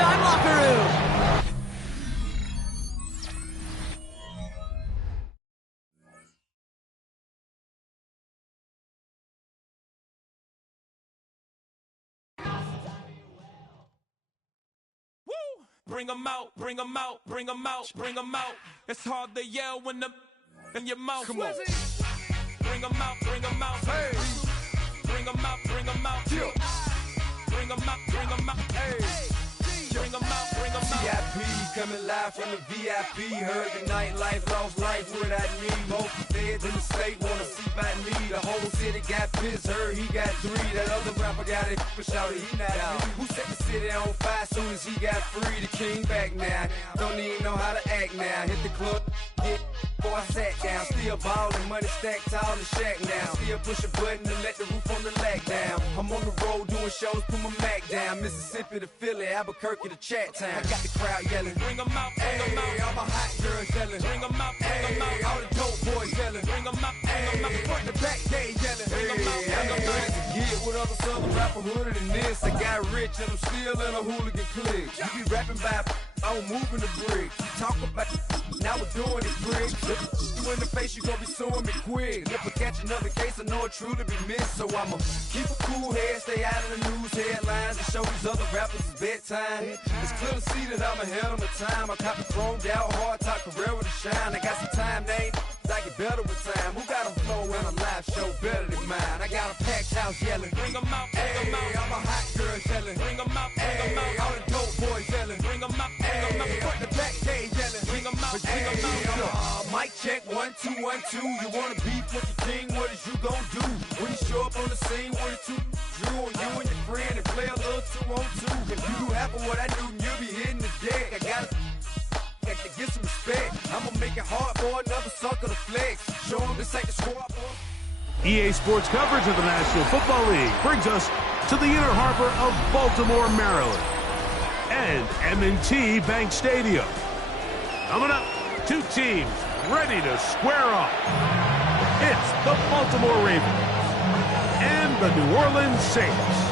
Halftime locker room. Bring 'em out, bring 'em out, bring 'em out, bring 'em out. It's hard to yell when the in your mouth. Come on. Bring 'em out, bring 'em out. Hey. Bring 'em out, bring 'em out. Yeah. Bring 'em out, bring 'em out. Hey. Bring 'em out, bring 'em out. VIP coming live from the VIP. Heard the nightlife, lost life without me. Most feds in the state wanna see by me. The whole city got pissed, heard he got 3. That other rapper got it for shouted, he not out. Who set the city on fire soon as he got free? The king back now, don't even know how to act now. Hit the club, get before I sat down. Still ballin', money stacked tall in the shack now. Still push a button to let the roof on the lag down. I'm on the road doing shows, put my Mac down. Mississippi to Philly, Albuquerque to Chat Town. I got the crowd yelling, bring 'em out, bring 'em out. All my hot girls yelling, bring 'em out, bring 'em out. All the dope boys yelling, bring 'em out, bring 'em out. Front the back, they yelling, bring 'em out, bring 'em out. To get with other southern rapper hooded than this. I got rich and I'm still in a hooligan clique. You be rapping by, I'm moving the bricks. You talk about, now we're doing it quick. You in the face, you gon' be suing me quick. If I catch another case, I know it truly be missed. So I'ma keep a cool head, stay out of the news headlines, and show these other rappers it's bedtime. It's clear to see that I'm ahead of my time. I caught the chromed out, hard top career with a shine. I got some time, they I get better with time. Who got a flow and a live show better than mine? I got a packed house yelling, bring 'em out, bring 'em out. All my hot girls yelling, bring 'em out, bring 'em out. All the dope boys yelling, bring 'em out, bring 'em out. Front the back, they yelling, bring 'em out, bring 'em out. Mic check, 1 2 1 2. You wanna beef with the king? What is you gon' do when you show up on the scene with a 2 Drew on you and your friend and play a little 2-on-2? If you do half of what I do, you'll be hitting the deck. I gotta to get some respect. I'ma make it hard for another sucker to flex. Show them this ain't the squad. EA Sports coverage of the National Football League brings us to the inner harbor of Baltimore, Maryland, and M&T Bank Stadium. Coming up, 2 teams ready to square off. It's the Baltimore Ravens and the New Orleans Saints.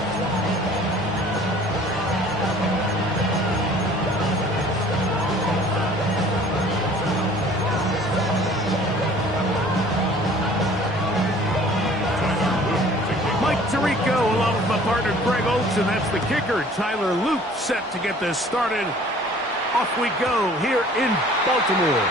Tirico, along with my partner Greg Oates, and that's the kicker, Tyler Luke, set to get this started. Off we go here in Baltimore.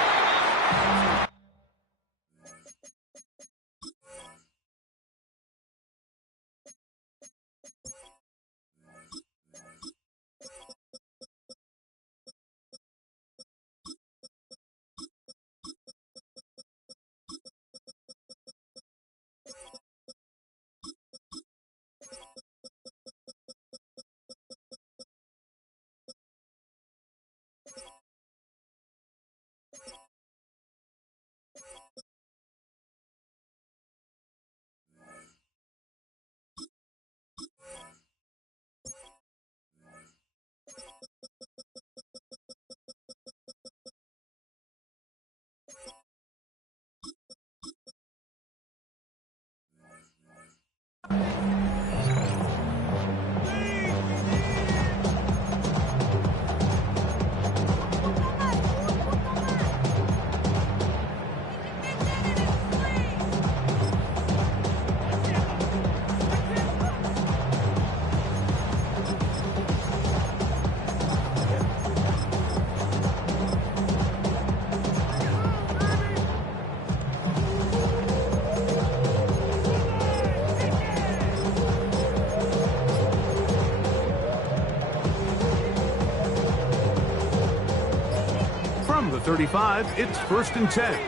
From the 35, it's 1st and 10.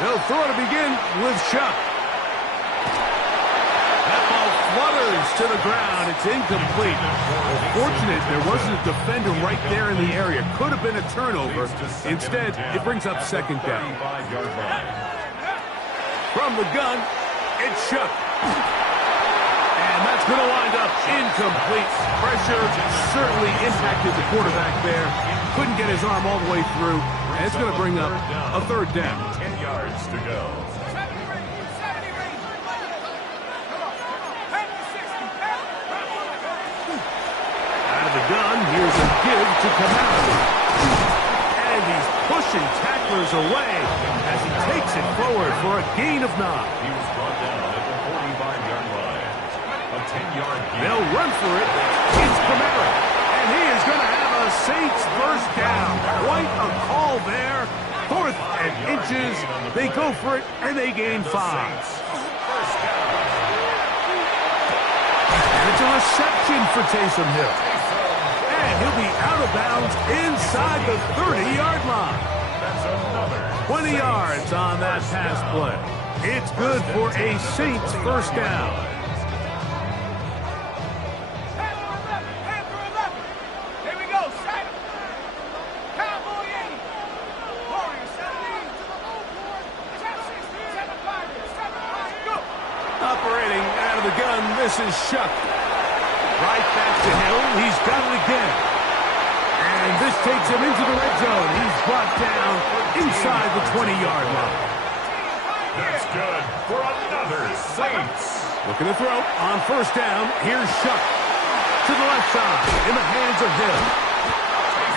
They'll throw to begin with Shuck. That ball flutters to the ground. It's incomplete. Well, fortunate there wasn't a defender right there in the area. Could have been a turnover. Instead, it brings up 2nd down. From the gun, it's Shuck. And that's going to wind up incomplete. Pressure certainly impacted the quarterback there. Couldn't get his arm all the way through. And it's going to bring up a 3rd down. 10 yards to go. give to Kamara. And he's pushing tacklers away as he takes it forward for a gain of 9. He was brought down at the 45-yard line. A 10-yard gain. They'll run for it. It's Kamara. And he is going to have a Saints first down. Quite a call there. 4th and inches. They go for it, and they gain 5. And it's a reception for Taysom Hill. And he'll be out of bounds inside the 30-yard line. 20 yards on that pass play. It's good for a Saints first down. Operating out of the gun, this is Shuck. Right back to Hill. He's got it again. And this takes him into the red zone. He's brought down inside the 20-yard line. That's good for another Saints. Looking to throw on first down. Here's Shuck to the left side in the hands of Hill.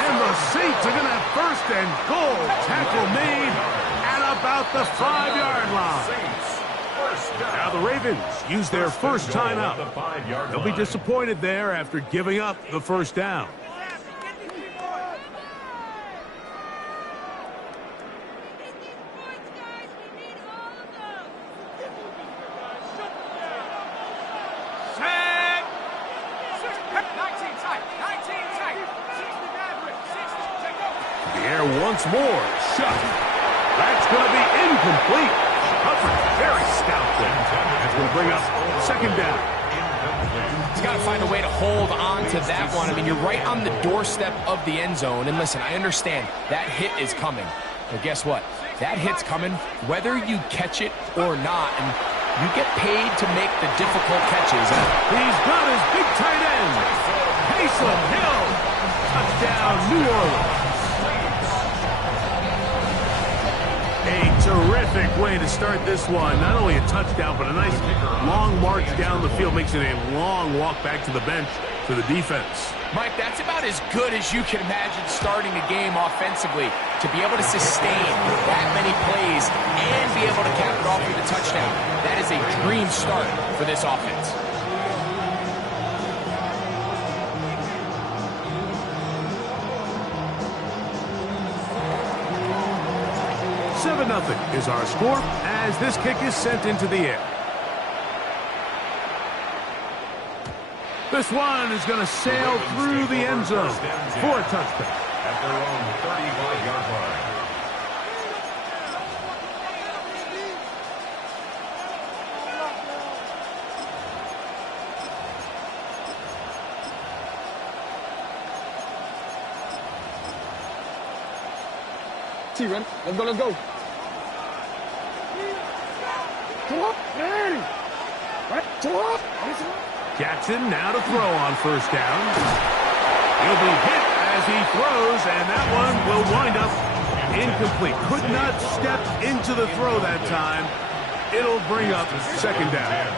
And the Saints are going to have first and goal. Tackle made at about the 5-yard line. Now the Ravens use their first timeout. They'll be disappointed there after giving up the first down. The air once more. Shut. That's going to be incomplete. Coverage very stout there. That's going to bring up second down. He's got to find a way to hold on to that one. I mean, you're right on the doorstep of the end zone. And listen, I understand that hit is coming. But guess what? That hit's coming whether you catch it or not. And you get paid to make the difficult catches. He's got his big tight end. Taysom Hill. Touchdown, New Orleans. A terrific way to start this one. Not only a touchdown, but a nice long march down the field. Makes it a long walk back to the bench for the defense. Mike, that's about as good as you can imagine starting a game offensively. To be able to sustain that many plays and be able to cap it off with a touchdown. That is a dream start for this offense. 7-0 is our score as this kick is sent into the air. This one is going to sail through the end zone for a touchdown. At their own 35-yard line. T-Ren, let's go, let's go. Jackson now to throw on first down. He'll be hit as he throws, and that one will wind up incomplete. Could not step into the throw that time. It'll bring up second down.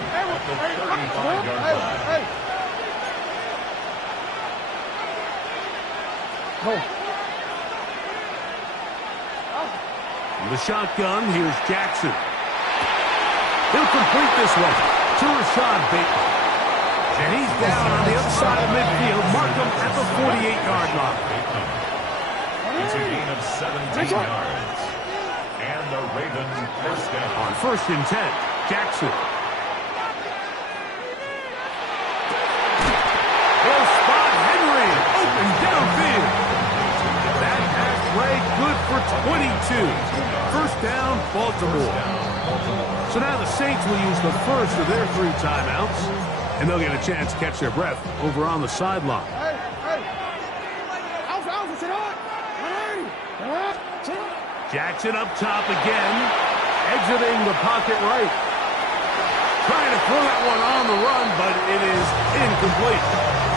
From the shotgun, here's Jackson. He'll complete this one to Rashad Bateman. And he's down on the other side of midfield. Mark him at the 48-yard line. It's a gain of 17 yards. And the Ravens first down. On first and 10, Jackson. He'll spot Henry. Open downfield. That pass play good for 22. First down, Baltimore. So now the Saints will use the first of their 3 timeouts. And they'll get a chance to catch their breath over on the sideline. Jackson up top again, exiting the pocket right. Trying to throw that one on the run, but it is incomplete.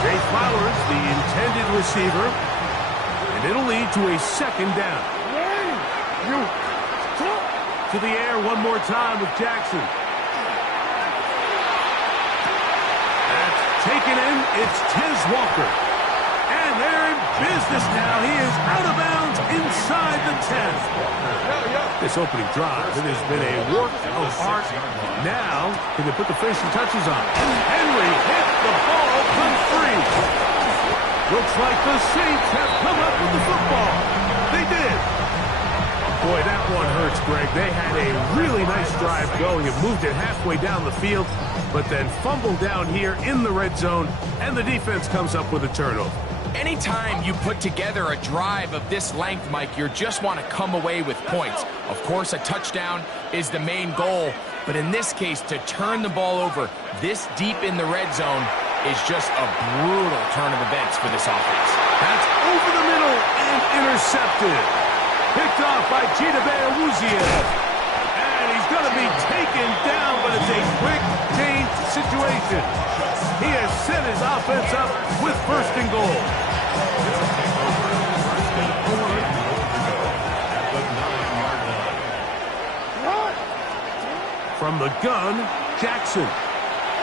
Jay Flowers, the intended receiver, and it'll lead to a second down. To the air one more time with Jackson. Taken in, it's Tez Walker. And they're in business now. He is out of bounds inside the 10. This opening drive, it has been a work of art. Now, can they put the finishing touches on? Henry hit the ball, comes free. Looks like the Saints have come up with the football. They did. Boy, that one hurts, Greg. They had a really nice drive going and moved it halfway down the field, but then fumbled down here in the red zone, and the defense comes up with a turnover. Anytime you put together a drive of this length, Mike, you just want to come away with points. Of course, a touchdown is the main goal, but in this case, to turn the ball over this deep in the red zone is just a brutal turn of events for this offense. That's over the middle and intercepted. Picked off by Chidobe Awuzie. And he's going to be taken down, but it's a quick change situation. He has set his offense up with first and goal. From the gun, Jackson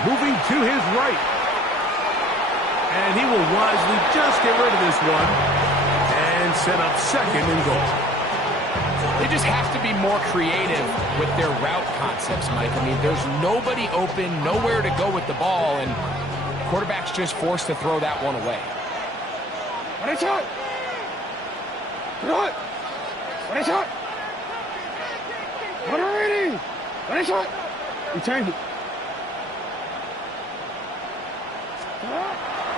moving to his right. And he will wisely just get rid of this one and set up second and goal. They just have to be more creative with their route concepts, Mike. I mean, there's nobody open, nowhere to go with the ball, and quarterback's just forced to throw that one away. What is it? What is it? What are we reading? What is it? Return it.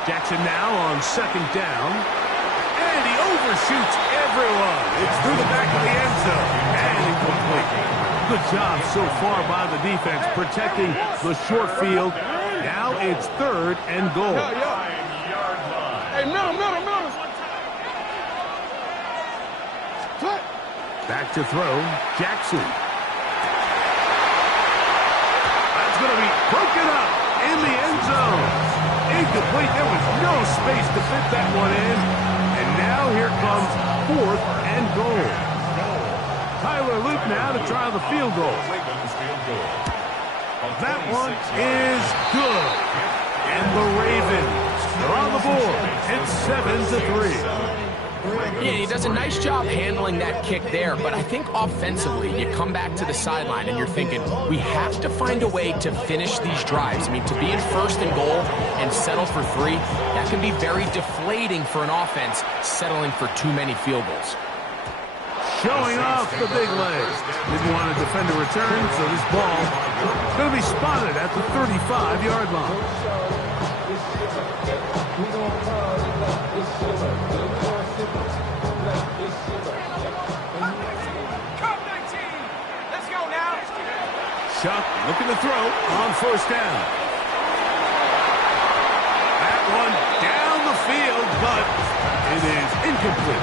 Jackson now on second down. And he overshoots everyone. It's through the back of the end zone. And incomplete. Good job so far by the defense protecting the short field. Now it's third and goal. Hey, middle. Back to throw, Jackson. That's going to be broken up in the end zone. Incomplete. There was no space to fit that one in. And now here comes fourth and goal. Tyler Luke now to try the field goal. That one is good. And the Ravens are on the board. It's 7-3. Yeah, he does a nice job handling that kick there, but I think offensively, you come back to the sideline and you're thinking, we have to find a way to finish these drives. I mean, to be in first and goal and settle for 3, that can be very deflating for an offense settling for too many field goals. Showing off the big legs. Didn't want to defend a return, so this ball is going to be spotted at the 35-yard line. Chuck looking to throw on first down. That one down the field, but it is incomplete.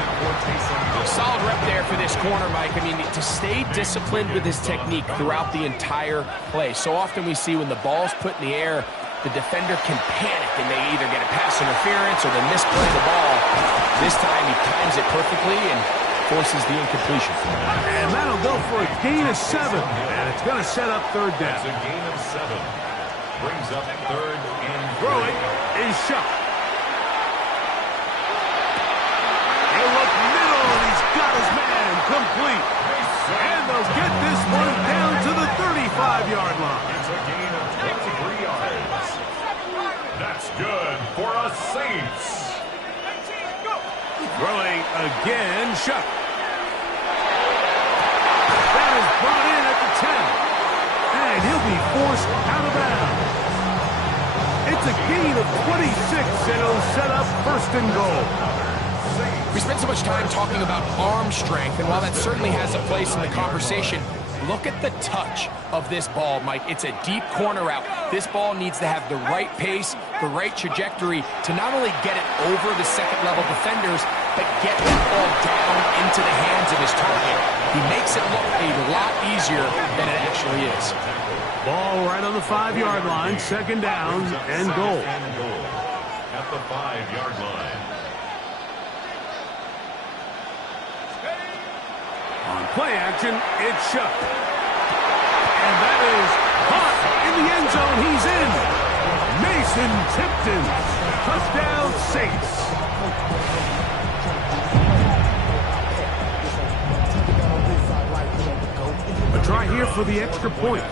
Solid rep there for this corner, Mike. I mean, to stay disciplined with his technique throughout the entire play. So often we see when the ball's put in the air, the defender can panic and they either get a pass interference or they misplay the ball. This time he times it perfectly and forces the incompletion. And that'll go for a gain of 7. And it's going to set up third down. It's a gain of 7. Brings up third and throwing is shot. He'll look middle, and he's got his man complete. And they'll get this one down to the 35-yard line. It's a gain of 23 yards. That's good for a Saints. Throwing again, Shuck. That is brought in at the 10. And he'll be forced out of bounds. It's a gain of 26, and it'll set up first and goal. We spent so much time talking about arm strength, and while that certainly has a place in the conversation, look at the touch of this ball, Mike. It's a deep corner route. This ball needs to have the right pace, the right trajectory to not only get it over the second-level defenders, but get the ball down into the hands of his target. He makes it look a lot easier than it actually is. Ball right on the 5-yard line, second down and goal. At the 5-yard line. On play action, it's Shuck. And that is caught in the end zone. He's in. Mason Tipton. Touchdown, Saints. A try here for the extra point.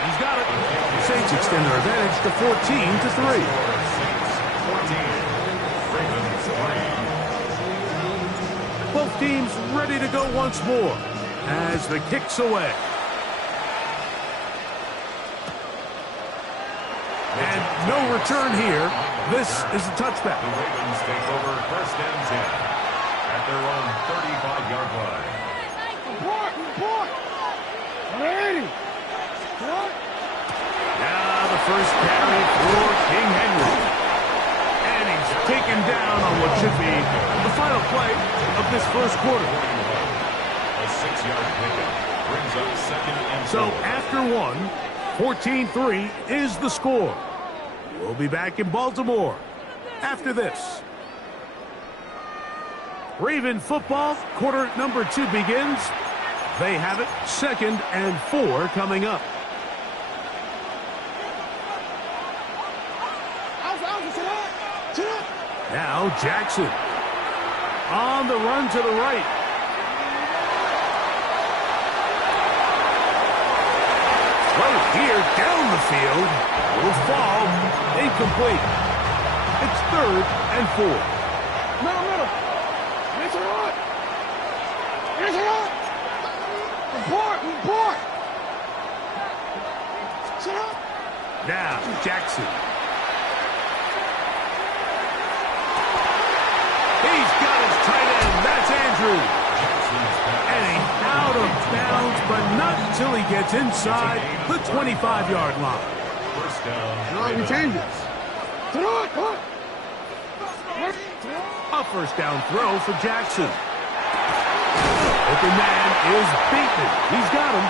He's got it. The Saints extend their advantage to 14-3. Both teams ready to go once more as the kick's away. And no return here. This is a touchback. The Ravens take over first and 10 at their own 35-yard line. Now the first carry for King Henry. And he's taken down on what should be the final play of this first quarter. A 6-yard pickup brings up second and So 4. after one, 14-3 is the score. We'll be back in Baltimore after this. Raven football, quarter number 2 begins. They have it, 2nd and 4 coming up. Now Jackson on the run to the right. Right here down the field will fall incomplete. It's 3rd and 4. Now Jackson. He's got his tight end. That's Andrews. And he's out of bounds, but not until he gets inside the 25-yard line. First down. A first down throw for Jackson. Open man is Bateman. He's got him.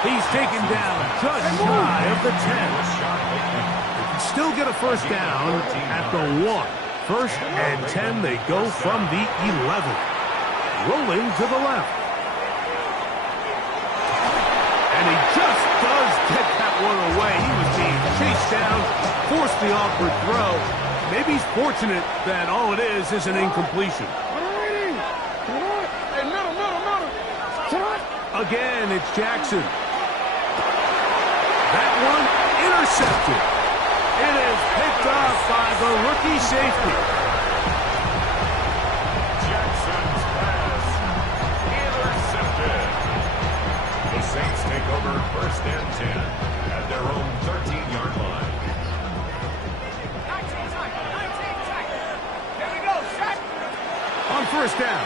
He's taken down just shy of the 10. They can still get a first down at the 1. First and 10, they go from the 11. Rolling to the left. And he just does get that one away. He was being chased down, forced the awkward throw. Maybe he's fortunate that all it is an incompletion. Again, it's Jackson. That one intercepted. It is picked off by the rookie safety. Jackson's pass intercepted. The Saints take over first and 10 at their own 13-yard line. Here we go, shot. On first down,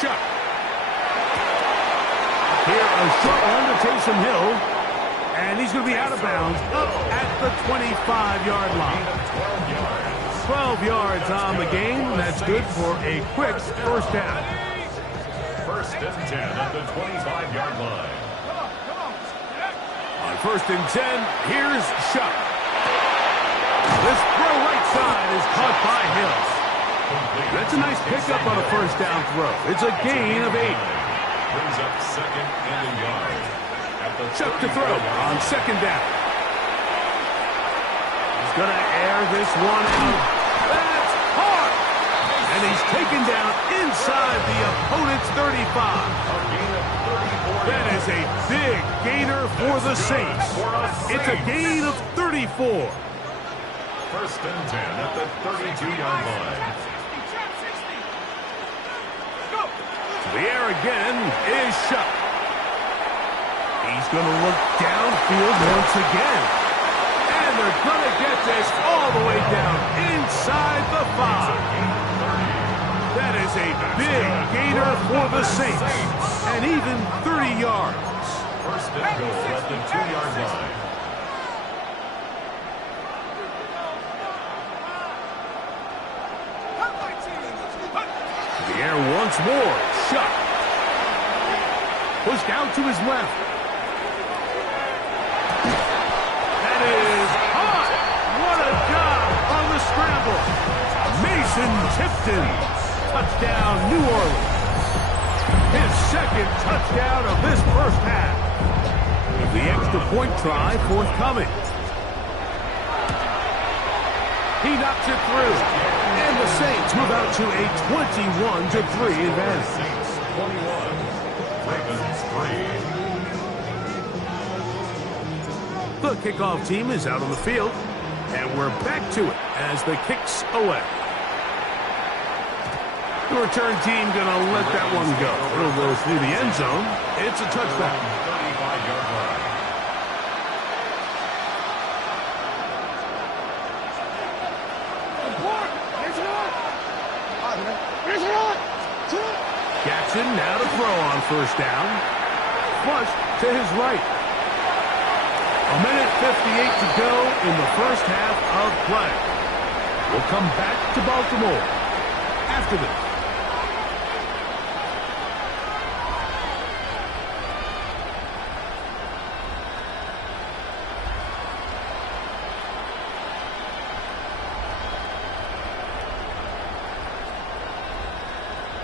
Shuck. Here a short run to Taysom Hill. And he's going to be out of bounds up at the 25-yard line. 12 yards on the game. That's good for a quick first down. First and 10 at the 25-yard line. On first and 10, here's Shuck. This throw right side is caught by Hill. That's a nice pickup on a first down throw. It's a gain of 8. Brings up second and a yard. Shuck to throw on second down. He's going to air this one out. That's hard. And he's taken down inside the opponent's 35. That is a big gainer for the Saints. It's a gain of 34. First and 10 at the 32-yard line. The air again is Shuck. He's going to look downfield once again. And they're going to get this all the way down inside the 5. That is a big gainer for the Saints. And even 30 yards. First and goal at the 2-yard line. The air once more. Shuck. Pushed out to his left. That is hot. What a job on the scramble. Mason Tipton. Touchdown, New Orleans. His second touchdown of this first half. The extra point try forthcoming. He knocks it through. And the Saints move out to a 21-3 advantage. Saints 21, Ravens 3. The kickoff team is out on the field, and we're back to it as the kick's away. The return team going to let that one go. It'll go through the end zone. It's a touchback. 35-yard line. Jackson now to throw on first down. Flush to his right. 1:58 to go in the first half of play. We'll come back to Baltimore after this.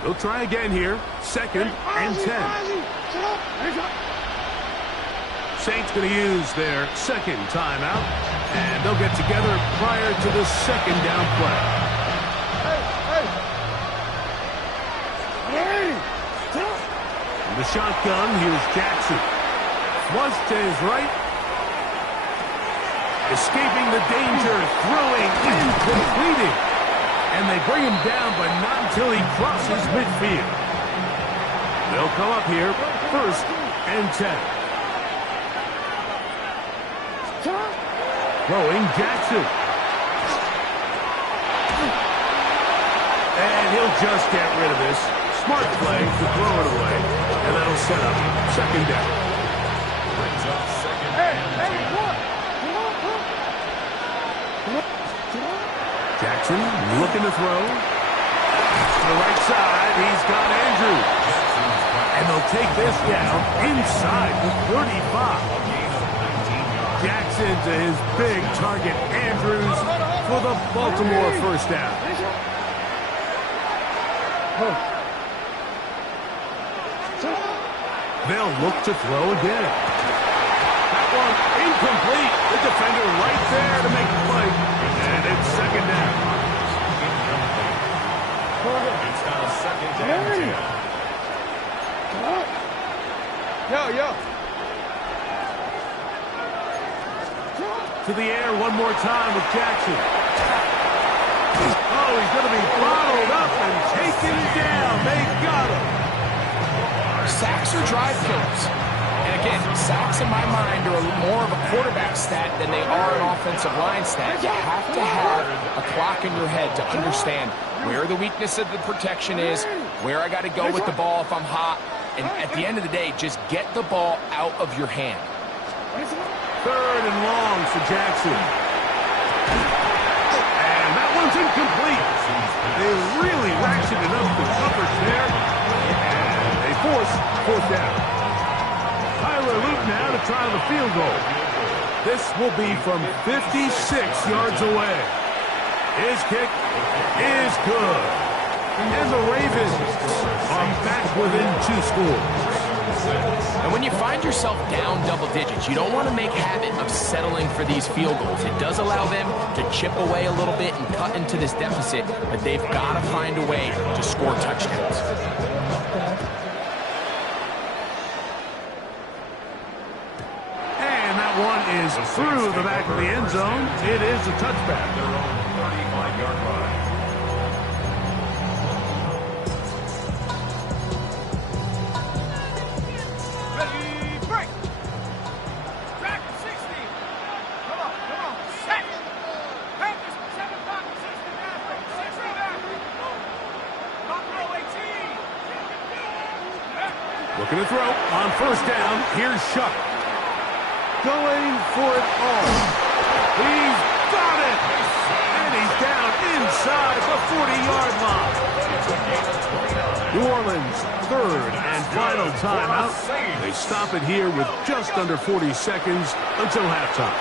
They'll try again here. 2nd and 10. Saints going to use their second timeout, and they'll get together prior to the second down play. In the shotgun, here's Jackson. Flush to his right. Escaping the danger, throwing and completing. And they bring him down, but not until he crosses midfield. They'll come up here, 1st and 10. Throwing Jackson. And he'll just get rid of this. Smart play to throw it away. And that'll set up 2nd down. Brings up 2nd and 10. Jackson looking to throw. To the right side, he's got Andrews. And they'll take this down inside the 35. Jackson to his big target, Andrews, for the Baltimore first down. They'll look to throw again. That one incomplete. The defender right there to make the play. And it's 2nd down. It's now 2nd and 10. Yo. To the air one more time with Jackson. Oh, he's going to be bottled up and taken down. They got him. Sacks are drive killers. And again, sacks in my mind are more of a quarterback stat than they are an offensive line stat. You have to have a clock in your head to understand where the weakness of the protection is, where I got to go with the ball if I'm hot, and at the end of the day, just get the ball out of your hand. 3rd and long for Jackson. And that one's incomplete. They really ratcheted up the coverage there. And they force 4th down. Tyler Luke now to try the field goal. This will be from 56 yards away. His kick is good. And the Ravens are back within 2 scores. And when you find yourself down double digits, you don't want to make habit of settling for these field goals. It does allow them to chip away a little bit and cut into this deficit, but they've got to find a way to score touchdowns. And that one is through the back of the end zone. It is a touchback. Their own 35-yard line. Looking to throw on first down. Here's Shuck. Going for it all. He's got it. And he's down inside the 40-yard line. New Orleans, 3rd and final timeout. They stop it here with just under 40 seconds until halftime.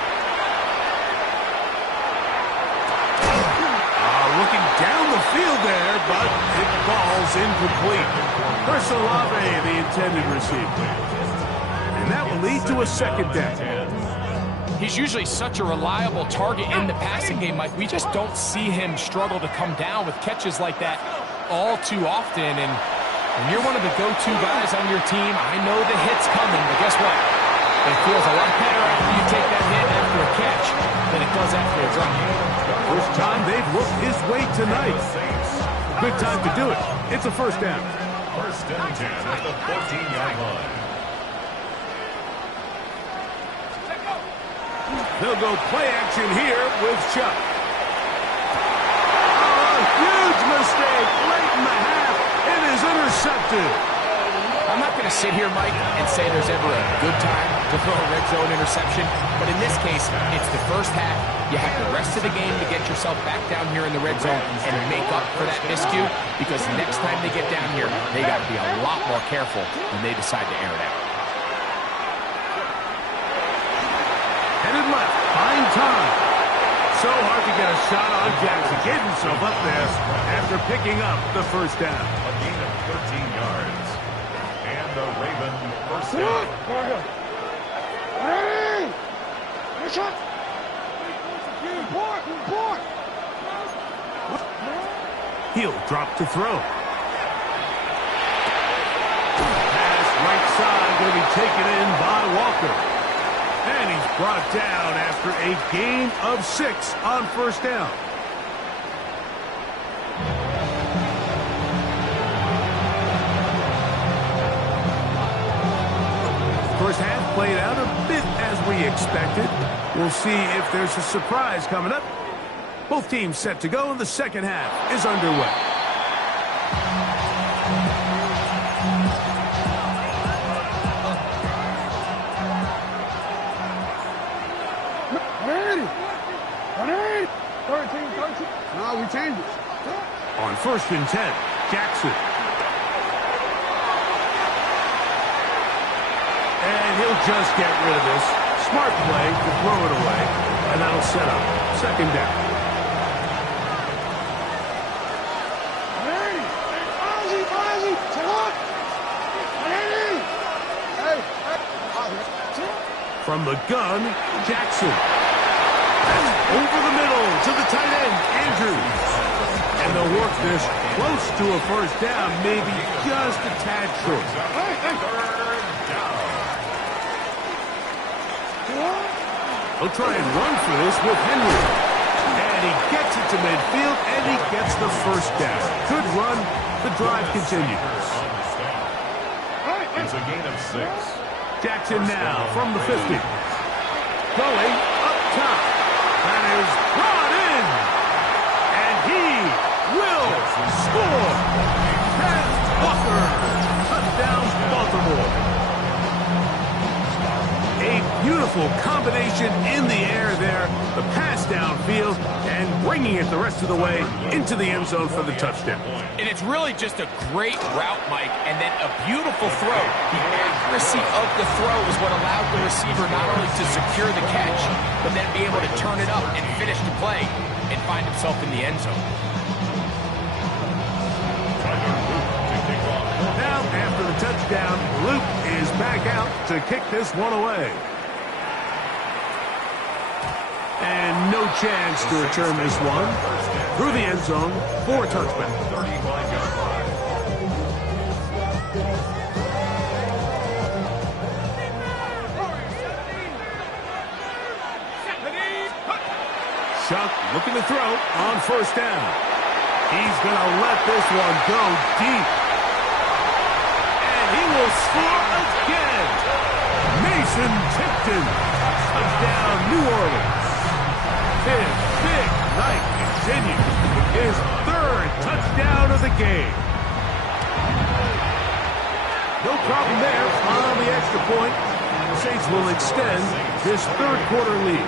Looking down the field there, but it falls incomplete. Chris Olave, the intended receiver. And that will lead to a 2nd down. He's usually such a reliable target in the passing game, Mike. We just don't see him struggle to come down with catches like that all too often. And when you're one of the go-to guys on your team, I know the hit's coming, but guess what? It feels a lot better after you take that hit after a catch than it does after a drop. First time they've looked his way tonight. Good time to do it. It's a first down. First and 10 at the 14-yard line. They'll go play action here with Chuck. Oh, a huge mistake late in the half. It is intercepted. I'm not going to sit here, Mike, and say there's ever a good time to throw a red zone interception, but in this case, it's the first half. You have the rest of the game to get yourself back down here in the red zone and make up for that miscue, because next time they get down here, they got to be a lot more careful when they decide to air it out. Headed left, fine time. So hard to get a shot on Jackson. Gave himself up there after picking up the first down. A gain of 13 yards. And the Raven first down. He'll drop to throw. Pass right side will be taken in by Walker. And he's brought down after a gain of 6 on first down. First half played out a bit as we expected. We'll see if there's a surprise coming up. Both teams set to go, and the second half is underway. No, we changed it. On first and 10, Jackson. And he'll just get rid of this. Smart play to throw it away, and that'll set up second down. From the gun, Jackson. Over the middle to the tight end, Andrews. And they'll work this close to a first down, maybe just a tad short. They'll try and run for this with Henry. And he gets it to midfield, and he gets the first down. Good run. The drive continues. It's a gain of 6. Jackson now from the 50. Going up top. That is brought in. And he will score. Pat Walker. Touchdown, Baltimore. A beautiful combination in the air there. The pass downfield and bringing it the rest of the way into the end zone for the touchdown. And it's really just a great route, Mike, and then a beautiful throw. The accuracy of the throw is what allowed the receiver not only to secure the catch, but then be able to turn it up and finish the play and find himself in the end zone. Now, after the touchdown, Luke is back out to kick this one away. And no chance to return this one. Through the end zone for a touchback. 35-yard line. Chuck looking to throw on first down. He's going to let this one go deep. And he will score again. Mason Tipton. Touchdown, New Orleans. His big night continues. His third touchdown of the game. No problem there on the extra point. The Saints will extend this third quarter lead.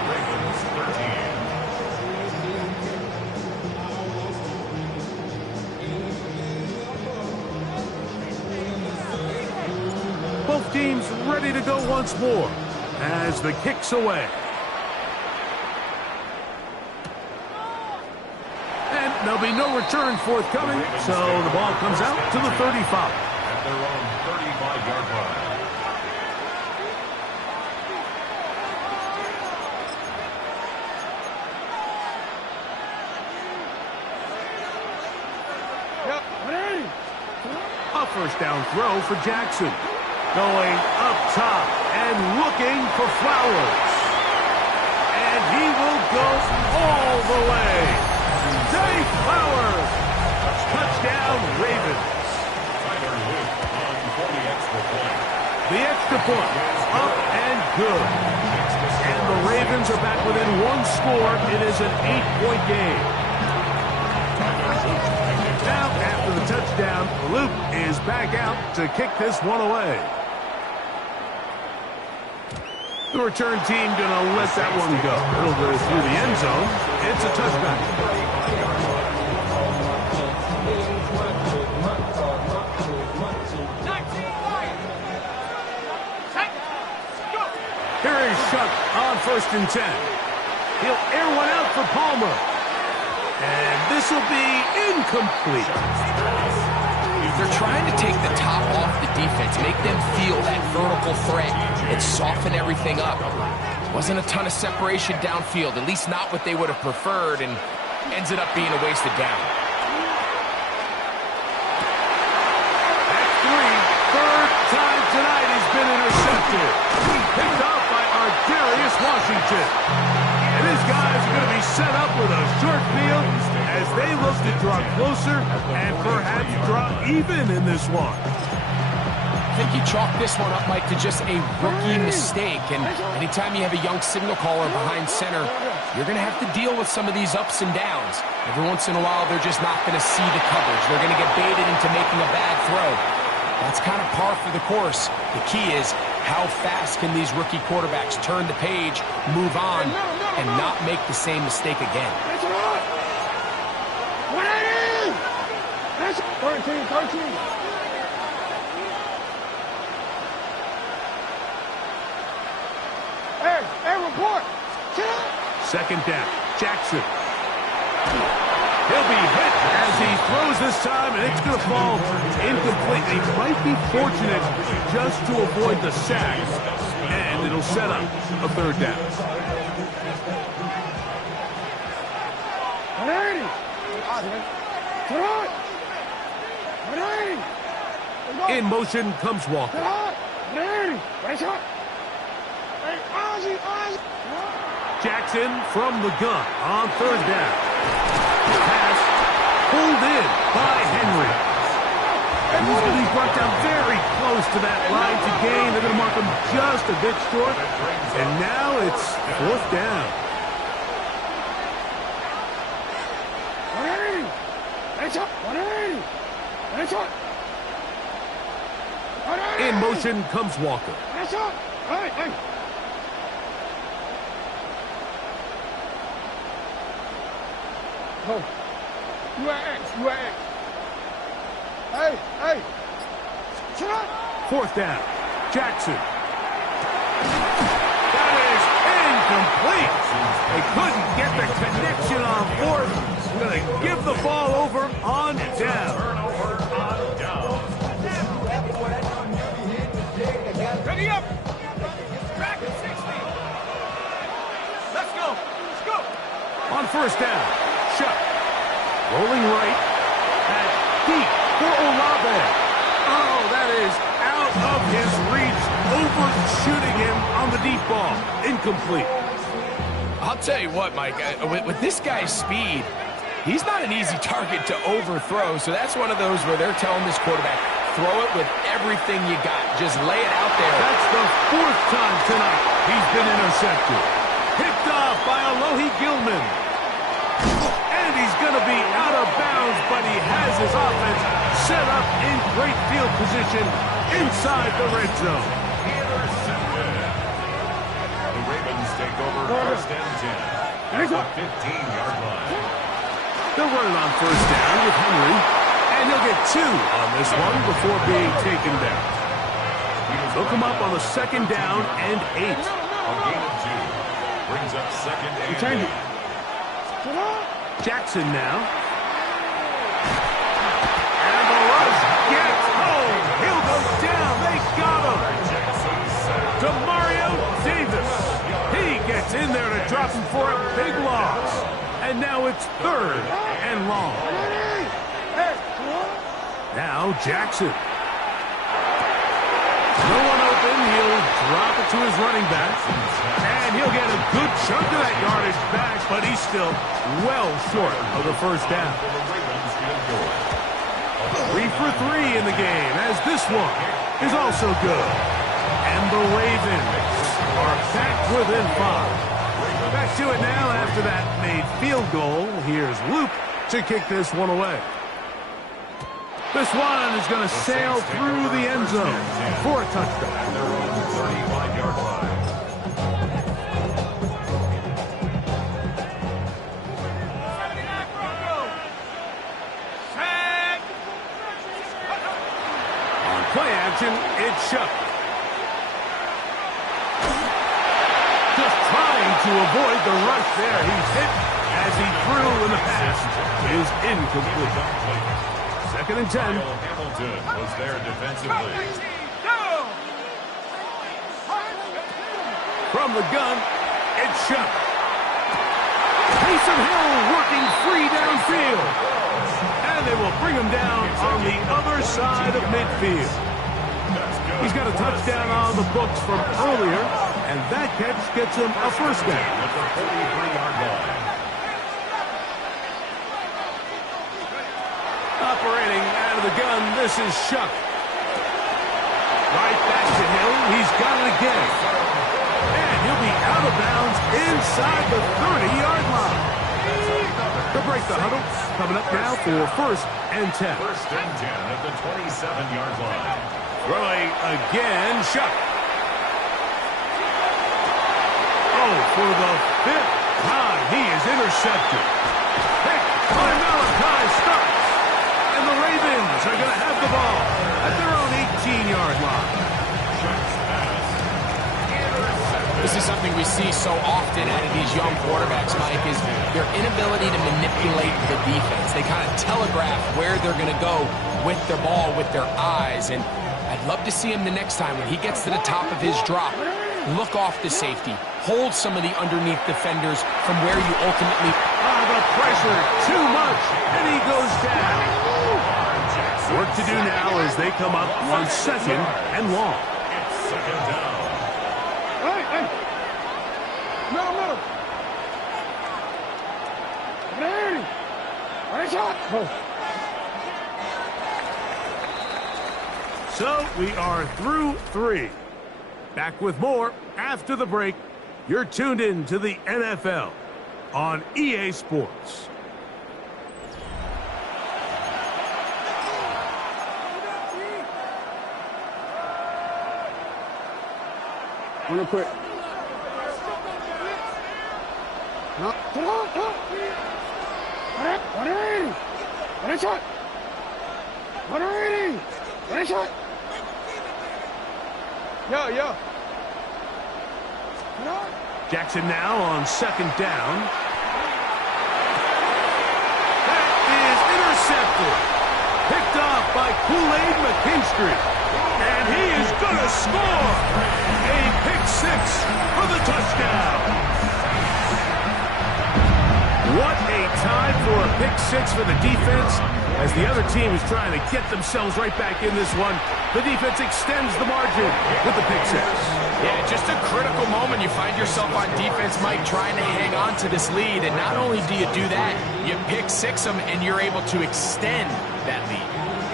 Both teams ready to go once more as the kick's away. And there'll be no return forthcoming, so the ball comes out to the 35. At their own 35-yard line. A first down throw for Jackson. Going up top and looking for Flowers. And he will go all the way. Dave Flowers. Touchdown, Ravens. The extra point, up and good. And the Ravens are back within one score. It is an 8-point game. Now, after the touchdown, Luke is back out to kick this one away. The return team going to let that one go. It'll go through the end zone. It's a touchback. Here is Shuck on 1st and 10. He'll air one out for Palmer. And this will be incomplete. They're trying to take the top off the defense, make them feel that vertical threat, and soften everything up. Wasn't a ton of separation downfield, at least not what they would have preferred, and ends up being a wasted down. That's 3. Third time tonight he's been intercepted. Picked off by Darius Washington. And his guys are going to be set up with a short field as they look to draw closer and perhaps draw even in this one. I think you chalk this one up, Mike, to just a rookie mistake. And anytime you have a young signal caller behind center, you're going to have to deal with some of these ups and downs. Every once in a while, they're just not going to see the coverage. They're going to get baited into making a bad throw. That's kind of par for the course. The key is how fast can these rookie quarterbacks turn the page, move on, and not make the same mistake again. 13. Hey, report. Second down, Jackson. He'll be hit as he throws this time, and it's going to fall incomplete. He might be fortunate just to avoid the sack, and it'll set up a 3rd down. In motion comes Walker. Jackson from the gun on 3rd down. Pass pulled in by Henry. And he's going to be brought down very close to that line to gain. They're going to mark him just a bit short. And now it's 4th down. In motion comes Walker. Oh, you are X. Hey. Shut up. 4th down. Jackson. That is incomplete. They couldn't get the connection on 4th. Going to give the ball over on down. Ready up. Back at 60. Let's go. On 1st down, Shuck. Rolling right. At deep for Olave. Oh, that is out of his reach. Overshooting him on the deep ball. Incomplete. I'll tell you what, Mike, with this guy's speed, he's not an easy target to overthrow. So that's one of those where they're telling this quarterback, throw it with everything you got. Just lay it out there. That's the 4th time tonight he's been intercepted. Picked off by Alohi Gilman. And he's going to be out of bounds, but he has his offense set up in great field position inside the red zone. The Ravens take over 1st and 10 at the 15-yard line. They'll run it on 1st down with Henry, and he'll get 2 on this one before being taken down. They'll come up on the 2nd down and 8. A gain of 2 brings up 2nd and 8. Jackson now. And the rush gets home. He'll go down. They got him. Demario Davis. He gets in there to drop him for a big loss. And now it's 3rd and long. Now Jackson. No one open. He'll drop it to his running back. And he'll get a good chunk of that yardage back, but he's still well short of the first down. 3 for 3 in the game, as this one is also good. And the Ravens are back within 5. Back to it now after that made field goal. Here's Luke to kick this one away. This one is going to sail through the end zone for a touchdown. At their own 35-yard line. On play action, it's Chuck. Just trying to avoid the rush there. He's hit as he threw, and the pass is incomplete. Second and 10. Hamilton was there defensively. From the gun, it's Chuck. Taysom Hill working free downfield. And they will bring him down on the other side of midfield. He's got a touchdown on the books from earlier, and that catch gets him a first down. At the 43-yard line. Operating out of the gun, this is Chuck. Right back to Hill. He's got it again. And he'll be out of bounds inside the 30-yard line. They'll break the huddle. Coming up now for first and 10. First and 10 at the 27-yard line. Throwing again, Chuck. Oh, for the 5th time, he is intercepted. Pick by Malachi Starks. And the Ravens are going to have the ball at their own 18-yard line. This is something we see so often out of these young quarterbacks, Mike, is their inability to manipulate the defense. They kind of telegraph where they're going to go with their ball, with their eyes. And I'd love to see him the next time when he gets to the top of his drop. Look off the safety. Hold some of the underneath defenders from where you ultimately... The pressure, too much, and he goes down. Work to do now as they come up on second and long. It's second down. Hey! No! Ready! Right shot! So we are through 3. Back with more after the break. You're tuned in to the NFL on EA Sports. Real quick. No. One shot. One shot. Yo. Jackson now on second down. That is intercepted. Picked off by Kool-Aid McKinstry. And he is going to score. A pick 6 for the touchdown. What a time for a pick 6 for the defense. As the other team is trying to get themselves right back in this one, the defense extends the margin with the pick 6. Yeah, just a critical moment. You find yourself on defense, Mike, trying to hang on to this lead. And not only do you do that, you pick 6 them, and you're able to extend that lead.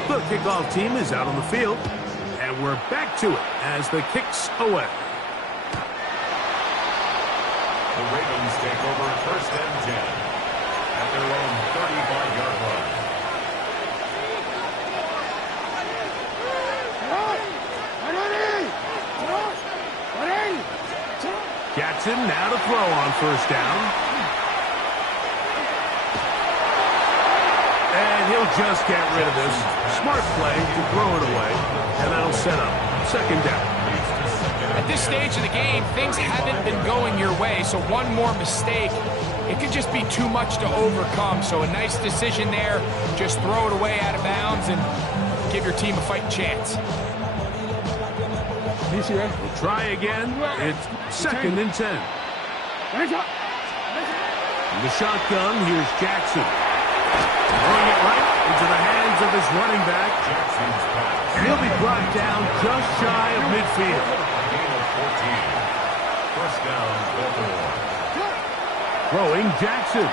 The kickoff team is out on the field, and we're back to it as the kicks away. The Ravens take over first and 10 at their own 35-yard line. Jackson now to throw on first down. And he'll just get rid of this. Smart play to throw it away, and that'll set up second down. At this stage of the game, things haven't been going your way, so one more mistake, it could just be too much to overcome. So a nice decision there. Just throw it away out of bounds and give your team a fighting chance. We'll try again. It's second and 10. In the shotgun, here's Jackson. Throwing it right into the hands of his running back. Jackson's pass. And he'll be brought down just shy of midfield. Gain of 14. First down, Baltimore. Throwing Jackson.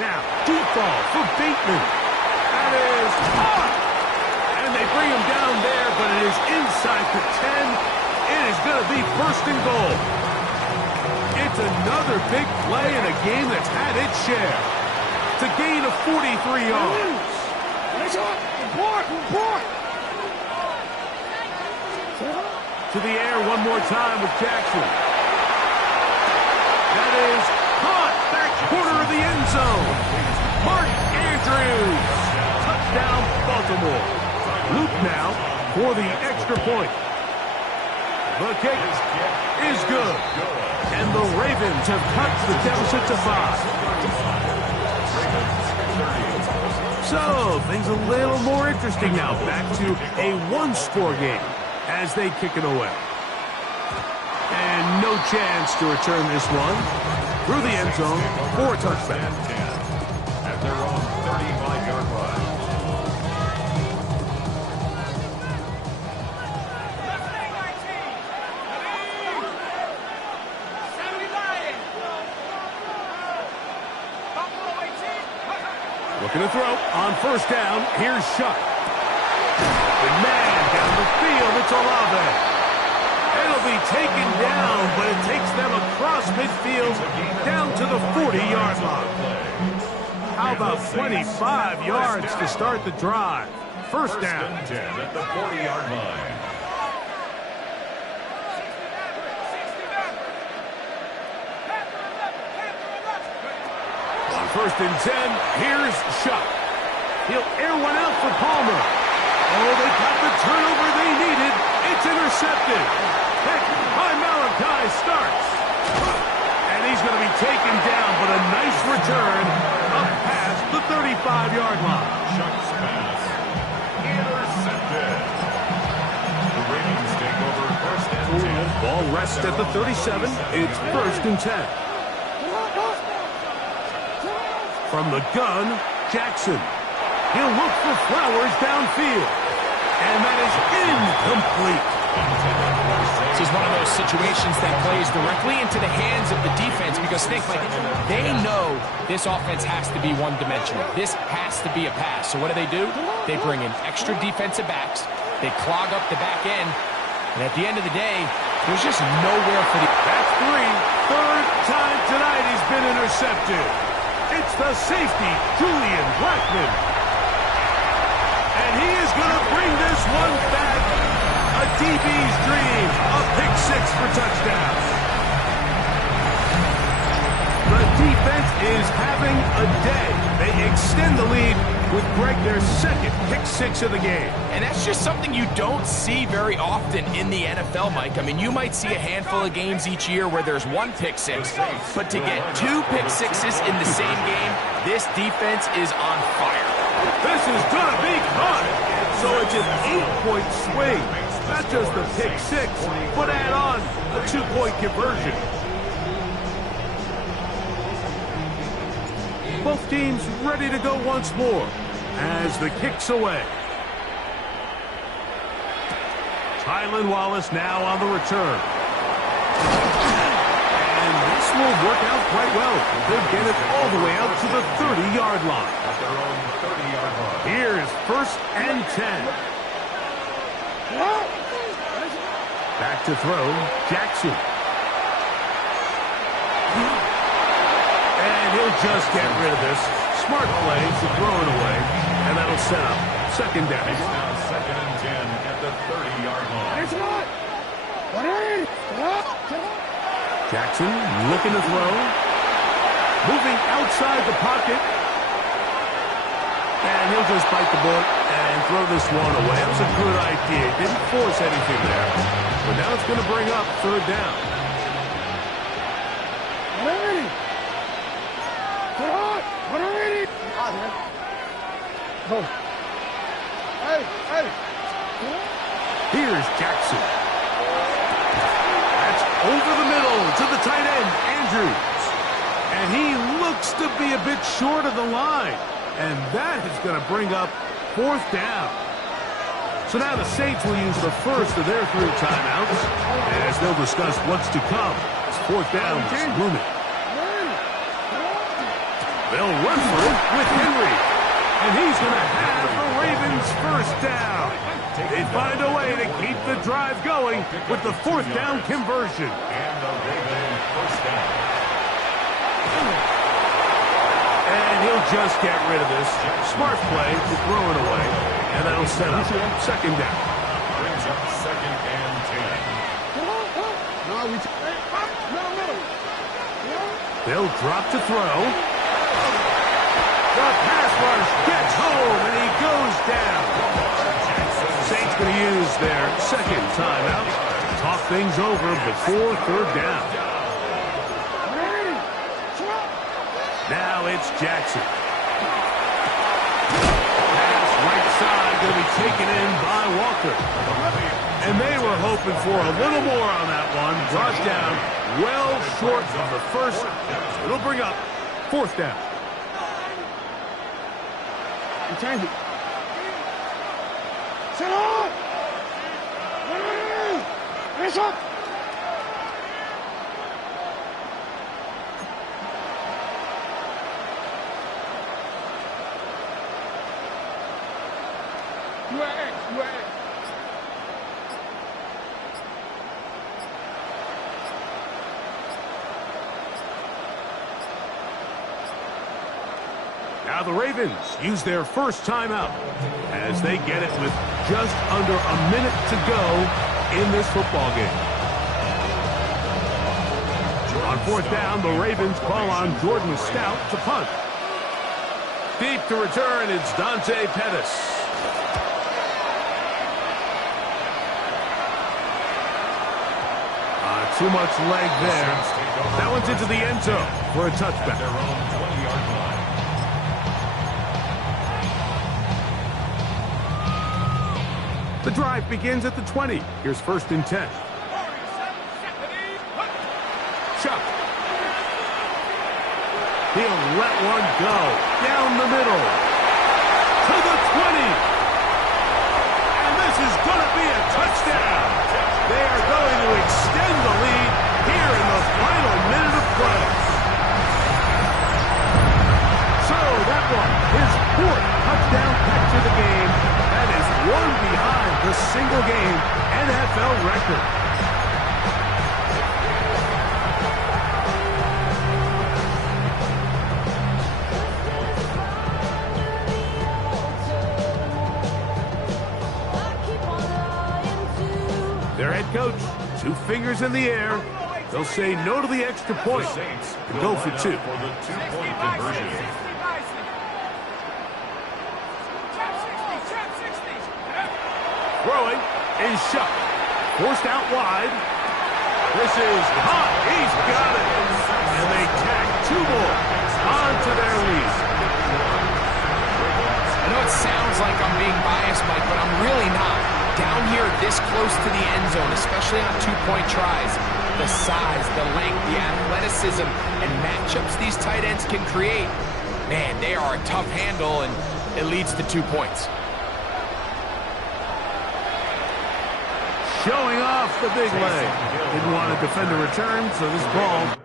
Now, deep ball for Bateman. That is caught. And they bring him down there, but it is inside the 10. It is going to be first and goal. It's another big play in a game that's had its share. It's a gain of 43 yards. To the air one more time with Jackson. That is caught back corner of the end zone. Mark Andrews. Touchdown, Baltimore. Luke now for the extra point. The kick is good. And the Ravens have cut the deficit to 5. So, things a little more interesting now. Back to a one-score game as they kick it away. And no chance to return this one through the end zone for a touchback. At their own 35-yard line. Looking to throw on first down. Here's Shuck. The man down the field. It's Olave. It'll be taken down, but it takes them across midfield down to the 40-yard line. How about 25 yards to start the drive? First down. First and 10 at the 40-yard line. First and 10, here's Shuck. He'll air one out for Palmer. Oh, they got the turnover they needed. It's intercepted. Heck, by Malachi starts. And he's going to be taken down, but a nice return up past the 35-yard line. Shuck's pass. Intercepted. The Ravens take over first and 10. Ball rests at the 37. It's first and 10. From the gun, Jackson. He'll look for Flowers downfield. And that is incomplete. This is one of those situations that plays directly into the hands of the defense because think, like, they know this offense has to be one-dimensional. This has to be a pass. So what do? They bring in extra defensive backs. They clog up the back end. And at the end of the day, there's just nowhere for the... That's three. Third time tonight he's been intercepted. It's the safety, Julian Blackman. And he is going to bring this one back. A DB's dream. A pick six for touchdown. The defense is having a day. They extend the lead with Greg their second pick six of the game. And that's just something you don't see very often in the NFL, Mike. I mean, you might see a handful of games each year where there's one pick six, but to get two pick sixes in the same game, this defense is on fire. This is going to be caught. So it's an 8-point swing. Not just the pick six, but add on a 2-point conversion. Both teams ready to go once more as the kick's away. Tylan Wallace now on the return. And this will work out quite well. They'll get it all the way out to the 30-yard line. At their own 30-yard line. Here's first and 10. Back to throw, Jackson. And he'll just get rid of this. Smart play to throw it away. And that'll set up second down. It's now second and 10 at the 30-yard line. Jackson looking to throw. Moving outside the pocket. And he'll just bite the bullet and throw this one away. That was a good idea. Didn't force anything there. But now it's going to bring up third down. Here's Jackson. That's over the middle to the tight end, Andrews. And he looks to be a bit short of the line. And that is going to bring up fourth down. So now the Saints will use the first of their 3 timeouts as they'll discuss what's to come as fourth down is looming. They'll run for it with Henry. And he's going to have the Ravens first down. They find a way to keep the drive going with the fourth down conversion. And the Ravens first down. And he'll just get rid of this. Smart play to throw it away. And that'll set up second down. Brings up second and 10. They'll drop to throw. The pass rush gets home, and he goes down. Saints going to use their second timeout to talk things over before third down. Now it's Jackson. Pass right side going to be taken in by Walker. And they were hoping for a little more on that one. Brought down well short of the first. It'll bring up fourth down. Change it. Set up! Finish up! Now the Ravens use their first timeout as they get it with just under a minute to go in this football game. On fourth down, the Ravens call on Jordan Stout to punt. Deep to return, it's Dante Pettis. Too much leg there. That one's into the end zone for a touchback. Their own 20-yard line. The drive begins at the 20. Here's first and 10. Chuck. He'll let one go. Down the middle. To the 20. And this is going to be a touchdown. They are going to extend the lead here in the final minute of play. So that one, his fourth touchdown catch of the game. That is one behind the single-game NFL record. Their head coach, 2 fingers in the air. They'll say no to the extra point and go for 2. For the 2-point conversion. Throwing is shot. Forced out wide. This is hot. He's got it. And they tack 2 more onto their lead. I know it sounds like I'm being biased, Mike, but I'm really not. Down here this close to the end zone, especially on 2-point tries, the size, the length, the athleticism, and matchups these tight ends can create, man, they are a tough handle, and it leads to 2 points. Showing off the big leg. Didn't want to defend a return, so this ball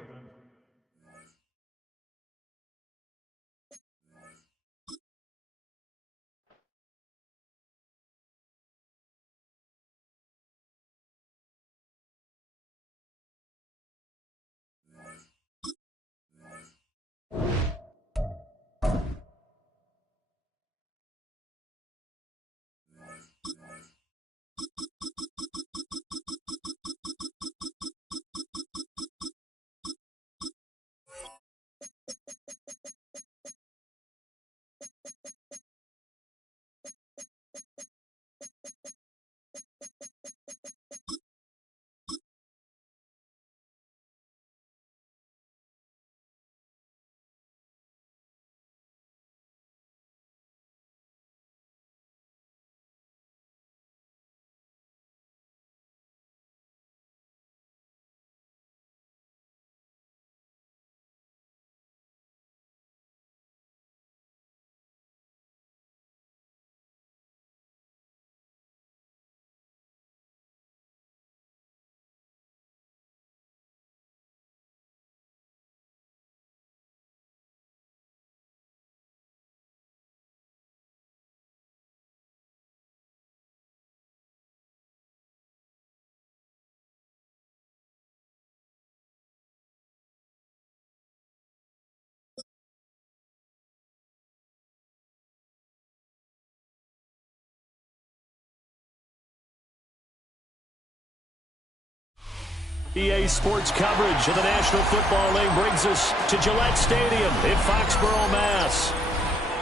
EA Sports coverage of the National Football League brings us to Gillette Stadium in Foxborough, Mass.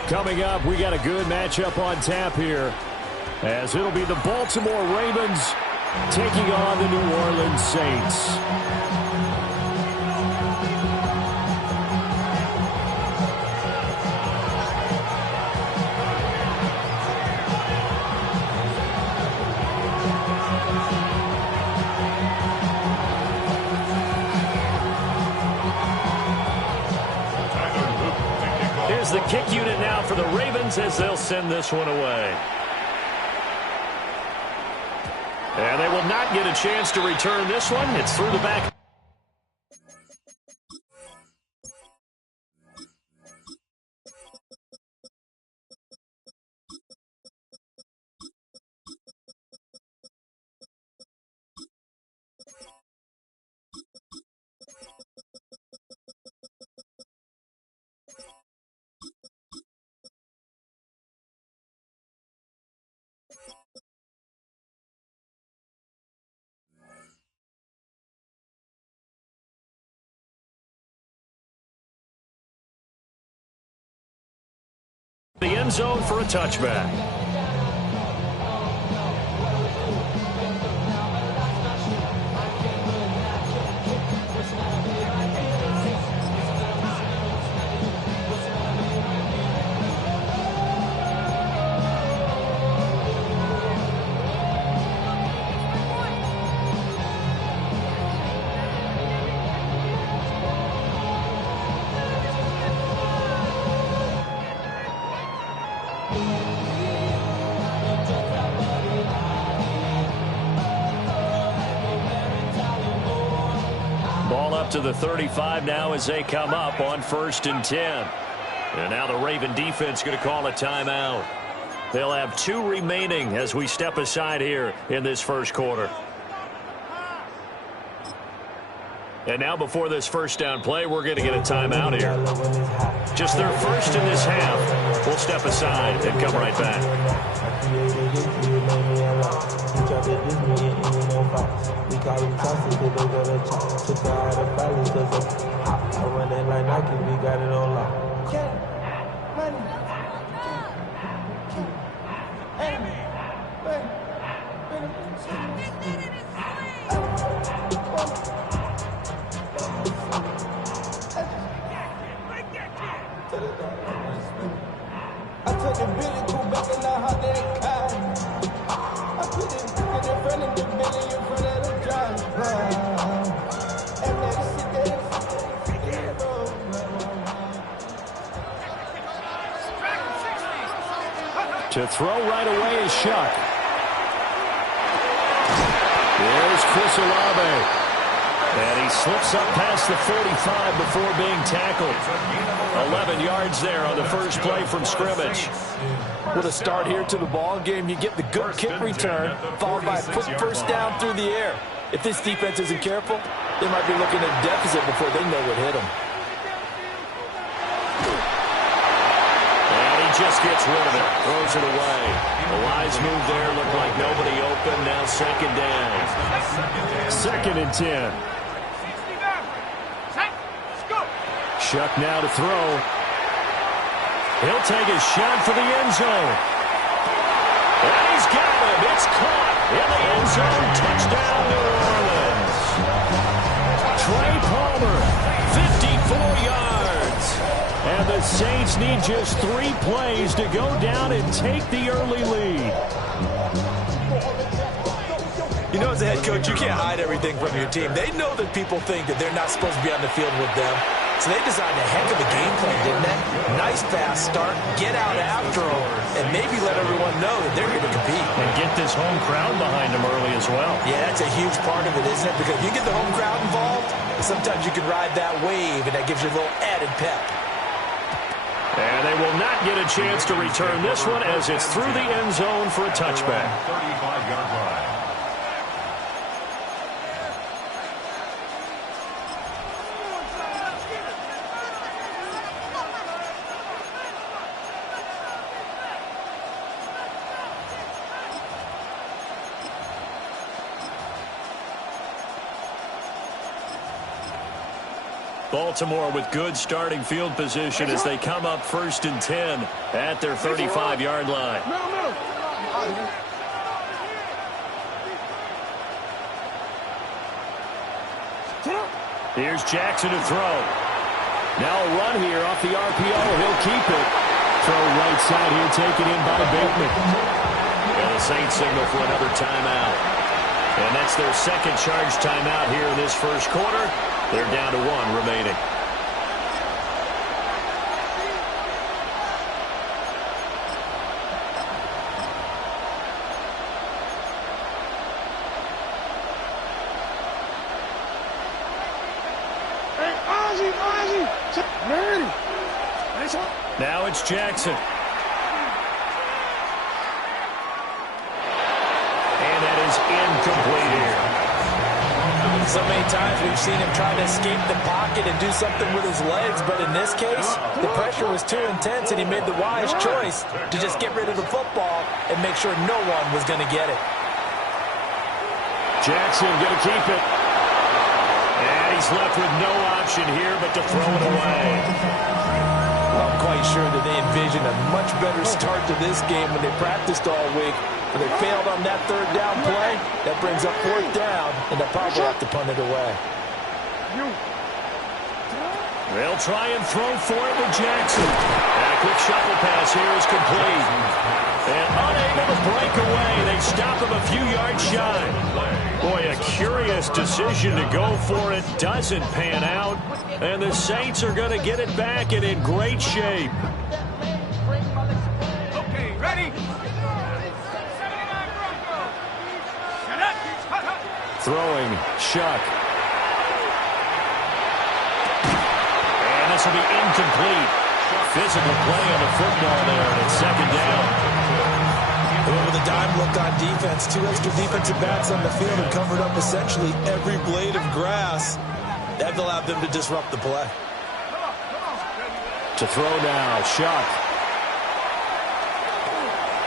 Coming up, we got a good matchup on tap here, as it'll be the Baltimore Ravens taking on the New Orleans Saints. Here's the kick unit now for the Ravens as they'll send this one away. And they will not get a chance to return this one. It's through the back. The end zone for a touchback. To the 35 now as they come up on 1st and 10. And now the Raven defense going to call a timeout. They'll have 2 remaining as we step aside here in this first quarter. And now before this first down play, we're going to get a timeout here. Just their first in this half. We'll step aside and come right back. We call them toxic, they go to chop. Took her out of balance, cause I run it like Nike, we got it on lock. Money. I took the Billy Cool back and I hopped in the car. I put it in front of the Billy in front of the drive. And let it sit there. To throw right away is Shuck. There's Chris Olave. And he slips up past the 45 before being tackled. 11 yards there on the first play from scrimmage. With a start here to the ball game, you get the good kick return, followed by a quick first down through the air. If this defense isn't careful, they might be looking at a deficit before they know what hit them. And he just gets rid of it, throws it away. A wise move there, looked like nobody open, now second down. 2nd and 10. Shuck now to throw. He'll take a shot for the end zone. And he's got him. It's caught in the end zone. Touchdown, New Orleans. Trey Palmer, 54 yards. And the Saints need just 3 plays to go down and take the early lead. You know, as a head coach, you can't hide everything from your team. They know that people think that they're not supposed to be on the field with them. So they designed a heck of a game plan, didn't they? Nice fast start, get out after them, and maybe let everyone know that they're here to compete. And get this home crowd behind them early as well. Yeah, that's a huge part of it, isn't it? Because if you get the home crowd involved, sometimes you can ride that wave, and that gives you a little added pep. And they will not get a chance to return this one as it's through the end zone for a touchback. 35-yard line. Baltimore with good starting field position as they come up 1st and 10 at their 35-yard line. Here's Jackson to throw. Now a run here off the RPO. He'll keep it. Throw right side here, taken in by Bateman. And the Saints signal for another timeout. And that's their second charge timeout here in this first quarter. They're down to 1 remaining. Now it's Jackson. And that is incomplete here. So many times we've seen him try to escape the pocket and do something with his legs, but in this case, the pressure was too intense and he made the wise choice to just get rid of the football and make sure no one was going to get it. Jackson going to keep it. And he's left with no option here but to throw it away. I'm quite sure that they envisioned a much better start to this game when they practiced all week. But they failed on that 3rd down play. That brings up 4th down, and they'll probably have to punt it away. They'll try and throw for it with Jackson. And a quick shuffle pass here is complete. And unable to break away. They stop him a few yards shy. Boy, a curious decision to go for it. Doesn't pan out. And the Saints are going to get it back and in great shape. Okay, ready? Throwing, Shuck. And this will be incomplete. Physical play on the football there, and it's 2nd down. With a dime look on defense, 2 extra defensive backs on the field and covered up essentially every blade of grass. That allowed them to disrupt the play. To throw now, Shuck.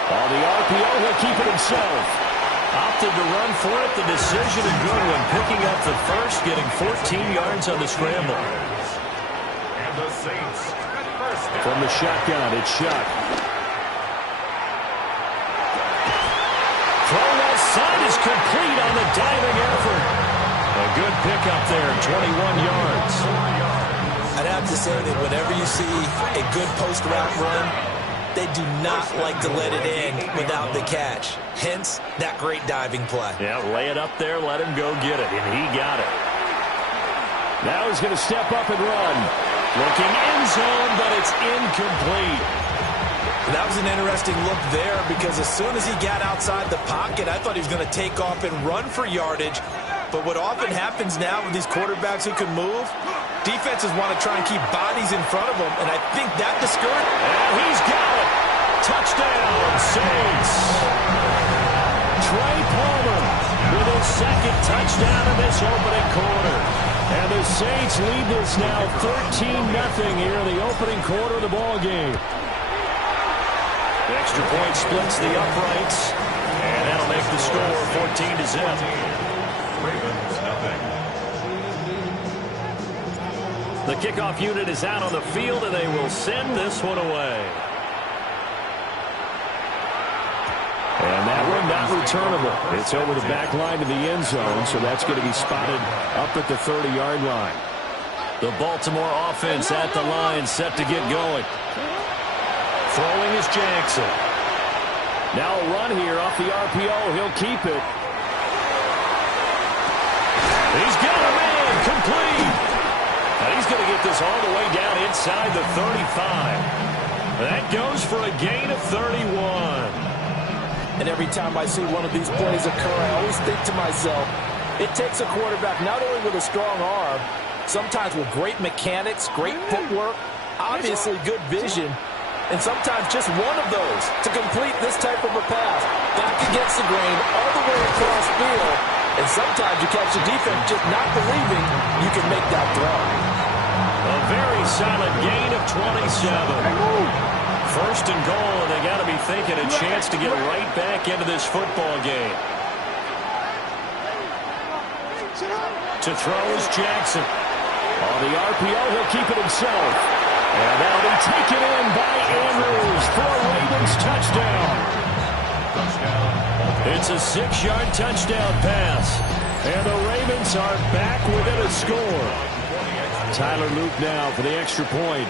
On the RPO, he'll keep it himself. Opted to run for it. The decision a good one. Picking up the first, getting 14 yards on the scramble. And the Saints first down. From the shotgun, it's Shuck. Throw left side is complete on the diving effort. A good pickup there, 21 yards. I'd have to say that whenever you see a good post-route run, they do not like to let it in without the catch. Hence, that great diving play. Yeah, lay it up there, let him go get it, and he got it. Now he's going to step up and run. Looking end zone, but it's incomplete. That was an interesting look there because as soon as he got outside the pocket, I thought he was going to take off and run for yardage. But what often happens now with these quarterbacks who can move, defenses want to try and keep bodies in front of them, and I think that discouraged. And he's got it. Touchdown, Saints. Trey Palmer with his 2nd touchdown in this opening quarter. And the Saints lead this now 13-0 here in the opening quarter of the ball game. The extra point splits the uprights, and that'll make the score 14-0. Ravens, nothing. The kickoff unit is out on the field, and they will send this one away. And that one not returnable. It's over the back line to the end zone, so that's going to be spotted up at the 30-yard line. The Baltimore offense at the line, set to get going. Throwing is Jackson. Now a run here off the RPO. He'll keep it. He's got a man complete. And he's going to get this all the way down inside the 35. That goes for a gain of 31. And every time I see one of these plays occur, I always think to myself, it takes a quarterback not only with a strong arm, sometimes with great mechanics, great footwork, obviously good vision, and sometimes just one of those to complete this type of a pass. Back against the grain, all the way across field, and sometimes you catch the defense just not believing you can make that throw. A very solid gain of 27. First and goal, and they got to be thinking a chance to get right back into this football game. To throw is Jackson. On the RPO, he'll keep it himself. And that'll be taken in by Andrews for a Ravens touchdown. It's a 6-yard touchdown pass. And the Ravens are back within a score. Tyler Luke now for the extra point.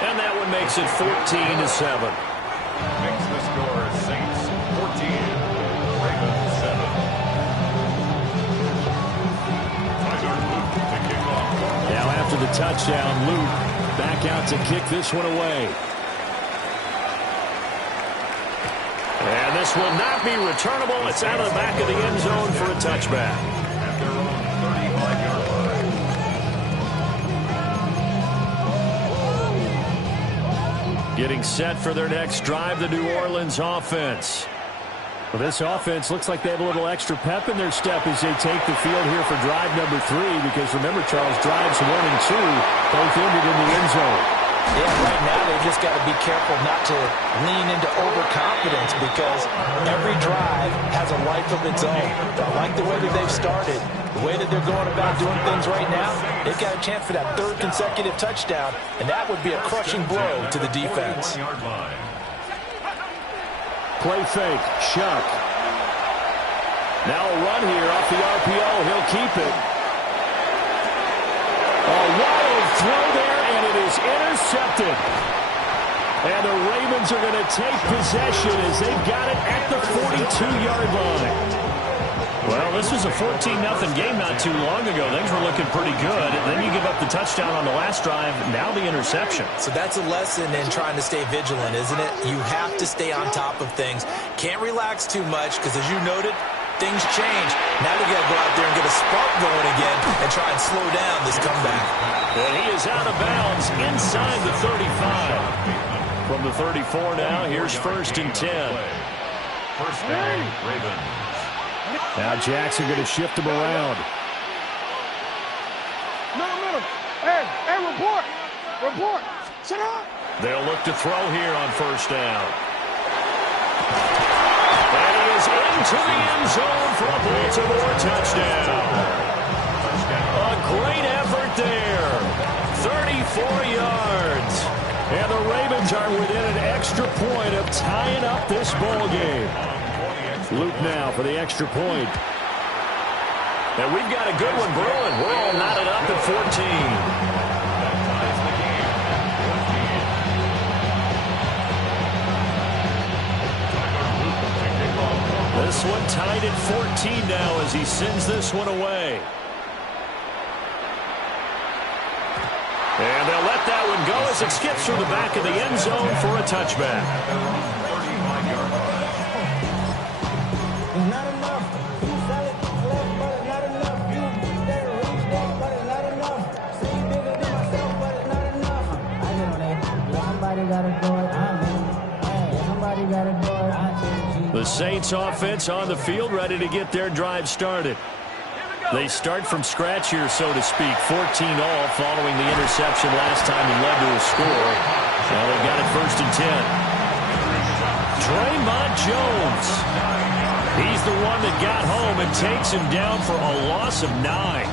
And that one makes it 14-7. Makes the score Saints 14, Ravens 7. Tyler Luke to kick off. Now after the touchdown, Luke back out to kick this one away. And this will not be returnable. It's out of the back of the end zone for a touchback. At their own 35-yard line. Getting set for their next drive, the New Orleans offense. Well, this offense looks like they have a little extra pep in their step as they take the field here for drive number 3. Because remember, Charles, drives 1 and 2 both ended in the end zone. Yeah, right now they've just got to be careful not to lean into overconfidence because every drive has a life of its own. I like the way that they've started, the way that they're going about doing things right now. They've got a chance for that 3rd consecutive touchdown, and that would be a crushing blow to the defense. Play fake, Shuck. Now a run here off the RPO. He'll keep it. A wild throw there, and it is intercepted. And the Ravens are going to take possession as they've got it at the 42-yard line. Well, this was a 14-0 game not too long ago. Things were looking pretty good. And then you give up the touchdown on the last drive. Now the interception. So that's a lesson in trying to stay vigilant, isn't it? You have to stay on top of things. Can't relax too much because, as you noted, things change. Now we got to go out there and get a spark going again and try and slow down this comeback. And he is out of bounds inside the 35. From the 34 now, here's 1st and 10. First down, Ravens. Now Jackson going to shift him around. Middle. Hey, report. Sit up. They'll look to throw here on 1st down. And he is into the end zone for a Baltimore touchdown. A great effort there. 34 yards. And the Ravens are within an extra point of tying up this ball game. Luke now for the extra point. And we've got a good one brewing. We're all knotted up at 14. This one tied at 14 now as he sends this one away. And they'll let that one go as it skips through the back of the end zone for a touchback. The Saints offense on the field, ready to get their drive started. They start from scratch here, so to speak. 14-all following the interception last time and led to a score. Now they've got it 1st and 10. Draymond Jones. He's the one that got home and takes him down for a loss of 9.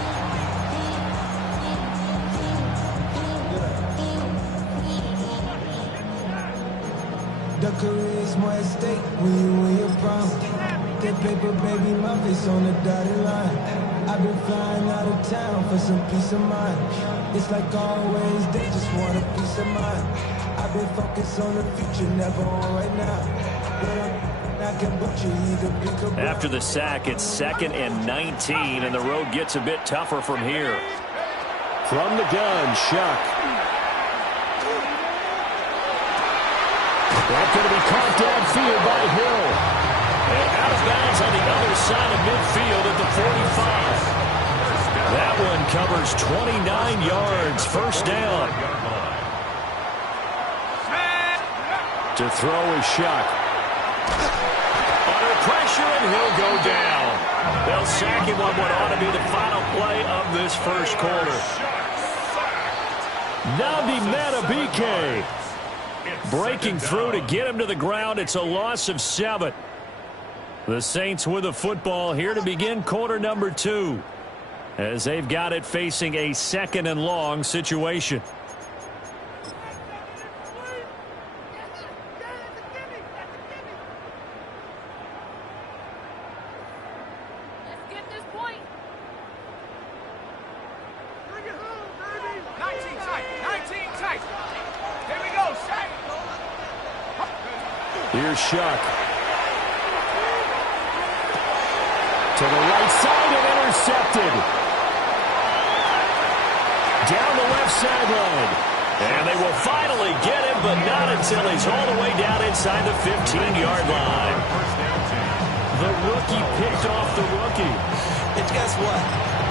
The career is more at stake when you win your prom. That paper, baby, my face on the dotted line. I've been flying out of town for some peace of mind. It's like always, they just want a peace of mind. I've been focused on the future, never on right now. After the sack, it's 2nd and 19, and the road gets a bit tougher from here. From the gun, Shuck. That's going to be caught downfield by Hill. And out of bounds on the other side of midfield at the 45. That one covers 29 yards. 1st down. To throw is Shuck. Under pressure, and he'll go down. They'll sack him on what ought to be the final play of this 1st quarter. Nnamdi Madubuike breaking through to get him to the ground. It's a loss of 7. The Saints with the football here to begin quarter number 2, as they've got it facing a 2nd and long situation. Here's Shuck. To the right side and intercepted. Down the left sideline. And they will finally get him, but not until he's all the way down inside the 15-yard line. The rookie picked off the rookie. And guess what?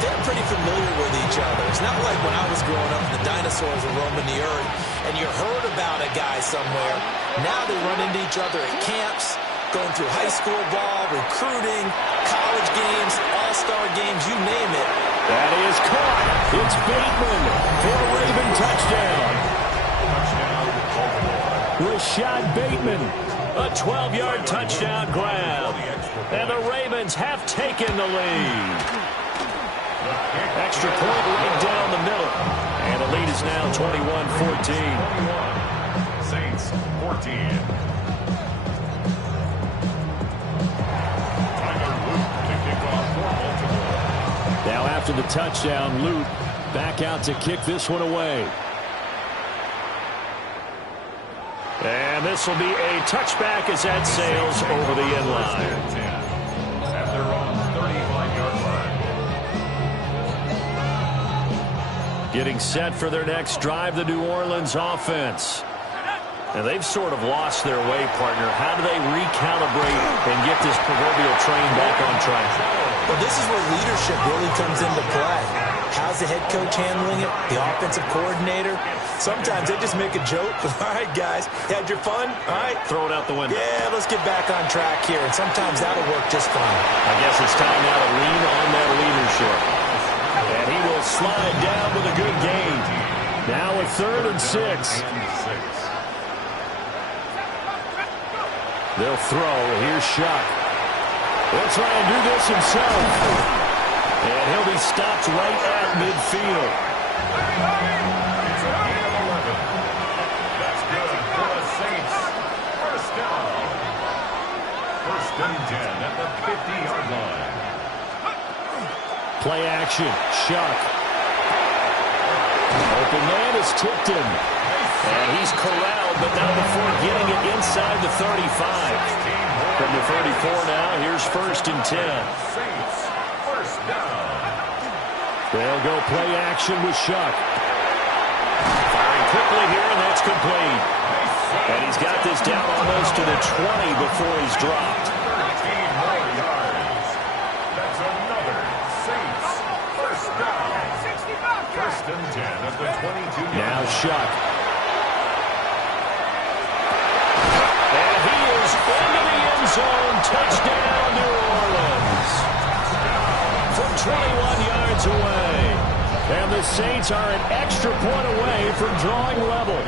They're pretty familiar with each other. It's not like when I was growing up and the dinosaurs were roaming the earth and you heard about a guy somewhere. Now they run into each other at camps, going through high school ball, recruiting, college games, all-star games, you name it. That is caught. It's Bateman for a Raven touchdown. Rashad Bateman, a 12-yard touchdown grab. And the Ravens have taken the lead. Extra point right down the middle. And the lead is now 21-14. Saints 14. Now after the touchdown, Luke back out to kick this one away. And this will be a touchback as that sails over the end line. At their own 35-yard line. Getting set for their next drive, the New Orleans offense. And they've sort of lost their way, partner. How do they recalibrate and get this proverbial train back on track? Well, this is where leadership really comes into play. How's the head coach handling it? The offensive coordinator? Sometimes they just make a joke. All right, guys, had your fun? All right. Throw it out the window. Yeah, let's get back on track here. And sometimes that'll work just fine. I guess it's time now to lean on that leadership. And he will slide down with a good gain. Now a 3rd and 6. They'll throw. Here's Shuck. He'll try and do this himself. And he'll be stopped right at midfield. It's a gain of 11. That's good for the Saints. First down. 1st and 10 at the 50-yard line. Play action. Shuck. Open man is tipped him. And he's corralled, but not before getting it inside the 35. From the 34 now, here's 1st and 10. Saints, first down. They'll go play action with Shuck. Firing quickly here, and that's complete. And he's got this down almost to the 20 before he's dropped. 13 more yards. That's another Saints first down. 1st and 10 at the 22. Now Shuck. And he is into the end zone. Touchdown, New Orleans. From 21 yards away. And the Saints are an extra point away from drawing level.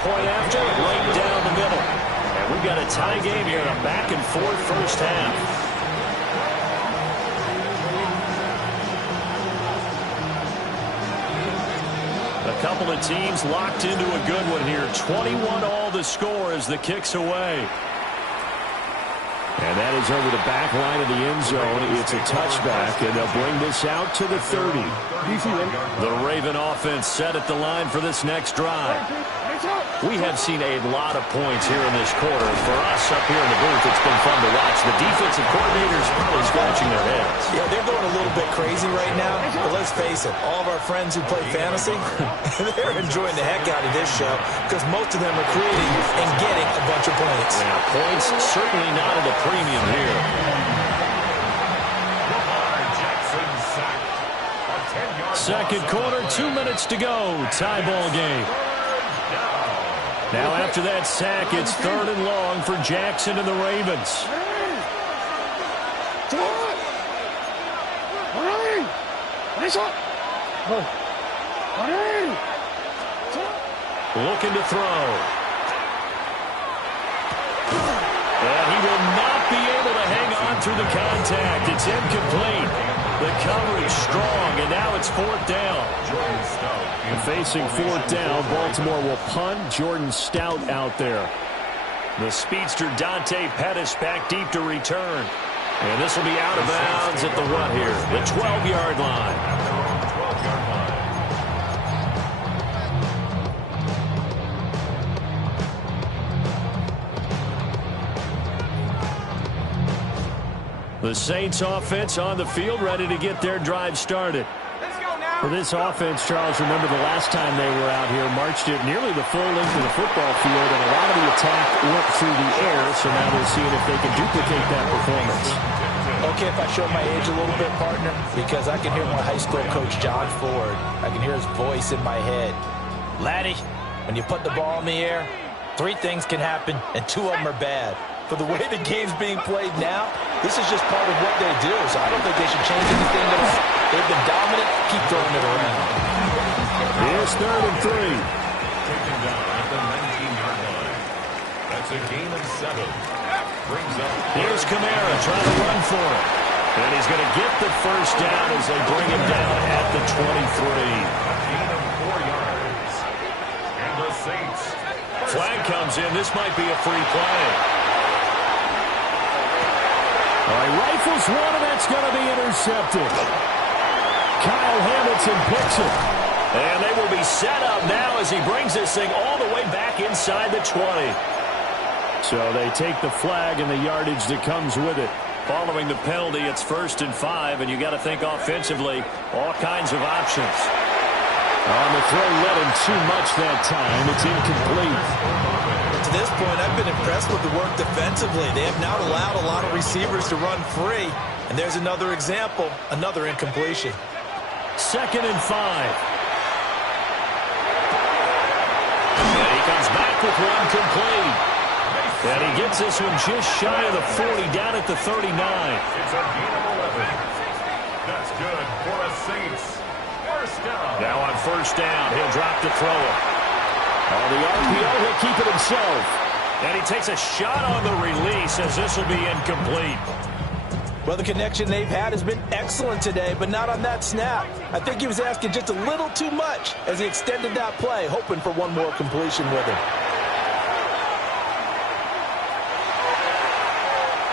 Point after, right down the middle. And we've got a tie game here, a back-and-forth first half. A couple of teams locked into a good one here. 21 all the score as the kick's away. And that is over the back line of the end zone. It's a touchback, and they'll bring this out to the 30. The Raven offense set at the line for this next drive. We have seen a lot of points here in this quarter. For us up here in the booth, it's been fun to watch. The defensive coordinators probably scratching their heads. Yeah, they're going a little bit crazy right now. But let's face it, all of our friends who play fantasy, they're enjoying the heck out of this show because most of them are creating and getting a bunch of points. Yeah, points certainly not at a premium here. Second quarter, 2 minutes to go. Tie ball game. Now after that sack, it's 3rd and long for Jackson and the Ravens. Looking to throw. through the contact. It's incomplete. The coverage strong, and now it's fourth down. And facing fourth down, Baltimore will punt. Jordan Stout out there. The speedster Dante Pettis back deep to return. And this will be out of bounds at the what here? The 12-yard line. The Saints offense on the field, ready to get their drive started. For this offense, Charles, remember the last time they were out here, marched it nearly the full length of the football field, and a lot of the attack went through the air, so now they're seeing if they can duplicate that performance. Okay, if I show my age a little bit, partner, because I can hear my high school coach, John Ford. I can hear his voice in my head. Laddie, when you put the ball in the air, 3 things can happen, and 2 of them are bad. For the way the game's being played now, this is just part of what they do, so I don't think they should change anything at all. They've been dominant. Keep throwing it around. Here's 3rd and 3. Taken down at the 19-yard line. That's a gain of 7. Brings up. Here's Kamara trying to run for it. And he's going to get the first down as they bring him down at the 23. A gain of 4 yards. And the Saints. Flag comes in. This might be a free play. All right, rifles one, and that's going to be intercepted. Kyle Hamilton picks it. And they will be set up now as he brings this thing all the way back inside the 20. So they take the flag and the yardage that comes with it. Following the penalty, it's 1st and 5, and you got to think offensively, all kinds of options. On the throw, let him too much that time. It's incomplete. To this point, I've been impressed with the work defensively. They have not allowed a lot of receivers to run free. And there's another example, another incompletion. 2nd and 5. And he comes back with one complete. And he gets this one just shy of the 40, down at the 39. It's a gain of 11. That's good for a Saints. First down. Now on 1st down, he'll drop to throw it. On the RPO, he'll keep it himself. And he takes a shot on the release as this will be incomplete. Well, the connection they've had has been excellent today, but not on that snap. I think he was asking just a little too much as he extended that play, hoping for one more completion with him.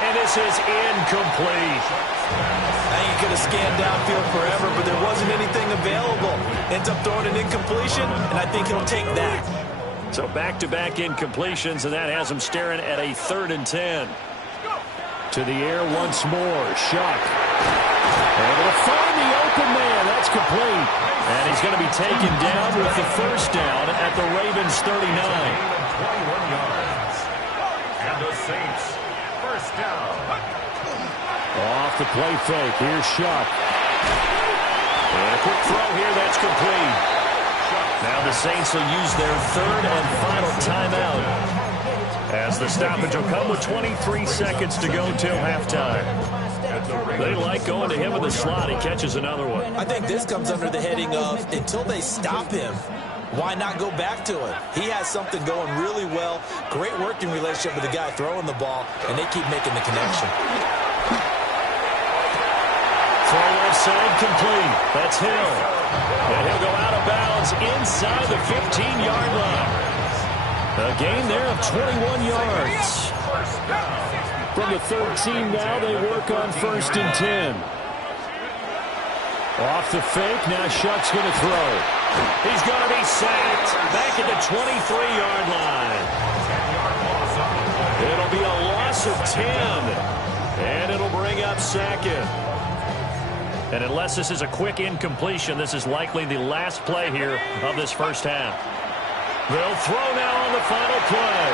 And this is incomplete. I think he could have scanned downfield forever, but there wasn't anything available. Ends up throwing an incompletion, and I think he'll take that. So back-to-back incompletions, and that has him staring at a 3rd and 10. To the air once more. Shuck. Able to find the open man. That's complete. And he's going to be taken down with the first down at the Ravens 39. 21 yards. And the Saints, first down. Off the play fake. Here's Shuck. And a quick throw here. That's complete. Now the Saints will use their 3rd and final timeout, as the stoppage will come with 23 seconds to go till halftime. They like going to him in the slot. He catches another one. I think this comes under the heading of, until they stop him, why not go back to it? He has something going really well. Great working relationship with the guy throwing the ball, and they keep making the connection. Throw left side complete. That's Hill. And he'll go out of bounds inside the 15-yard line. A gain there of 21 yards. From the 13 now, they work on 1st and 10. Off the fake, now Shuck's going to throw. He's going to be sacked back at the 23-yard line. It'll be a loss of 10. And it'll bring up 2nd. And unless this is a quick incompletion, this is likely the last play here of this first half. They'll throw now on the final play.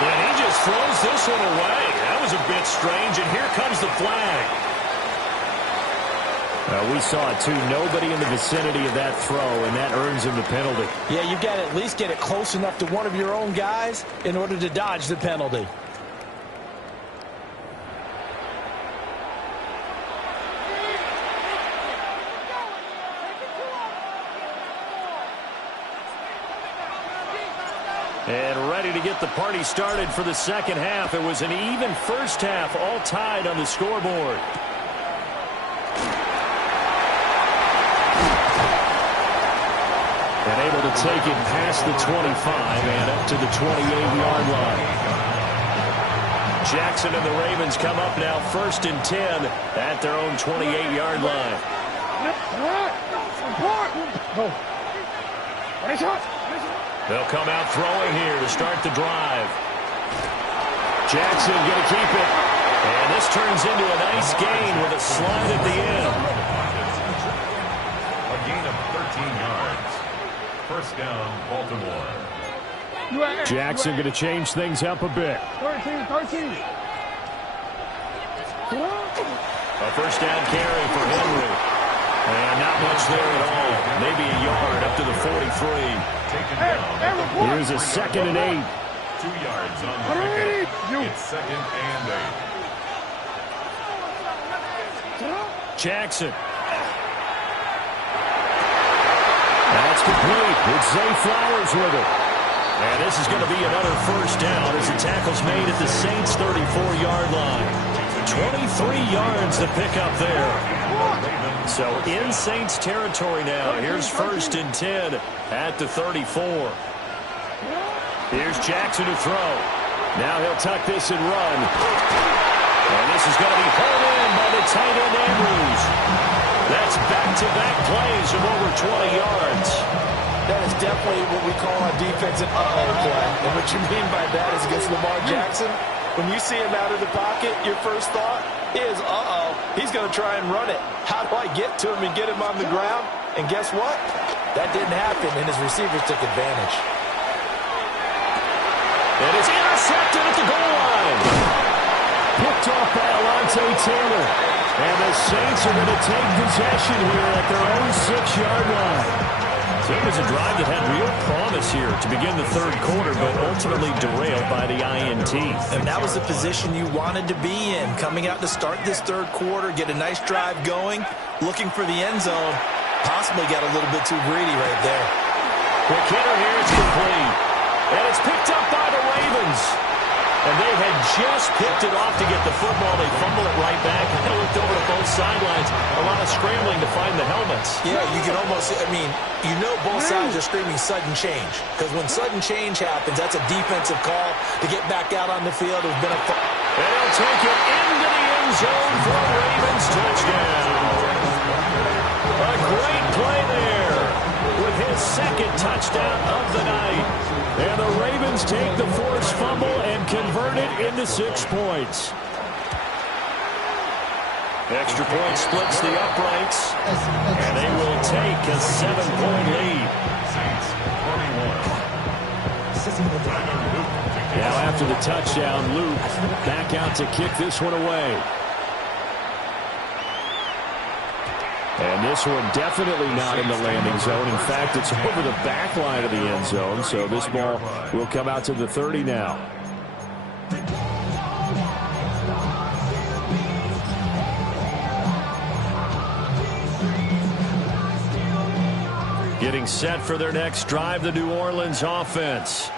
And he just throws this one away. That was a bit strange, and here comes the flag. We saw it, too. Nobody in the vicinity of that throw, and that earns him the penalty. Yeah, you've got to at least get it close enough to one of your own guys in order to dodge the penalty. And ready to get the party started for the second half. It was an even first half, all tied on the scoreboard. And able to take it past the 25 and up to the 28-yard line. Jackson and the Ravens come up now 1st and 10 at their own 28-yard line. They'll come out throwing here to start the drive. Jackson going to keep it. And this turns into a nice gain with a slide at the end. A gain of 13 yards. First down, Baltimore. Jackson going to change things up a bit. 13. A first down carry for Henry. And not much there at all. Maybe a yard up to the 43. Taken down. Here's a 2nd and 8. 2 yards on the pick. It's 2nd and 8. Jackson. That's complete. It's Zay Flowers with it. And this is going to be another first down as the tackle's made at the Saints' 34-yard line. 23 yards to pick up there. So in Saints territory now. Here's 1st and 10 at the 34. Here's Jackson to throw. Now he'll tuck this and run. And this is going to be pulled in by the tight end Andrews. That's back-to-back plays of over 20 yards. That is definitely what we call a defensive play. And what you mean by that is against Lamar Jackson, when you see him out of the pocket, your first thought is, he's going to try and run it. How do I get to him and get him on the ground? And guess what? That didn't happen, and his receivers took advantage. And it's intercepted at the goal line. Picked off by Alontae Taylor. And the Saints are going to take possession here at their own 6-yard line. So it was a drive that had real promise here to begin the third quarter, but ultimately derailed by the INT. And that was the position you wanted to be in, coming out to start this third quarter, get a nice drive going, looking for the end zone, possibly got a little bit too greedy right there. McKinnon here, it's complete. And it's picked up by the Ravens. And they had just picked it off to get the football. They fumble it right back. And they looked over to both sidelines. A lot of scrambling to find the helmets. Yeah, you can almost, both sides are screaming sudden change. Because when sudden change happens, that's a defensive call to get back out on the field. There's been a... And he'll take it into the end zone for a Ravens touchdown. A great play there with his 2nd touchdown of the night. And the Ravens take the forced fumble and convert it into 6 points. Extra point splits the uprights, and they will take a 7-point lead. Now after the touchdown, Luke back out to kick this one away. And this one definitely not in the landing zone. In fact, it's over the back line of the end zone, so this ball will come out to the 30 now. Getting set for their next drive, the New Orleans offense.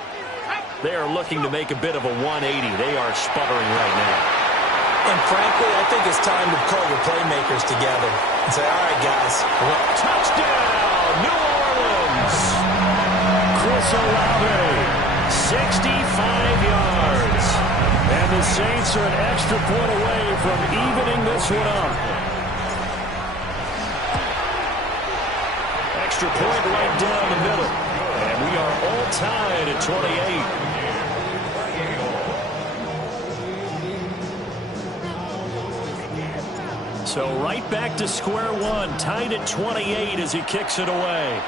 They are looking to make a bit of a 180. They are sputtering right now. And frankly, I think it's time to call the playmakers together and say, all right, guys. Touchdown, New Orleans. Chris Olave, 65 yards. And the Saints are an extra point away from evening this one up. Extra point right down the middle. And we are all tied at 28. So right back to square one, tied at 28 as he kicks it away.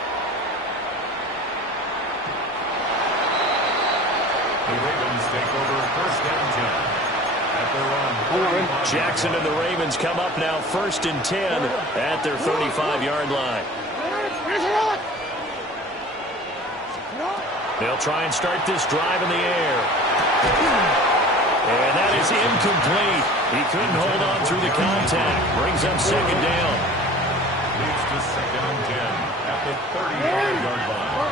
The Ravens take over 1st and 10 at their own. Jackson and the Ravens come up now 1st and 10 at their 35-yard line. They'll try and start this drive in the air. And that is incomplete. He couldn't hold on through the contact. Brings up 2nd down. Leads to 2nd and 10 at the 30-yard line.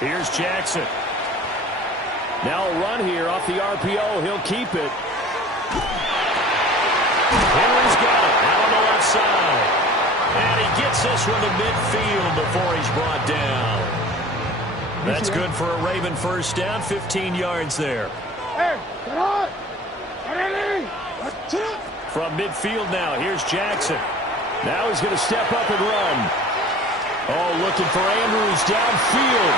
Here's Jackson. Now a run here off the RPO. He'll keep it. Henry's got it out on the left side. And he gets this one to midfield before he's brought down. That's good for a Raven first down, 15 yards there. From midfield now, here's Jackson. Now he's going to step up and run. Oh, looking for Andrews downfield.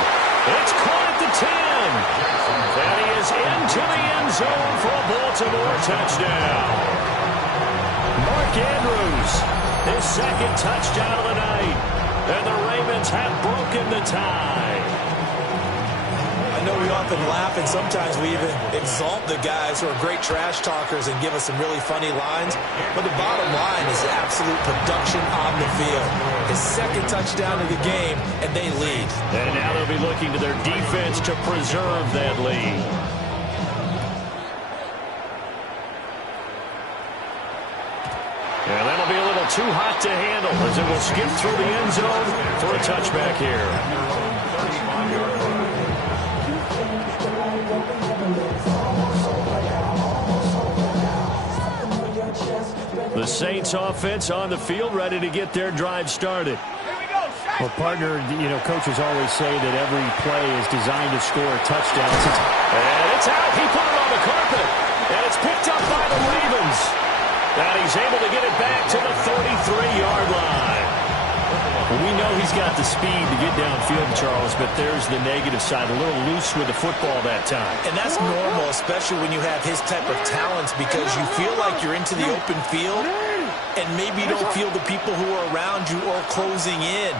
It's caught at the 10. And he is into the end zone for a Baltimore touchdown. Mark Andrews, his second touchdown of the night. And the Ravens have broken the tie. I know we often laugh, and sometimes we even exalt the guys who are great trash talkers and give us some really funny lines. But the bottom line is absolute production on the field. His second touchdown of the game, and they lead. And now they'll be looking to their defense to preserve that lead. And that'll be a little too hot to handle as it will skip through the end zone for a touchback here. The Saints offense on the field, ready to get their drive started. Well, partner, coaches always say that every play is designed to score touchdowns. And it's out. He put it on the carpet. And it's picked up by the Ravens. And he's able to get it back to the 33-yard line. Well, we know he's got the speed to get downfield, Charles, but there's the negative side. A little loose with the football that time. And that's normal, especially when you have his type of talents, because you feel like you're into the open field and maybe you don't feel the people who are around you or closing in.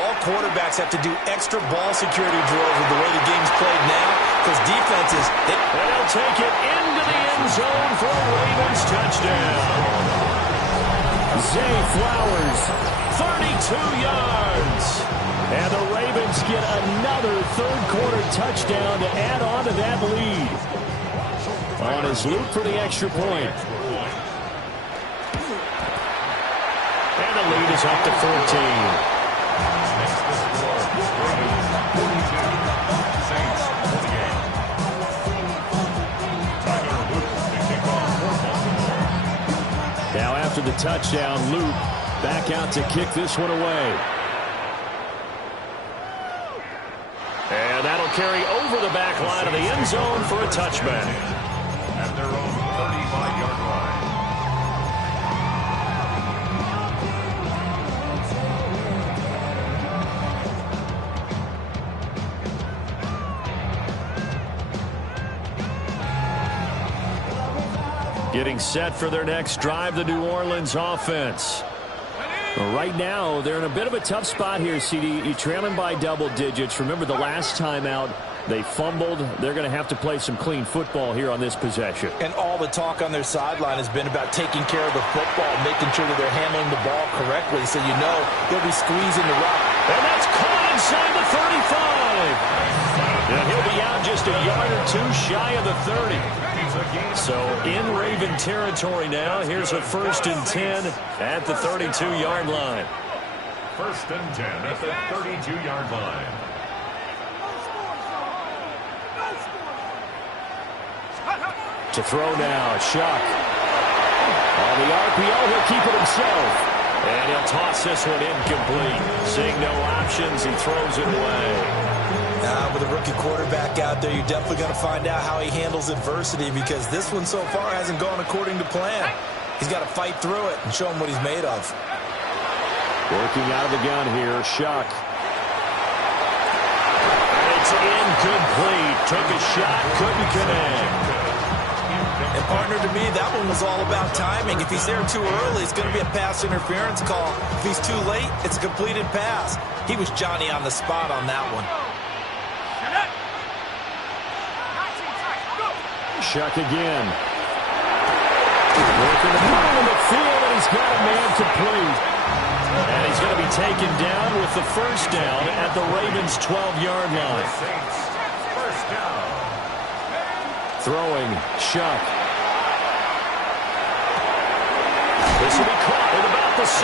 All quarterbacks have to do extra ball security drills with the way the game's played now, because defenses, they'll take it into the end zone for a Ravens touchdown. Zay Flowers, 32 yards. And the Ravens get another third-quarter touchdown to add on to that lead. On his loop for the extra point. And the lead is up to 14. Now after the touchdown, Luke back out to kick this one away. And that'll carry over the back line of the end zone for a touchback. At their own 35-yard line. Getting set for their next drive, the New Orleans offense. Right now, they're in a bit of a tough spot here, CD. You're trailing by double digits. Remember the last time out, they fumbled. They're going to have to play some clean football here on this possession. And all the talk on their sideline has been about taking care of the football, making sure that they're handling the ball correctly, so you know they'll be squeezing the rock. And that's caught inside the 35. And he'll be out just a yard or two shy of the 30. So in Raven territory now. Here's a 1st and 10 at the 32-yard line. 1st and 10 at the 32-yard line. To throw now, Shuck. On the RPO, he'll keep it himself. And he'll toss this one incomplete. Seeing no options, he throws it away. With a rookie quarterback out there, you're definitely going to find out how he handles adversity, because this one so far hasn't gone according to plan. He's got to fight through it and show him what he's made of. Working out of the gun here, Shuck. It's incomplete. Took a shot, couldn't connect. And partner, to me, that one was all about timing. If he's there too early, it's going to be a pass interference call. If he's too late, it's a completed pass. He was Johnny on the spot on that one. Shuck again. Working the ball in the field, and he's got a man complete. And he's going to be taken down with the 1st down at the Ravens' 12-yard line. First down. Throwing, Shuck. This will be caught at about the 6.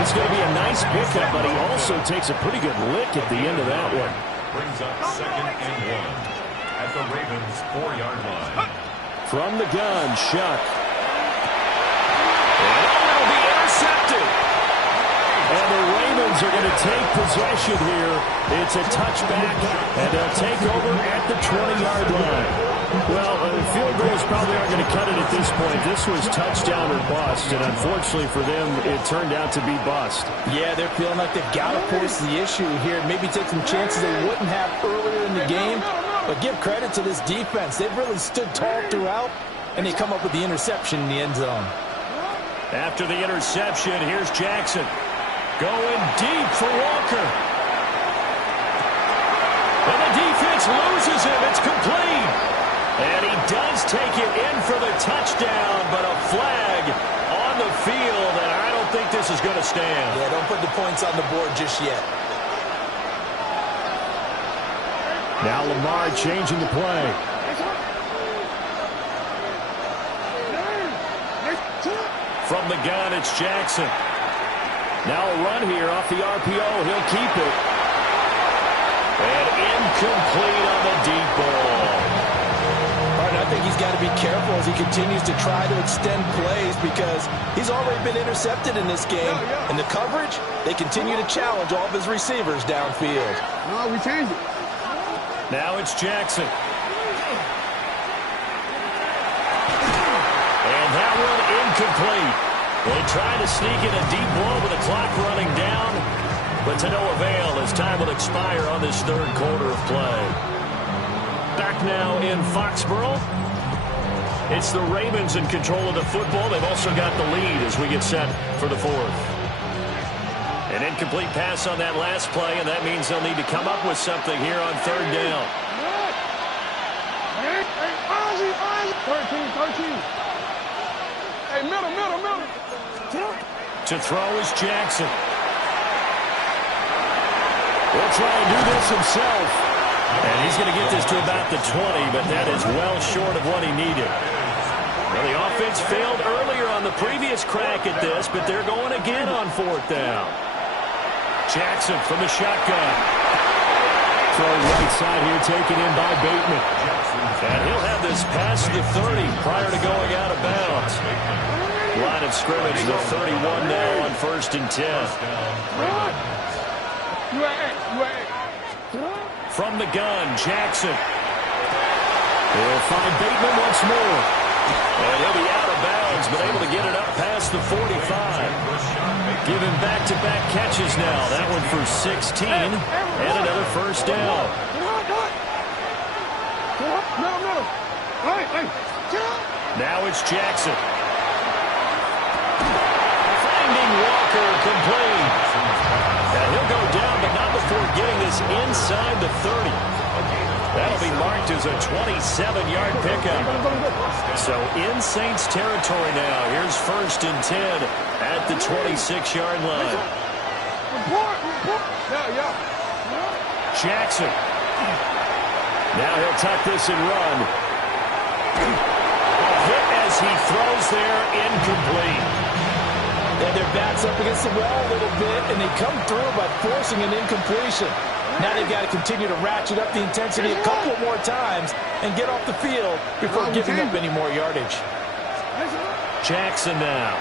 It's going to be a nice pickup, but he also takes a pretty good lick at the end of that one. Brings up 2nd and 1 at the Ravens' 4-yard line. From the gun, Shuck. And it'll be intercepted. And the Ravens are going to take possession here. It's a touchback, and they'll take over at the 20-yard line. Well, field goals probably aren't going to cut it at this point. This was touchdown or bust, and unfortunately for them, it turned out to be bust. Yeah, they're feeling like they've got to force the issue here. Maybe take some chances they wouldn't have earlier in the game. But give credit to this defense. They've really stood tall throughout, and they come up with the interception in the end zone. After the interception, here's Jackson. Going deep for Walker. And the defense loses him. It's complete. And he does take it in for the touchdown, but a flag on the field, and I don't think this is going to stand. Yeah, don't put the points on the board just yet. Now Lamar changing the play. From the gun, it's Jackson. Now a run here off the RPO. He'll keep it. And incomplete on the deep ball. I think he's got to be careful as he continues to try to extend plays because he's already been intercepted in this game. And the coverage, they continue to challenge all of his receivers downfield. No, we changed it. Now it's Jackson. And that one incomplete. They try to sneak in a deep ball with the clock running down, but to no avail as time will expire on this third quarter of play. Back now in Foxborough. It's the Ravens in control of the football. They've also got the lead as we get set for the fourth. An incomplete pass on that last play, and that means they'll need to come up with something here on third down. 13. Hey, middle. To throw is Jackson. He'll try and do this himself. And he's going to get this to about the 20, but that is well short of what he needed. Well, the offense failed earlier on the previous crack at this, but they're going again on fourth down. Jackson from the shotgun. Throw right side here taken in by Bateman. And he'll have this past the 30 prior to going out of bounds. Line of scrimmage, the 31 now on 1st and 10. From the gun, Jackson. He'll find Bateman once more. And he'll be out of bounds, but able to get it up past the 45. Giving back-to-back catches now. That one for 16. And another first down. Now it's Jackson. Finding Walker complete. And he'll go down, but not before getting this inside the 30. That'll be marked as a 27-yard pickup. So in Saints territory now. Here's 1st and 10 at the 26-yard line. Jackson. Now he'll tuck this and run. A hit as he throws there, incomplete. And their backs up against the wall a little bit, and they come through by forcing an incompletion. Now they've got to continue to ratchet up the intensity a couple more times and get off the field before giving up any more yardage. Jackson now.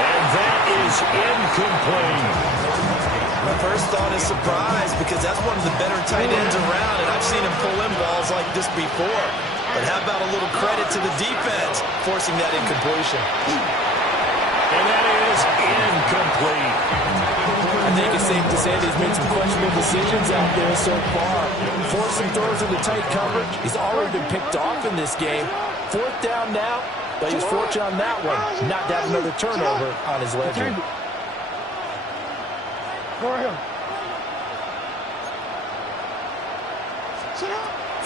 And that is incomplete. My first thought is surprise because that's one of the better tight ends around, and I've seen him pull in balls like this before. But how about a little credit to the defense forcing that incompletion? And that is incomplete. I think it's safe to say that he's made some questionable decisions out there so far. Forcing throws into tight coverage. He's already been picked off in this game. Fourth down now, but he's fortunate on that one not to have another turnover on his ledger.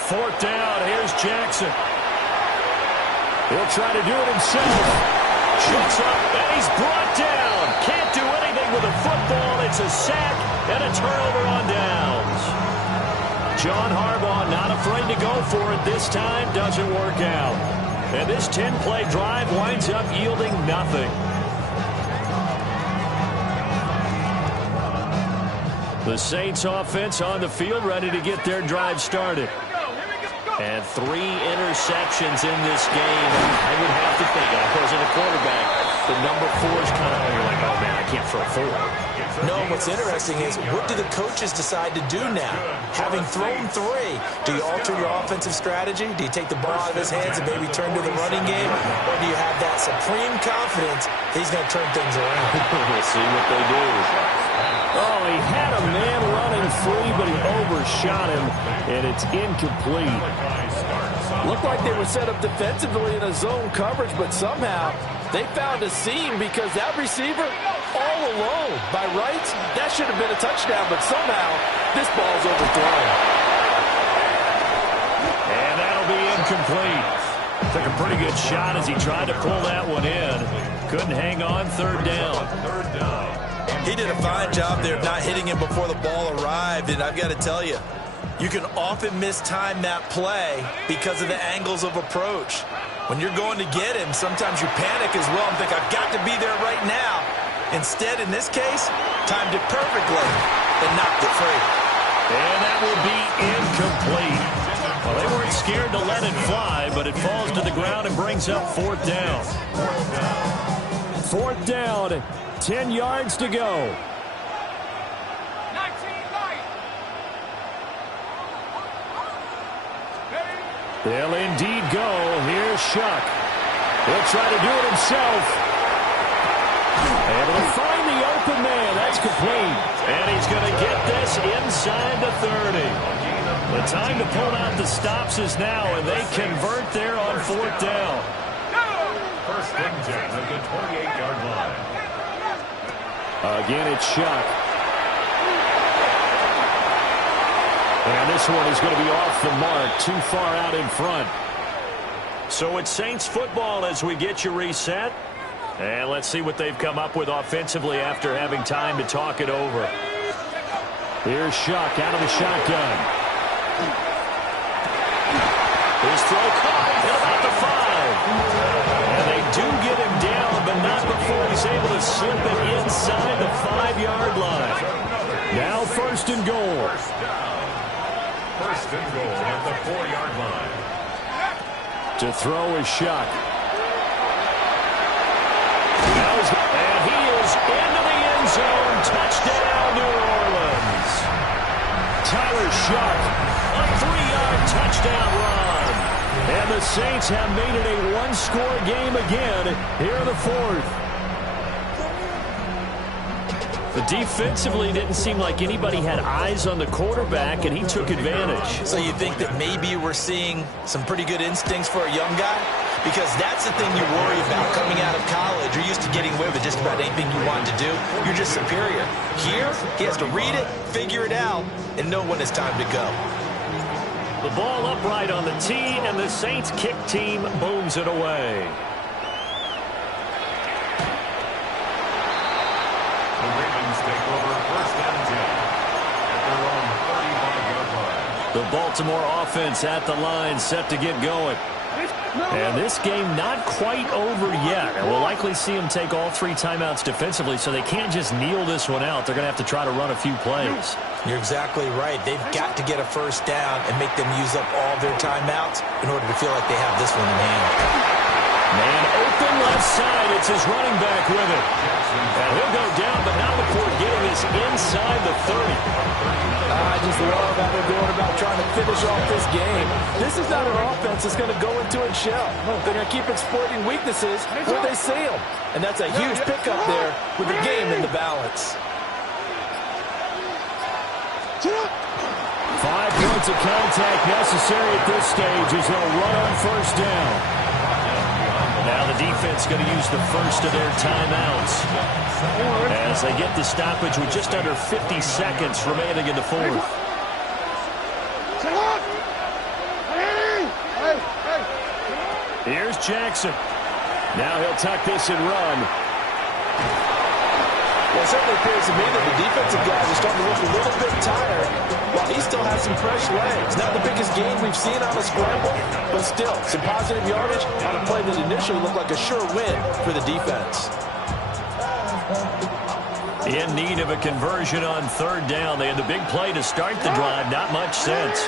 Fourth down, here's Jackson. He'll try to do it himself. Shoots up, and he's brought down. Can't do anything with the football. It's a sack and a turnover on downs. John Harbaugh not afraid to go for it this time. Doesn't work out. And this 10-play drive winds up yielding nothing. The Saints offense on the field, ready to get their drive started. And 3 interceptions in this game. I would have to think, I wasn't a quarterback, the number 4 is kind of, you're like, oh man, I can't throw 4. No, what's interesting is, what do the coaches decide to do now? Having thrown 3, do you alter your offensive strategy? Do you take the ball out of his hands and maybe turn to the running game? Or do you have that supreme confidence he's going to turn things around? We'll see what they do. Oh, he had a man running free, but he overshot him, and it's incomplete. Looked like they were set up defensively in a zone coverage, but somehow they found a seam because that receiver all alone. By rights, that should have been a touchdown, but somehow this ball's overthrown. And that'll be incomplete. Took a pretty good shot as he tried to pull that one in. Couldn't hang on. 3rd down. He did a fine job there of not hitting him before the ball arrived, and I've got to tell you, you can often mistime that play because of the angles of approach. When you're going to get him, sometimes you panic as well and think, I've got to be there right now. Instead, in this case, timed it perfectly and knocked it free. And that will be incomplete. Well, they weren't scared to let it fly, but it falls to the ground and brings up 4th down. 4th down, 10 yards to go. They'll indeed go. Here's Shuck. He'll try to do it himself. Able to find the open man. That's complete. And he's going to get this inside the 30. The time to pull out the stops is now, and they convert there on 4th down. 1st and 10 at the 28-yard line. Again, it's Shuck. And this one is going to be off the mark, too far out in front. So it's Saints football as we get you reset. And let's see what they've come up with offensively after having time to talk it over. Here's Shuck out of the shotgun. His throw caught at about the 5. And they do get him down, but not before he's able to slip it inside the 5-yard line. Now 1st and goal. 1st and goal at the 4-yard line. To throw is Shuck. And he is into the end zone. Touchdown, New Orleans. Tyler Shuck, A 3-yard touchdown run. and the Saints have made it a 1-score game again here in the 4th. But defensively, didn't seem like anybody had eyes on the quarterback, and he took advantage. So you think that maybe we're seeing some pretty good instincts for a young guy? Because that's the thing you worry about coming out of college. You're used to getting away with just about anything you want to do. You're just superior. Here, he has to read it, figure it out, and know when it's time to go. The ball upright on the tee, and the Saints kick team booms it away. The Ravens take over 1st and 10 at their own 35-yard line. The Baltimore offense at the line, set to get going. And this game not quite over yet. And we'll likely see them take all 3 timeouts defensively, so they can't just kneel this one out. They're going to have to try to run a few plays. You're exactly right. They've got to get a 1st down and make them use up all their timeouts in order to feel like they have this one in hand. Man open left side. It's his running back with it. And he'll go down, but not before getting this inside the 30. I just love how they're going about trying to finish off this game. This is not an offense that's going to go into a shell. They're going to keep exploiting weaknesses where they see them. And that's a huge pickup there with the game in the balance. 5 points of contact necessary at this stage as they'll run on 1st down. Now the defense going to use the first of their timeouts as they get the stoppage with just under 50 seconds remaining in the 4th. Here's Jackson. Now he'll tuck this and run. Well, it certainly appears to me that the defensive guys are starting to look a little bit tired while he still has some fresh legs. Not the biggest gain we've seen on a scramble, but still some positive yardage on a play that initially looked like a sure win for the defense. In need of a conversion on third down. They had the big play to start the drive. Not much sense.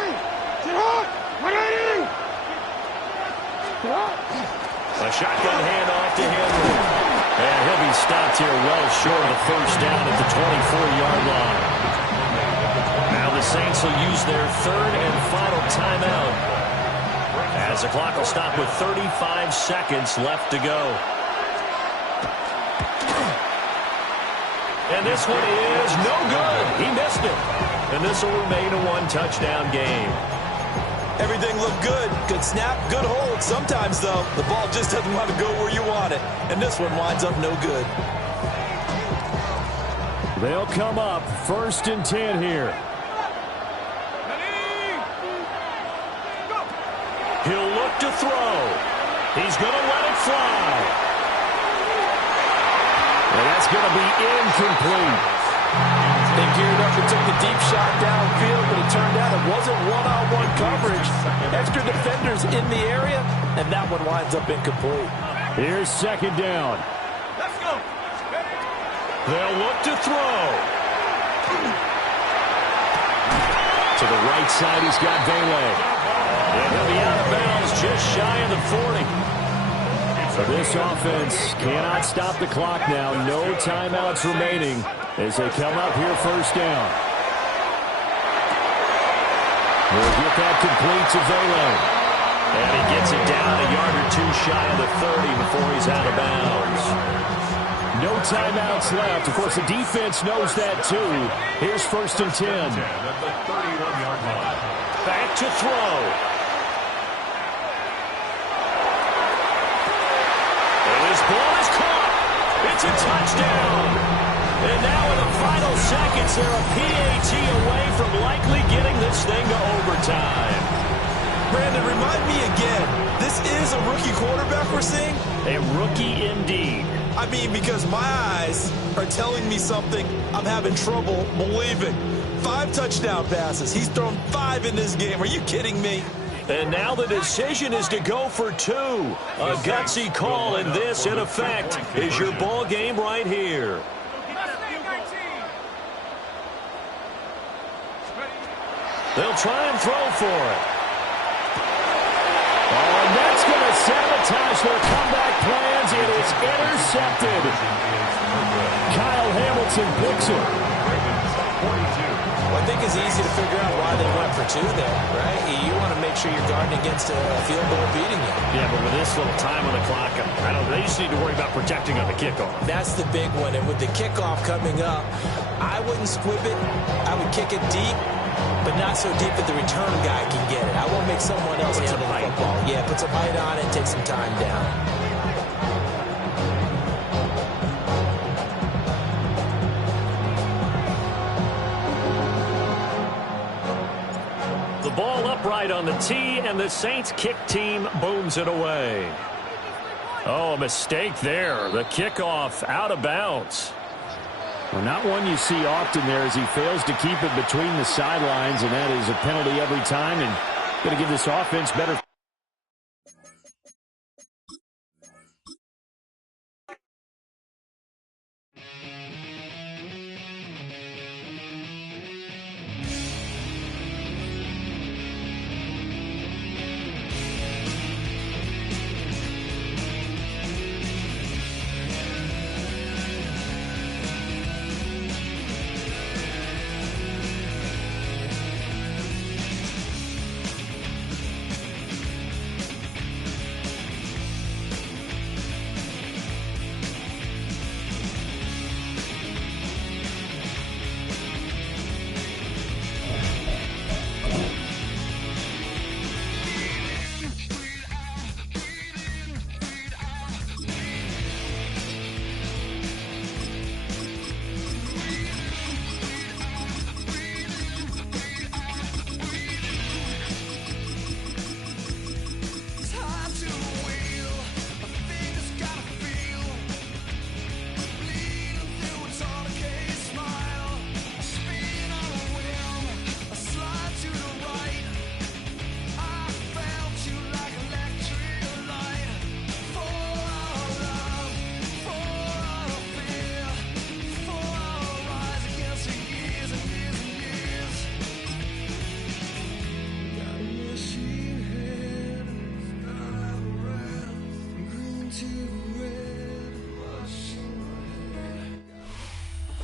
A shotgun handoff to Henry. And he'll be stopped here well short of the first down at the 24-yard line. Now the Saints will use their third and final timeout as the clock will stop with 35 seconds left to go. And this one is no good. He missed it. And this will remain a one-touchdown game. Everything looked good. Good snap, good hold. Sometimes, though, the ball just doesn't want to go where you want it. And this one winds up no good. They'll come up 1st and 10 here. He'll look to throw. He's going to let it fly. And that's going to be incomplete. They geared up and took the deep shot downfield, but it turned out it wasn't one-on-one coverage. Extra defenders in the area, and that one winds up incomplete. Here's 2nd down. Let's go. They'll look to throw. To the right side, he's got Vele. And he'll be out of bounds just shy of the 40. So this offense cannot stop the clock now. No timeouts remaining as they come up here 1st down. We'll get that complete to Vele. And he gets it down a yard or two shy of the 30 before he's out of bounds. No timeouts left. Of course, the defense knows that too. Here's 1st and 10. Back to throw. And this ball is caught. It's a touchdown. And now in the final seconds, they're a PAT away from likely getting this thing to overtime. Brandon, remind me again, this is a rookie quarterback we're seeing? A rookie indeed. I mean, because my eyes are telling me something I'm having trouble believing. 5 touchdown passes. He's thrown 5 in this game. Are you kidding me? And now the decision is to go for 2. A gutsy call, and this, in effect, is your ball game right here. They'll try and throw for it. Oh, and that's going to sabotage their comeback plans. It is intercepted. Kyle Hamilton picks it. Well, I think it's easy to figure out why they went for 2 there, right? You want to make sure you're guarding against a field goal beating you. Yeah, but with this little time on the clock, they just need to worry about protecting on the kickoff. That's the big one. And with the kickoff coming up, I wouldn't squib it. I would kick it deep, but not so deep that the return guy can get it. I won't make someone else handle the football. Yeah, put some height on it, take some time down. The ball upright on the tee, and the Saints kick team booms it away. Oh, a mistake there. The kickoff out of bounds. Well, not one you see often there as he fails to keep it between the sidelines, and that is a penalty every time, and going to give this offense better.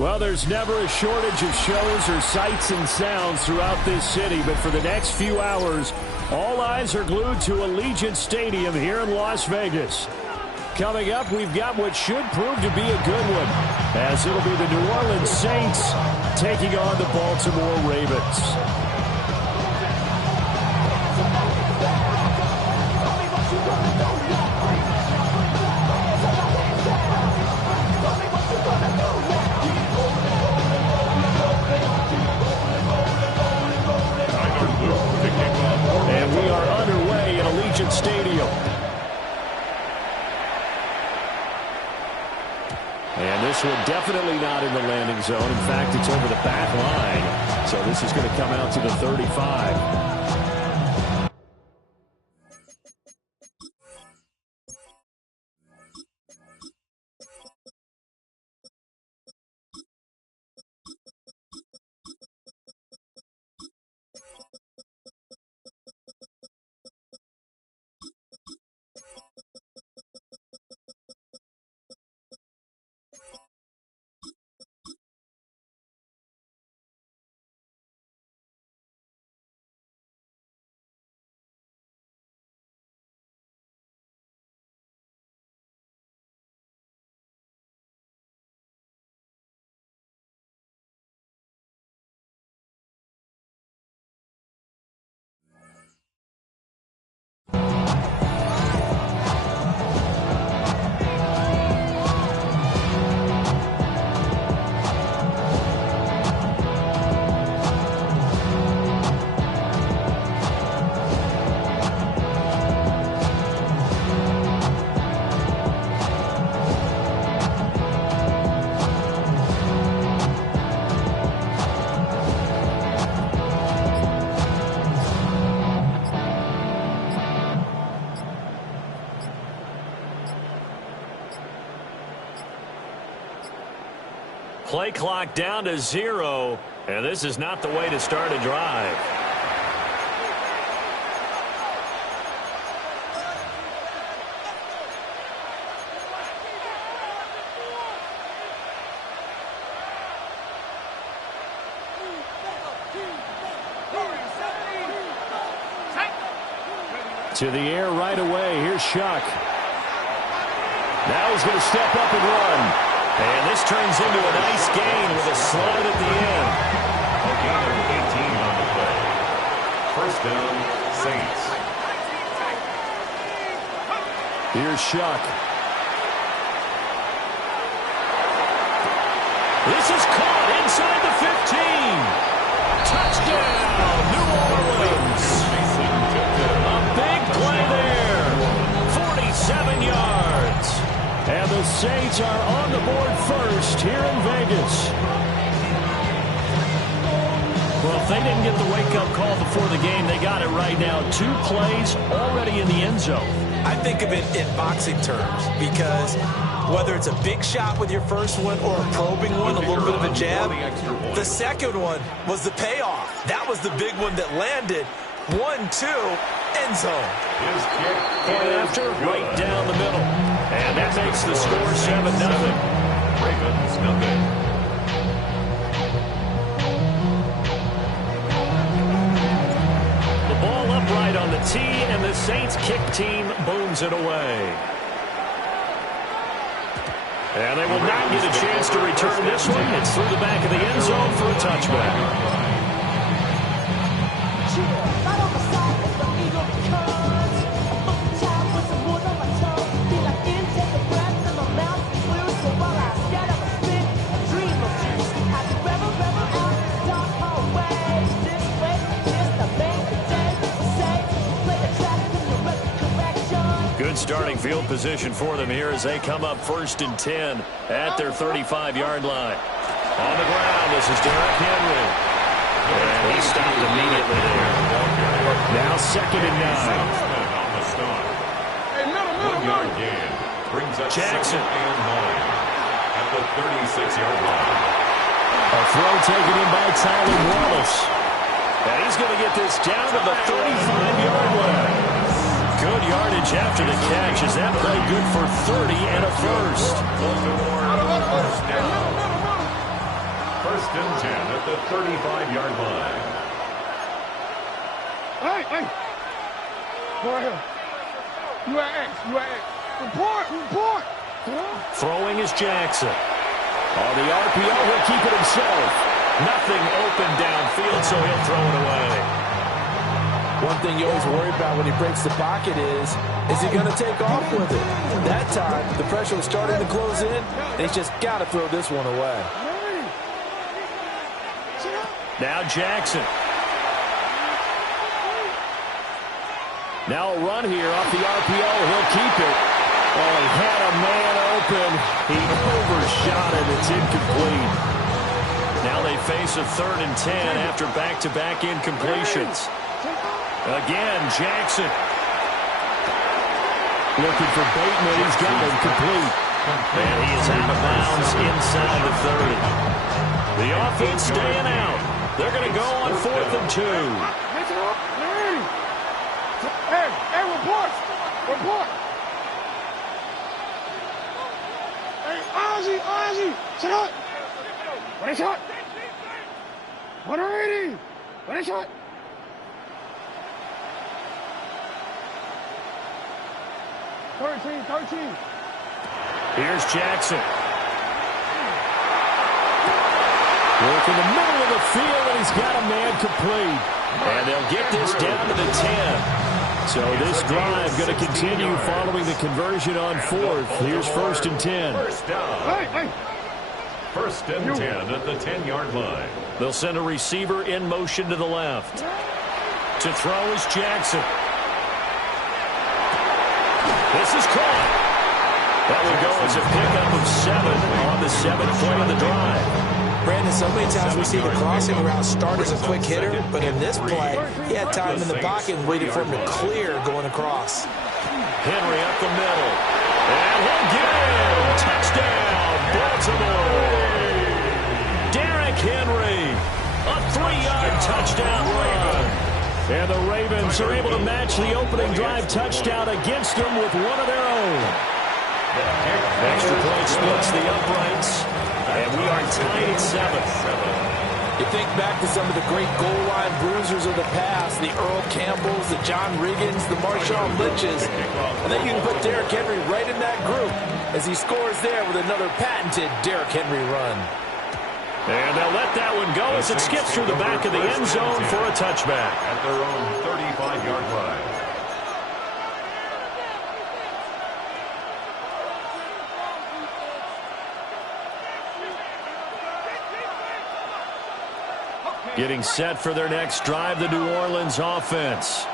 Well, there's never a shortage of shows or sights and sounds throughout this city, but for the next few hours, all eyes are glued to Allegiant Stadium here in Las Vegas. Coming up, we've got what should prove to be a good one, as it'll be the New Orleans Saints taking on the Baltimore Ravens. And we are underway at Allegiant Stadium. And this one definitely not in the landing zone. In fact, it's over the back line. So this is going to come out to the 35. Play clock down to 0, and this is not the way to start a drive. To the air right away. Here's Shuck. Now he's going to step up and run. And this turns into a nice gain with a slide at the end. A gain of 18 on the play. First down, Saints. Here's Shuck. This is caught inside the 15. Touchdown, New Orleans. A big play there. 47 yards. And the Saints are on the board first here in Vegas. Well, if they didn't get the wake-up call before the game, they got it right now. 2 plays already in the end zone. I think of it in boxing terms because whether it's a big shot with your first one or a probing one, a little bit of a jab, the second one was the payoff. That was the big one that landed. 1-2, end zone. Point after, right down the middle. And that makes the score 7-0. Ravens nothing. The ball upright on the tee, and the Saints kick team booms it away. And they will not get a chance to return this one. It's through the back of the end zone for a touchback. Good starting field position for them here as they come up 1st and 10 at their 35-yard line. On the ground, this is Derrick Henry. And he stopped immediately there. Now 2nd and 9. On the start. 1-yard gain brings up Jackson. 2nd and 9 at the 36-yard line. A throw taken in by Tyler Wallace. And he's going to get this down to the 35-yard line. Good yardage after the catch. Is that play good for 30 and a first? First and 10 at the 35-yard line. Hey! Go ahead. You at X. Report! Throwing is Jackson. On the RPO, he'll keep it himself. Nothing open downfield, so he'll throw it away. One thing you always worry about when he breaks the pocket is he going to take off with it? That time, the pressure was starting to close in, and he's just got to throw this one away. Now Jackson. Now a run here off the RPO. He'll keep it. Oh, he had a man open. He overshot it. It's incomplete. Now they face a 3rd and 10 after back-to-back incompletions. Again, Jackson. Looking for Bateman. He's got him complete. And he is out of bounds inside the 30. The offense staying out. They're going to go on 4th and 2. Hey, report. Hey, Ozzy, sit up. What is shot? 180. What is shot? Thirteen. Here's Jackson. Work in the middle of the field, and he's got a man complete. And they'll get this down to the 10. So this drive going to continue following the conversion on 4th. Here's 1st and 10. First down. First and 10 at the 10-yard line. They'll send a receiver in motion to the left. To throw is Jackson. This is caught. That would go as a pickup of 7 on the 7th play of the drive. Brandon, so many times we see the crossing route start as a quick hitter, but in this play, he had time in the pocket and waited for him to clear going across. Henry up the middle. And he'll get in. Touchdown, Baltimore. Derrick Henry, a 3-yard touchdown run. And the Ravens are able to match the opening drive touchdown against them with one of their own. Extra point splits the uprights. And we are tied at 7. You think back to some of the great goal line bruisers of the past, the Earl Campbells, the John Riggins, the Marshawn Lynches. I think you can put Derrick Henry right in that group as he scores there with another patented Derrick Henry run. And they'll let that one go as it skips through the back of the end zone for a touchback. At their own 35-yard line. Getting set for their next drive, the New Orleans offense.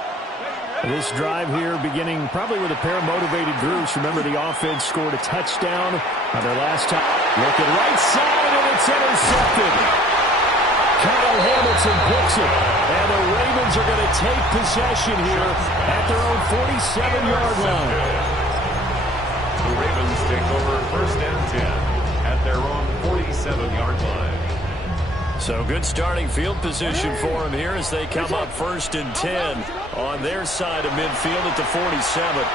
This drive here beginning probably with a pair of motivated groups. Remember, the offense scored a touchdown on their last time. Looking right side, and it's intercepted. Kyle Hamilton picks it. And the Ravens are going to take possession here at their own 47-yard line. The Ravens take over 1st and 10 at their own 47-yard line. So good starting field position for them here as they come up 1st and 10 on their side of midfield at the 47.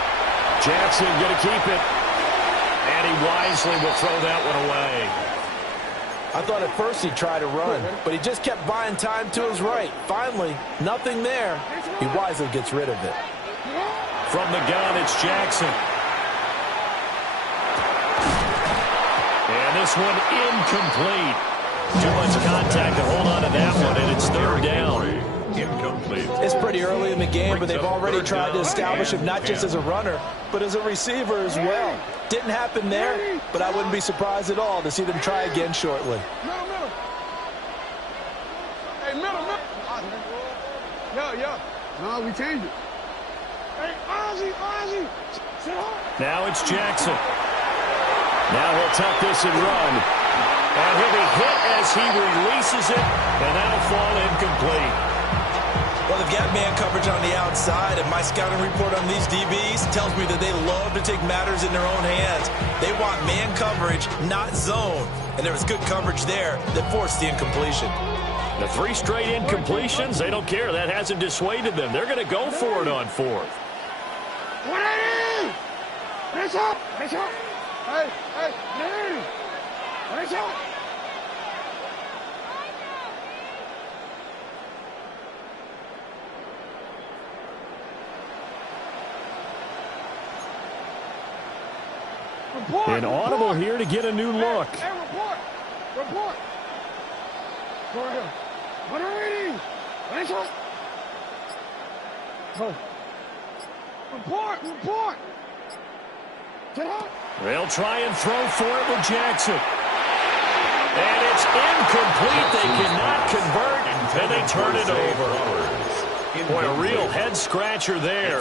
Jackson going to keep it. And he wisely will throw that one away. I thought at first he'd try to run, but he just kept buying time to his right. Finally, nothing there. He wisely gets rid of it. From the gun, it's Jackson. And this one incomplete. Too much contact to hold on to that one, and it's 3rd down. Incomplete. It's pretty early in the game, but they've already tried to establish him not just as a runner, but as a receiver as well. Didn't happen there, but I wouldn't be surprised at all to see them try again shortly. Middle. Hey, middle. Yeah. No, we changed it. Hey, Ozzy. Sit up. Now it's Jackson. Now he'll tuck this and run. And he'll be hit as he releases it, and that'll fall incomplete. Well, they've got man coverage on the outside, and my scouting report on these DBs tells me that they love to take matters in their own hands. They want man coverage, not zone. And there was good coverage there that forced the incompletion. The 3 straight incompletions, they don't care. That hasn't dissuaded them. They're going to go for it on 4th. 180! Finish up! Hey, 180! Finish up! An audible here to get a new look. Hey, report. Go right here. 180. Finish it. Go. Report. Get out. They'll try and throw for it with Jackson. And it's incomplete. They cannot convert, and they turn it over. Boy, a real head-scratcher there.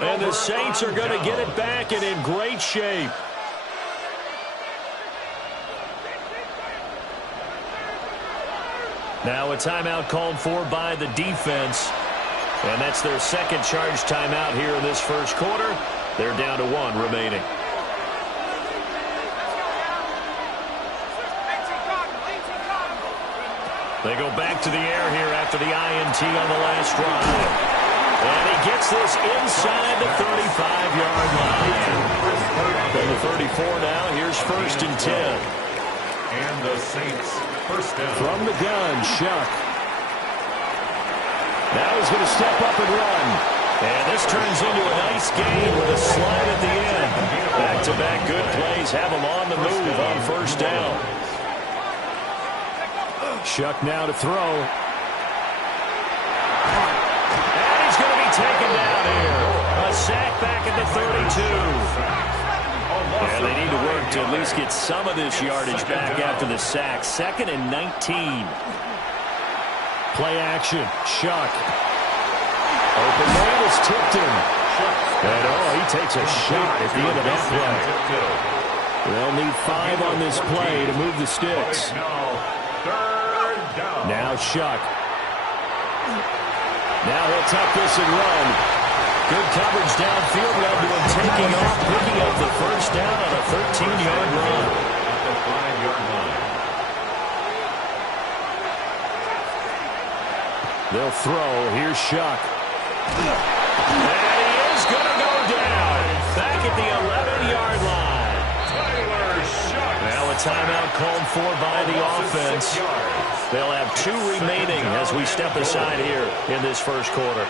And the Saints are going to get it back and in great shape. Now a timeout called for by the defense. And that's their second charge timeout here in this first quarter. They're down to 1 remaining. They go back to the air here after the INT on the last drive. And he gets this inside the 35-yard line. From the 34 now, here's 1st and 10. And the Saints first down. From the gun, Shuck. Now he's going to step up and run. And this turns into a nice gain with a slide at the end. Back-to-back good plays have him on the move on 1st down. Shuck now to throw. And he's going to be taken down here. A sack back at the 32. And they need to work to at least get some of this yardage back after the sack. 2nd and 19. Play action. Shuck. Open man is Tipton. And he takes a shot at the end of that play. They'll need 5 on this play to move the sticks. Now Shuck. Now he'll tuck this and run. Good coverage downfield. Led to him taking off, picking up the 1st down on a 13-yard run. At the 5-yard line. They'll throw. Here's Shuck. And he is going to go down. Back at the 11-yard line. Now a timeout called for by the offense. They'll have 2 remaining as we step aside here in this first quarter.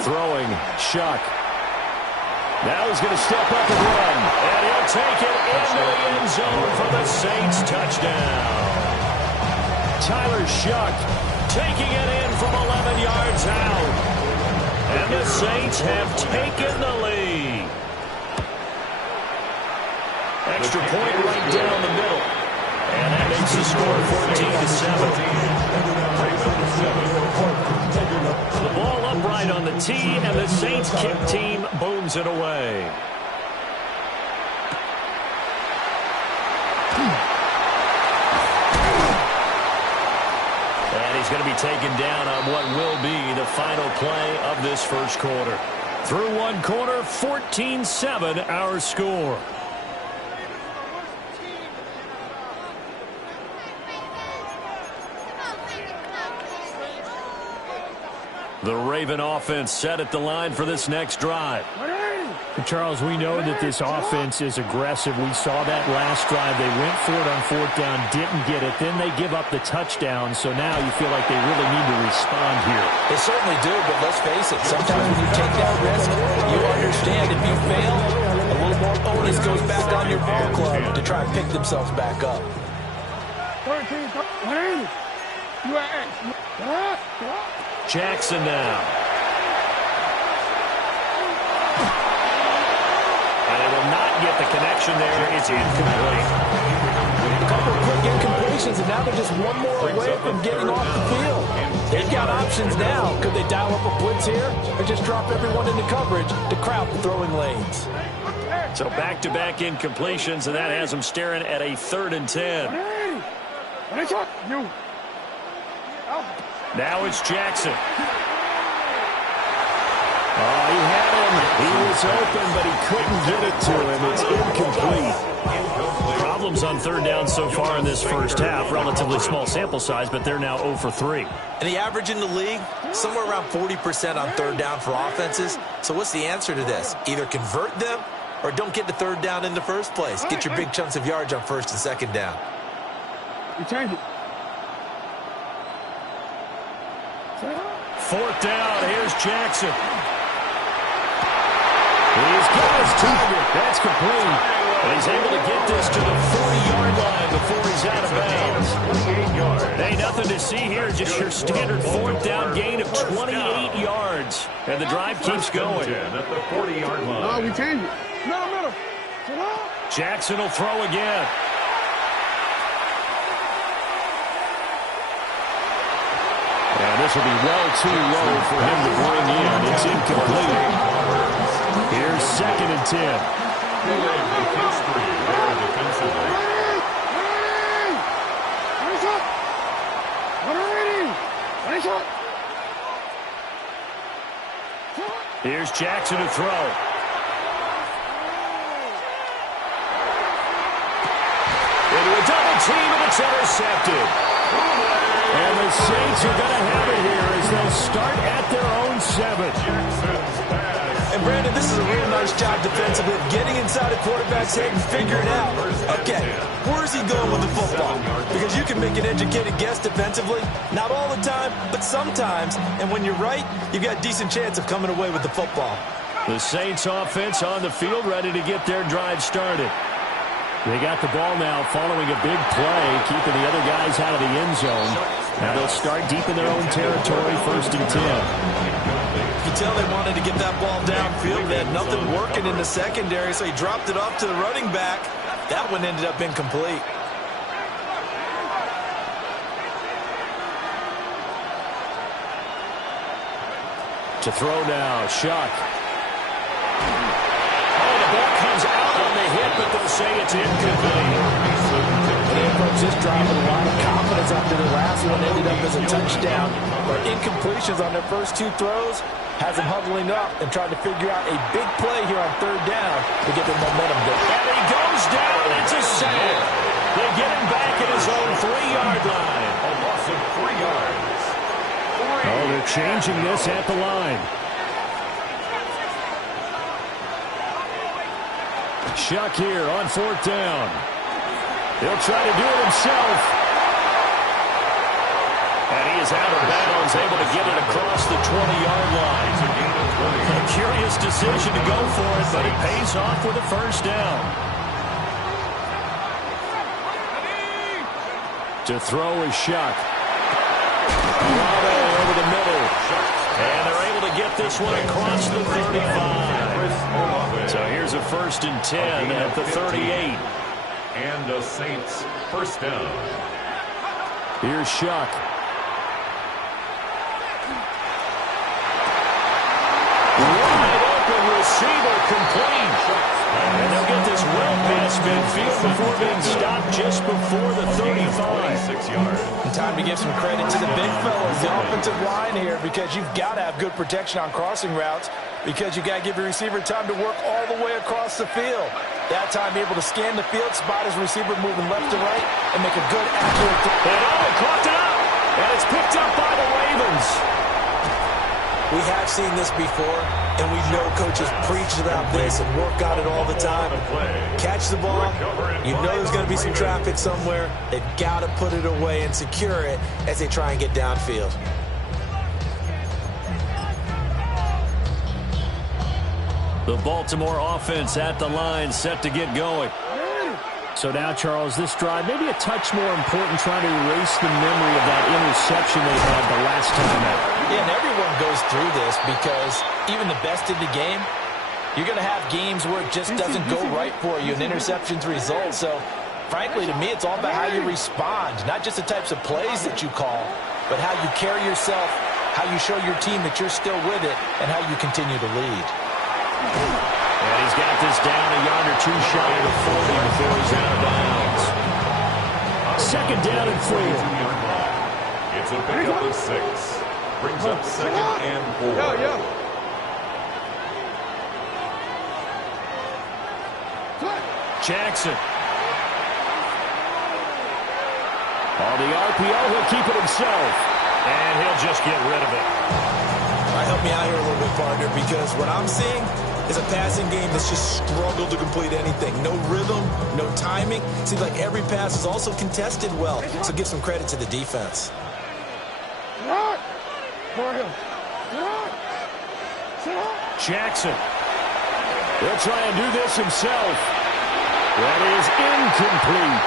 Throwing, Shuck. Now he's going to step up and run. And he'll take it into the end zone for the Saints touchdown. Tyler Shuck taking it in from 11 yards out. And the Saints have taken the lead. Extra point right down the middle. And that makes the score 14-7. The ball upright on the tee, and the Saints kick team booms it away. And he's going to be taken down on what will be the final play of this first quarter. Through 1 quarter, 14-7 our score. The Raven offense set at the line for this next drive. Charles, we know that this offense is aggressive. We saw that last drive. They went for it on 4th down, didn't get it. Then they give up the touchdown, so now you feel like they really need to respond here. They certainly do, but let's face it. Sometimes when you take that risk, you understand if you fail, a little more onus goes back on your ball club to try and pick themselves back up. 180. Jackson now. And it will not get the connection there. It's incomplete. A couple of quick incompletions, and now they're just one more away from getting off the field. They've got options now. Could they dial up a blitz here or just drop everyone into coverage to crowd the throwing lanes? So back-to-back incompletions, and that has them staring at a 3rd and 10. Now it's Jackson. Oh, he had him. He was open, but he couldn't get it to him. It's incomplete. Problems on 3rd down so far in this first half. Relatively small sample size, but they're now 0 for 3. And the average in the league, somewhere around 40% on 3rd down for offenses. So what's the answer to this? Either convert them or don't get the third down in the first place. Get your big chunks of yards on first and second down. You change it. Fourth down. Here's Jackson. He's got his target. That's complete. And he's able to get this to the 40-yard line before he's out of bounds. 28 yards. Hey, nothing to see here. Just your standard fourth down gain of 28 yards. And the drive keeps going. At the 40-yard line. No, we change it. Middle. Jackson will throw again. And this will be well too low for him to bring in. It's incomplete. Here's 2nd and 10. Here's Jackson to throw. Into a double team, and it's intercepted. And the Saints are going to have it here as they'll start at their own 7. And Brandon, this is a real nice job defensively of getting inside a quarterback's head and figuring out, okay, where's he going with the football? Because you can make an educated guess defensively, not all the time, but sometimes. And when you're right, you've got a decent chance of coming away with the football. The Saints offense on the field, ready to get their drive started. They got the ball now following a big play, keeping the other guys out of the end zone. Now they'll start deep in their own territory, 1st and 10. You can tell they wanted to get that ball downfield. They had nothing working in the secondary, so he dropped it off to the running back. That one ended up incomplete. To throw now, Shuck. Oh, the ball comes out on the hit, but they'll say it's incomplete. They approached this drive with a lot of confidence after the last one ended up as a touchdown. But incompletions on their first 2 throws has them huddling up and trying to figure out a big play here on 3rd down to get their momentum going. And he goes down. It's a sack. They get him back at his own 3-yard line. A loss of 3 yards. Oh, they're changing this at the line. Shuck here on 4th down. He'll try to do it himself. And he is out of bounds, able to get it across the 20-yard line. A curious decision to go for it, but it pays off with a 1st down. To throw is Shuck. Over the middle. And they're able to get this one across the 35. So here's a 1st and 10 at the 38. And the Saints 1st down. Here's Shuck. Wide open receiver complete. And they'll get this well past midfield before being stopped just before the 35. 6 yards. And time to give some credit to the big fellas, the offensive line here, because you've got to have good protection on crossing routes, because you've got to give your receiver time to work all the way across the field. That time, able to scan the field, spot his receiver moving left to right, and make a good, accurate throw. And oh, caught it up! And it's picked up by the Ravens. We have seen this before, and we know coaches preach about this and work on it all the time. Catch the ball. You know there's going to be some traffic somewhere. They've got to put it away and secure it as they try and get downfield. The Baltimore offense at the line, set to get going. So now, Charles, this drive maybe a touch more important, trying to erase the memory of that interception they had the last time out. Yeah, and everyone goes through this because even the best in the game, you're going to have games where it just doesn't go right for you and interceptions result. So, frankly, to me, it's all about how you respond, not just the types of plays that you call, but how you carry yourself, how you show your team that you're still with it, and how you continue to lead. And he's got this down a yard or 2 shy of the 40 before he's out of bounds. 2nd down and 4. It's a pickup of 6. Brings up 2nd and 4. Jackson. On the RPO, he'll keep it himself. And he'll just get rid of it. I hope me out here a little bit, partner, because what I'm seeing is a passing game that's just struggled to complete anything. No rhythm, no timing. Seems like every pass is also contested well. So give some credit to the defense. Jackson. He'll try and do this himself. That is incomplete.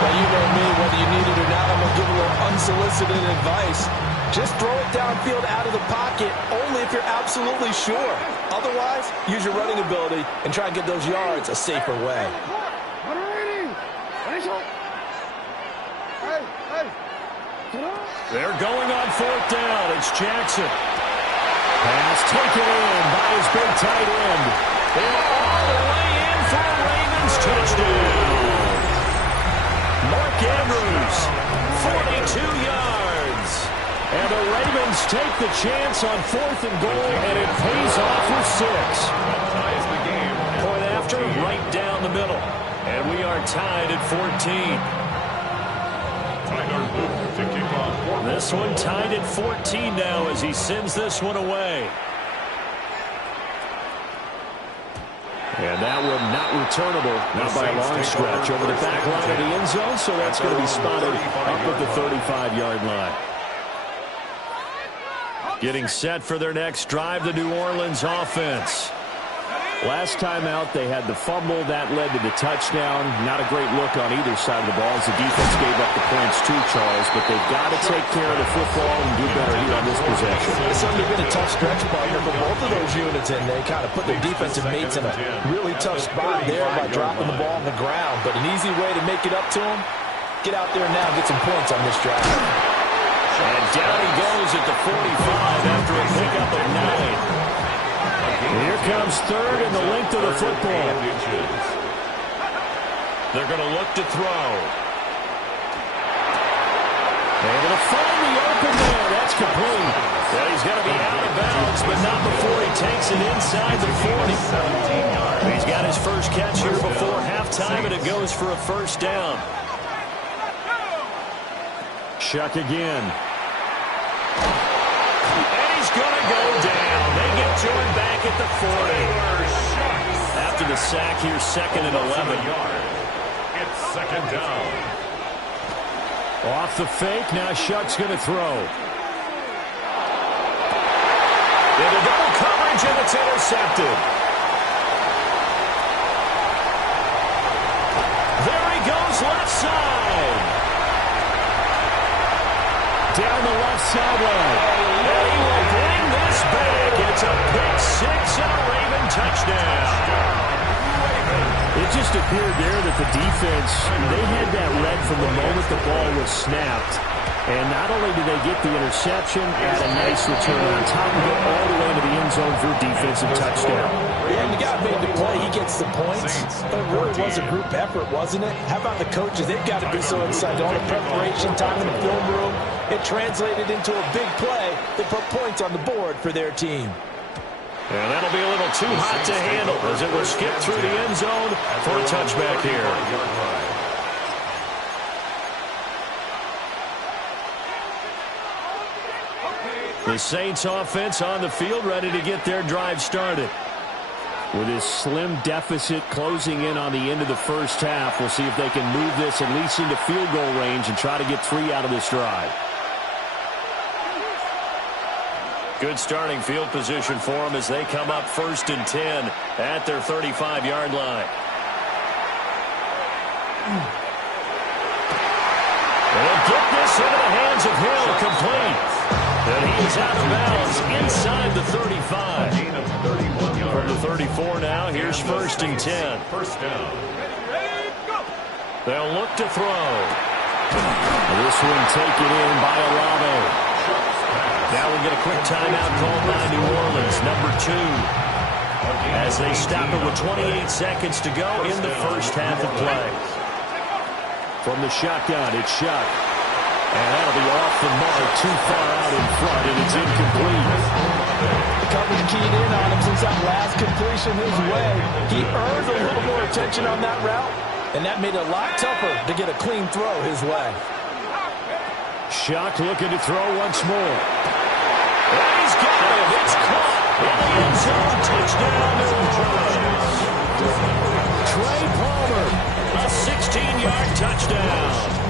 Well, you know me, whether you need it or not, I'm going to give a little unsolicited advice. Just throw it downfield out of the pocket, only if you're absolutely sure. Otherwise, use your running ability and try and get those yards a safer way. They're going on 4th down. It's Jackson. Pass taken in by his big tight end. And all the way in for a Ravens touchdown. Mark Andrews, 42 yards. And the Ravens take the chance on 4th and goal, and it pays off with 6. Point after, right down the middle. And we are tied at 14. This one tied at 14 now as he sends this one away. And that one not returnable, not by a long stretch, over the back line of the end zone, so that's going to be spotted up at the 35-yard line. Getting set for their next drive, the New Orleans offense. Last time out, they had the fumble. That led to the touchdown. Not a great look on either side of the ball as the defense gave up the points too, Charles, but they've got to take care of the football and do better here on this possession. It's certainly been a tough stretch, partner, for both of those units, and they kind of put their defensive mates in a really tough spot there by dropping the ball on the ground. But an easy way to make it up to them, get out there now and get some points on this drive. And down he goes at the 45 after a pickup of 9. Here comes 3rd and the length of the football. They're going to look to throw. Able to find the open there. That's complete. Well, he's going to be out of bounds, but not before he takes it inside the 40. He's got his first catch here before halftime, and it goes for a 1st down. Shuck again. And he's going to go down. They get Jordan back at the 40. After the sack here, 2nd and 11. It's 2nd down. Off the fake, now Shuck's going to throw. Into double coverage, and it's intercepted. There he goes, left side. Down the left sideline. And he will bring this back. It's a pick 6 and a Raven touchdown. It just appeared there that the defense, they had that read from the moment the ball was snapped. And not only did they get the interception, had a nice return on top of it, all the way into the end zone for a defensive touchdown. Yeah, and the guy made the play. He gets the points. But it really was a group effort, wasn't it? How about the coaches? They've got to be so excited. All the preparation, time in the film room. It translated into a big play that put points on the board for their team. And that'll be a little too hot to handle as it will skip through the end zone for a touchback here. The Saints offense on the field ready to get their drive started. With this slim deficit closing in on the end of the first half, we'll see if they can move this at least into field goal range and try to get 3 out of this drive. Good starting field position for them as they come up 1st and 10 at their 35-yard line. They'll get this into the hands of Hill, complete. And he is out of bounds inside the 35. From the 34 now, here's 1st and 10. They'll look to throw. This one taken in by Olave. Now we'll get a quick timeout called by New Orleans, number 2. As they stop it with 28 seconds to go in the first half of play. From the shotgun, it's Shuck. And that'll be off the mark, too far out in front, and it's incomplete. The coverage keyed in on him since that last completion his way. He earned a little more attention on that route, and that made it a lot tougher to get a clean throw his way. Shuck looking to throw once more. And he's got it 16-yard touchdown.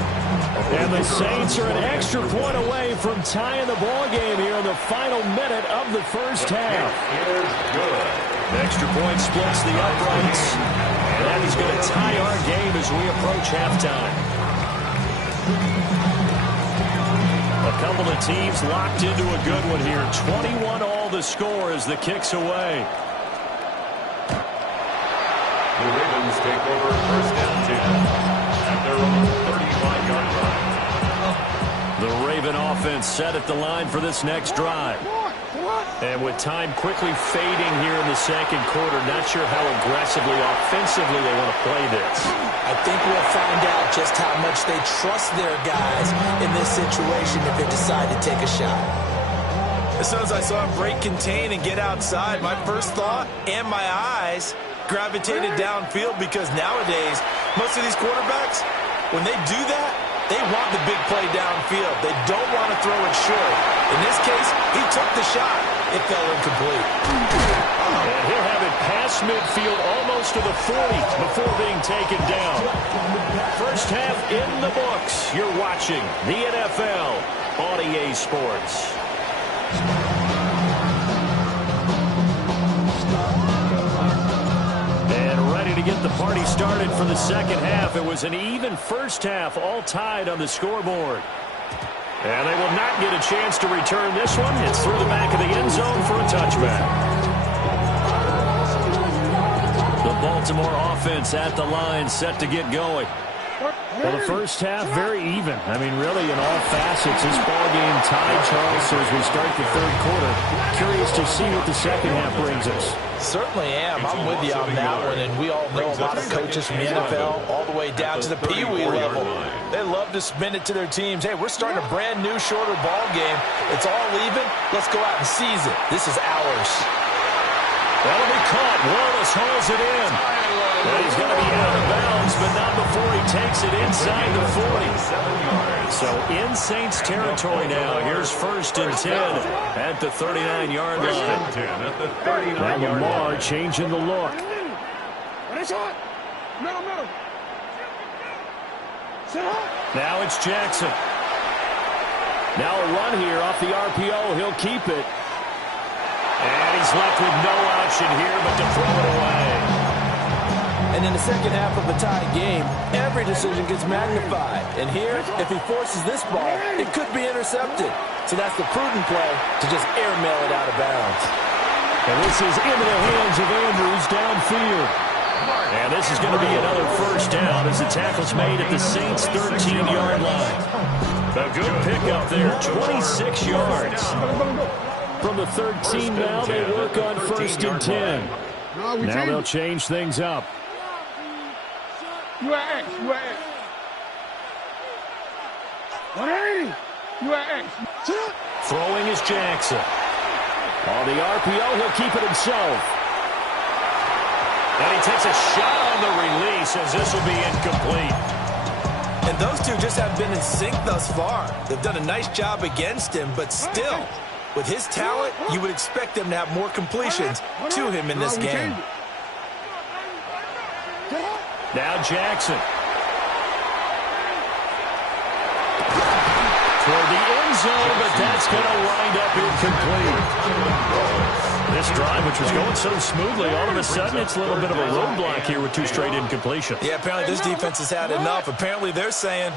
And the Saints are an extra point away from tying the ball game here in the final minute of the first half. Extra point splits the uprights. And that is going to tie our game as we approach halftime. A couple of teams locked into a good one here. 21 all the score as the kick's away. The Ravens take over first down 10 at their own 35-yard line. The Raven offense set at the line for this next drive. And with time quickly fading here in the second quarter, not sure how aggressively, offensively they want to play this. I think we'll find out just how much they trust their guys in this situation if they decide to take a shot. As soon as I saw him break contain and get outside, my first thought and my eyes gravitated downfield, because nowadays, most of these quarterbacks, when they do that, they want the big play downfield. They don't want to throw it short. In this case, he took the shot. It fell incomplete. And he'll have it past midfield almost to the 40 before being taken down. First half in the books. You're watching the NFL on EA Sports. To get the party started for the second half. It was an even first half, all tied on the scoreboard. And they will not get a chance to return this one. It's through the back of the end zone for a touchback. The Baltimore offense at the line, set to get going. Well, the first half, very even. I mean, really, in all facets, this ball game tied, Charles. So as we start the third quarter, curious to see what the second half brings us. Certainly am. I'm with you on that one, and we all know a lot of coaches from the NFL all the way down to the Pee Wee level. They love to spin it to their teams. Hey, we're starting a brand new, shorter ball game. It's all even. Let's go out and seize it. This is ours. That'll be caught. Wallace hauls it in. And he's going to be out of bounds, but not before he takes it inside the 40. So in Saints territory now. Here's first and 10 at the 39-yard line. Now Lamar changing the look. Now it's Jackson. Now a run here off the RPO. He'll keep it. And he's left with no option here but to throw it away. And in the second half of the tied game, every decision gets magnified. And here, if he forces this ball, it could be intercepted. So that's the prudent play to just airmail it out of bounds. And this is into the hands of Andrews downfield. And this is going to be another first down as the tackle's made at the Saints' 13-yard line. A good pickup there, 26 yards. From the 13 now, they work on first and 10. Now they'll change things up. You are X. You are X. 180. You are X. Throwing is Jackson. On the RPO, he'll keep it himself. And he takes a shot on the release as this will be incomplete. And those two just haven't been in sync thus far. They've done a nice job against him, but still, with his talent, you would expect them to have more completions to him in this game. Now Jackson. Toward the end zone, but that's going to wind up incomplete. This drive, which was going so smoothly, all of a sudden it's a little bit of a roadblock here with two straight incompletions. Yeah, apparently this defense has had enough. Apparently they're saying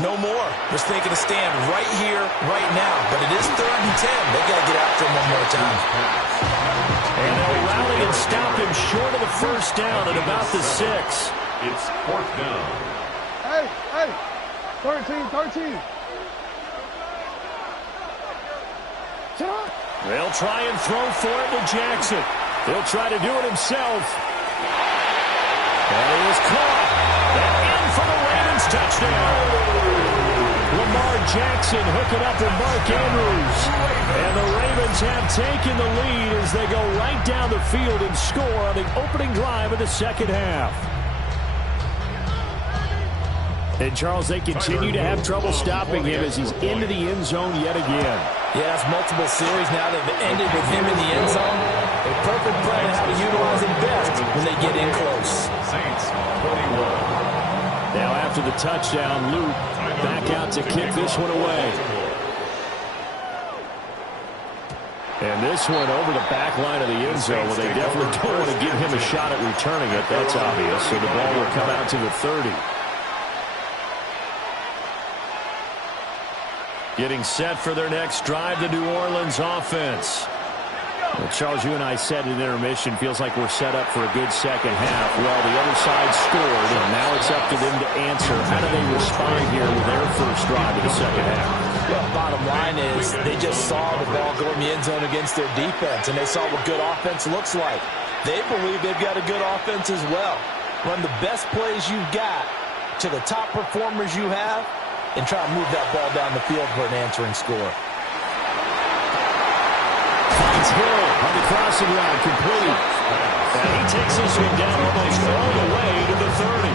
no more. They're thinking to stand right here, right now. But it is 3rd and 10. They got to get after him one more time. And they'll rally and stop him short of the first down at about the 6. It's 4th down. Hey, 13. They'll try and throw for it with Jackson. He'll try to do it himself. And he was caught. And in for the Ravens touchdown. Lamar Jackson hooking up with Mark Andrews. And the Ravens have taken the lead as they go right down the field and score on the opening drive of the second half. And, Charles, they continue to have trouble stopping him as he's into the end zone yet again. Yes, multiple series now that have ended with him in the end zone. A perfect plan on how to utilize him best when they get in close. Saints 21, Now after the touchdown, Luke back out to kick this one away. And this one over the back line of the end zone. Well, they definitely don't want to give him a shot at returning it. That's obvious. So the ball will come out to the 30. Getting set for their next drive, the New Orleans offense. Well, Charles, you and I said in intermission, feels like we're set up for a good second half. Well, the other side scored, and now it's up to them to answer. How do they respond here with their first drive of the second half? Well, bottom line is they just saw the ball go in the end zone against their defense, and they saw what good offense looks like. They believe they've got a good offense as well. Run the best plays you've got to the top performers you have, and try to move that ball down the field for an answering score. Finds Hill on the crossing route, complete. And he takes this one down almost all the way to the 30.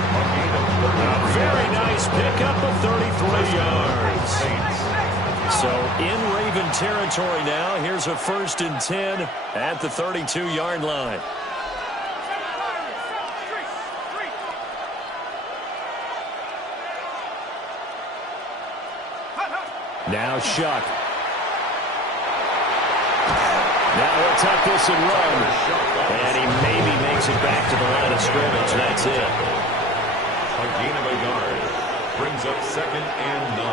A very nice pickup of 33 yards. So in Raven territory now, here's a 1st and 10 at the 32-yard line. Now Shuck. Now he'll tuck this and run. And he maybe makes it back to the line of scrimmage. That's it. A gain of a yard. Brings up 2nd and 9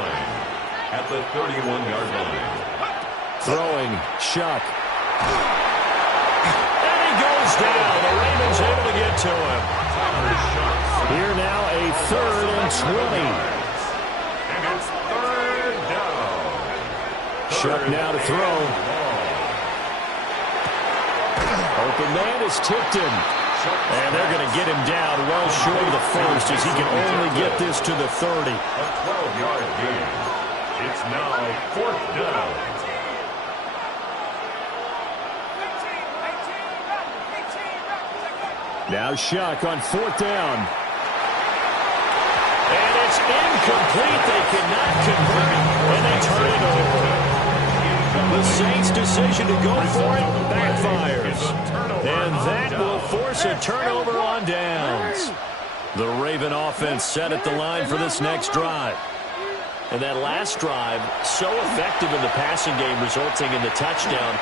at the 31-yard line. Throwing, Shuck. And he goes down. The Ravens able to get to him. Here now a 3rd and 20. And it's 3rd down. Shuck now to throw. Open man is Tipton. And they're going to get him down well short of the 1st as he can only get this to the 30. A 12-yard gain. It's now 4th down. Now Shuck on 4th down. And it's incomplete. They cannot convert, and they turn it over. The Saints' decision to go for it backfires. And that will force a turnover on downs. The Raven offense set at the line for this next drive. And that last drive, so effective in the passing game, resulting in the touchdown.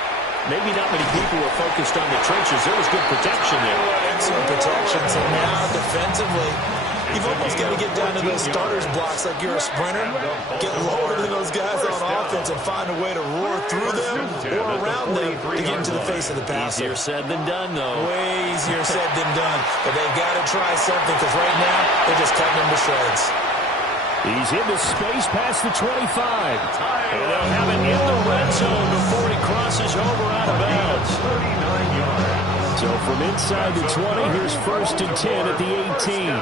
Maybe not many people were focused on the trenches. There was good protection there. Excellent protection. So now defensively, you've almost got to get down to those starters blocks like you're a sprinter. Get lower than those guys on offense and find a way to roar through them or around them to get into the face of the passer. Easier said than done, though. Way easier said than done. But they've got to try something because right now they're just cutting them to shreds. He's into space past the 25. And they'll have it in the red zone before he crosses over out of bounds. 39 yards. So from inside the 20, here's 1st and 10 at the 18.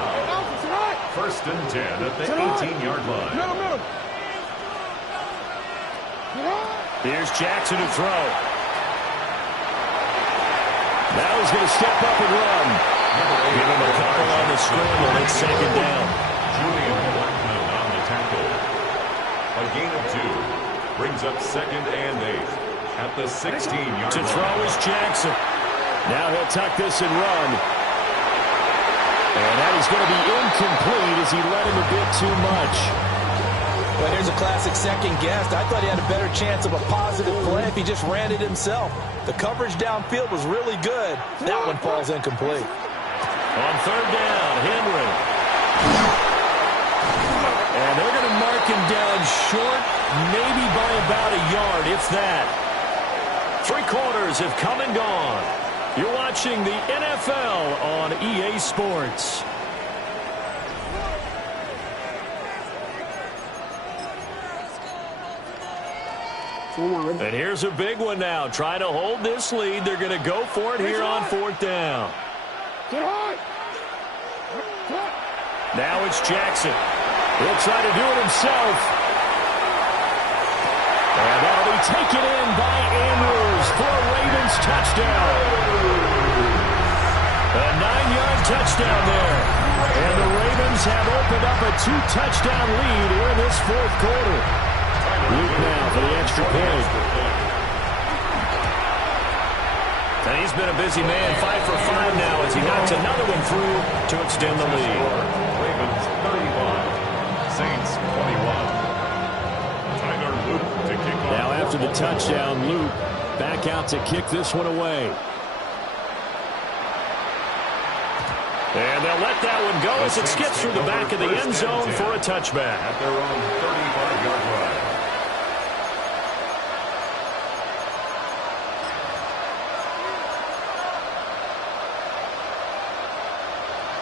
1st and 10 at the 18-yard line. Here's Jackson to throw. Now he's going to step up and run. Give him a couple on the scramble. It's 2nd down. Julian Blackman on the tackle. A gain of 2. Brings up 2nd and 8 at the 16-yard line. To throw is Jackson. Now he'll tuck this and run. And that is going to be incomplete as he led him a bit too much. Well, here's a classic second guess. I thought he had a better chance of a positive play if he just ran it himself. The coverage downfield was really good. That one falls incomplete. On 3rd down, Henry. And they're going to mark him down short, maybe by about a yard, if that. 3 quarters have come and gone. You're watching the NFL on EA Sports. And here's a big one now. Trying to hold this lead. They're going to go for it here on 4th down. Now it's Jackson. He'll try to do it himself. And that'll be taken in by Andrews for a Ravens touchdown. A 9-yard touchdown there. And the Ravens have opened up a 2-touchdown lead here in this 4th quarter. Luke now for the extra point. And he's been a busy man, 5 for 5 now as he knocks another one through to extend the lead. Ravens 35, Saints 21. Tyler Luke to kick off. Now after the touchdown, Luke back out to kick this one away. And they'll let that one go as it skips through the back of the end zone for a touchback. At their own 35-yard line.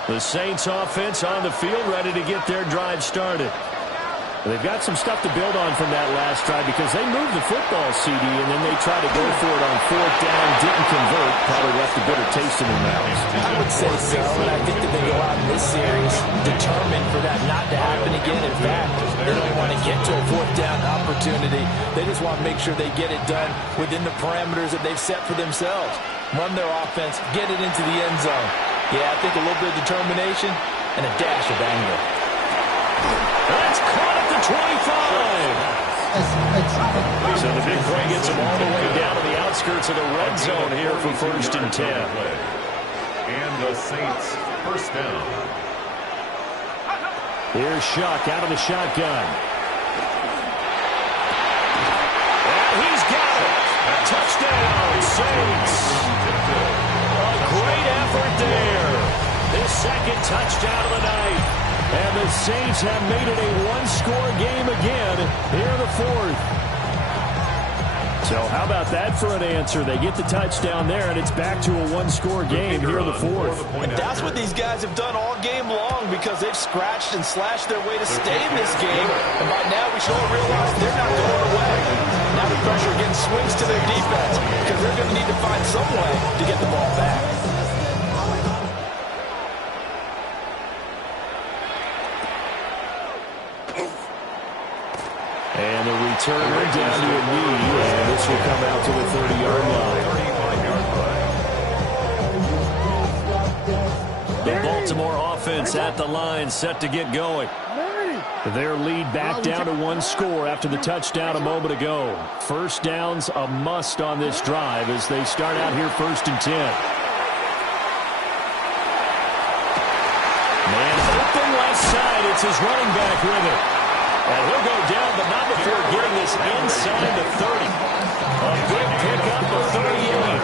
The Saints offense on the field, ready to get their drive started. They've got some stuff to build on from that last drive because they moved the football, CD, and then they tried to go for it on fourth down, didn't convert, probably left a bitter taste in their mouths. I would say so, and I think that they go out in this series determined for that not to happen again. In fact, they don't want to get to a fourth down opportunity. They just want to make sure they get it done within the parameters that they've set for themselves. Run their offense, get it into the end zone. Yeah, I think a little bit of determination and a dash of anger. That's caught at the 25. So the big play gets them all the way down to the outskirts of the red zone here for 1st and 10. And the Saints first down. Here's Shuck out of the shotgun. And he's got it. Touchdown, Saints. A great effort there. His second touchdown of the night. And the Saints have made it a one-score game again here in the fourth. So how about that for an answer? They get the touchdown there, and it's back to a one-score game here in the fourth. And that's what these guys have done all game long because they've scratched and slashed their way to stay in this game. And by now we should all realize they're not going away. Now the pressure again swings to their defense because they're going to need to find some way to get the ball back. And the returner down to a knee, and this will come out to the 30-yard line. The Baltimore offense at the line, set to get going. Their lead back down to one score after the touchdown a moment ago. First down's a must on this drive as they start out here 1st and 10. Man open left side, it's his running back with it. And he'll go down, but not before getting this inside the 30. A good pickup of 38.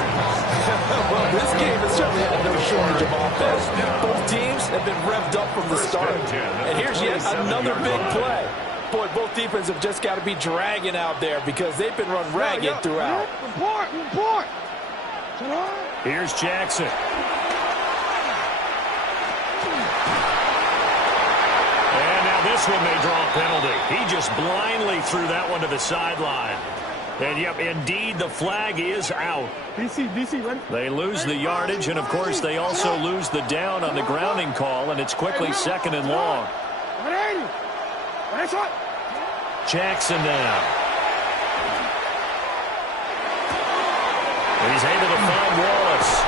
Well, this game has certainly had no shortage of offense. Both teams have been revved up from the start. And here's yet another big play. Boy, both defenses have just got to be dragging out there because they've been run ragged throughout. Report. Here's Jackson. This one may draw a penalty. He just blindly threw that one to the sideline. And, yep, indeed, the flag is out. DC, ready? They lose the yardage, and, of course, they also lose the down on the grounding call, and it's quickly 2nd and long. Jackson now. He's able to find Wallace.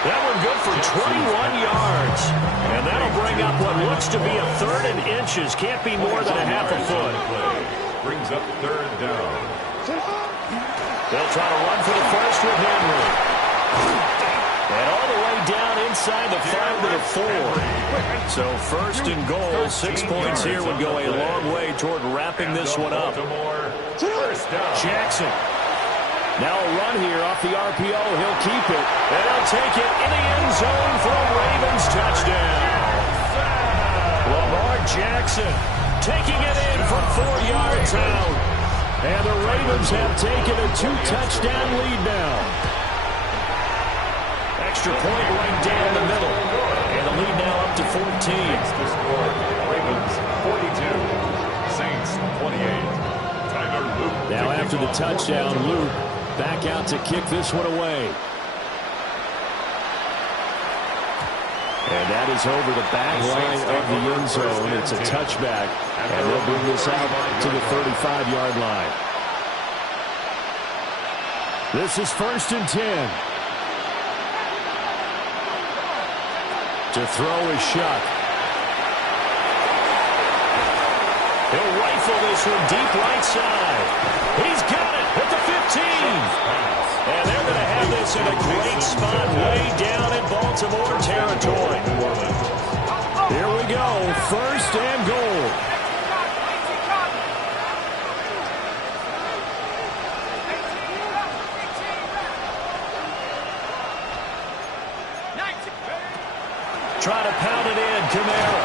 That one good for 21 yards. And that'll bring up what looks to be a 3rd and inches. Can't be more than a half a foot. Brings up 3rd down. They'll try to run for the first with Henry. And all the way down inside the 5 to the 4. So 1st and goal, 6 points here would go a long way toward wrapping this one up. Jackson. Now a run here off the RPO. He'll keep it. And he'll take it in the end zone for a Ravens touchdown. Lamar Jackson taking it in from 4 yards out. And the Ravens have taken a 2-touchdown lead now. Extra point right down the middle. And the lead now up to 14. Ravens 42. Saints 28. Now after the touchdown, Luke back out to kick this one away. And that is over the back line of the end zone. It's a touchback, and they'll bring this out to the 35-yard line. This is 1st and 10. To throw is Shuck. He'll rifle this one deep right side. He's got it at the 15. And they're going to have this in a great spot way down in Baltimore territory. Here we go. first and goal. Try to pound it in, Kamara.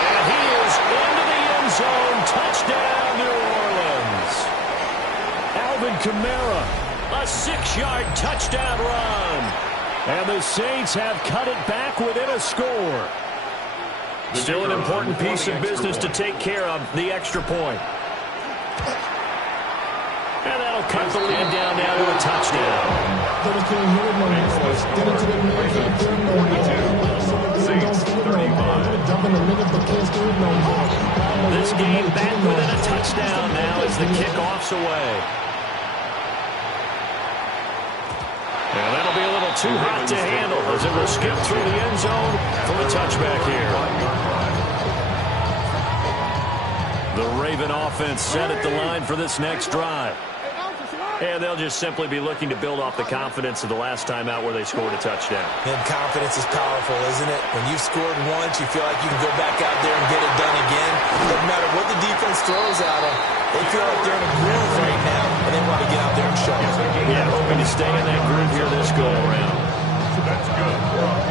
And he is into the end zone. Touchdown, New Orleans. Alvin Kamara, a 6-yard touchdown run. And the Saints have cut it back within a score. Still an important piece of business to take care of, the extra point. And that'll cut the lead down now to a touchdown. This game back within a touchdown now as the kickoff's away. And that'll be a little too hot to handle as it will skip through the end zone for a touchback here. The Raven offense set at the line for this next drive. And they'll just simply be looking to build off the confidence of the last time out where they scored a touchdown. And confidence is powerful, isn't it? When you've scored once, you feel like you can go back out there and get it done again. Doesn't matter what the defense throws at them. They feel like they're in a groove right now, and they want to get out there and show it. Yeah, hoping to stay in that groove here this go-around. That's good.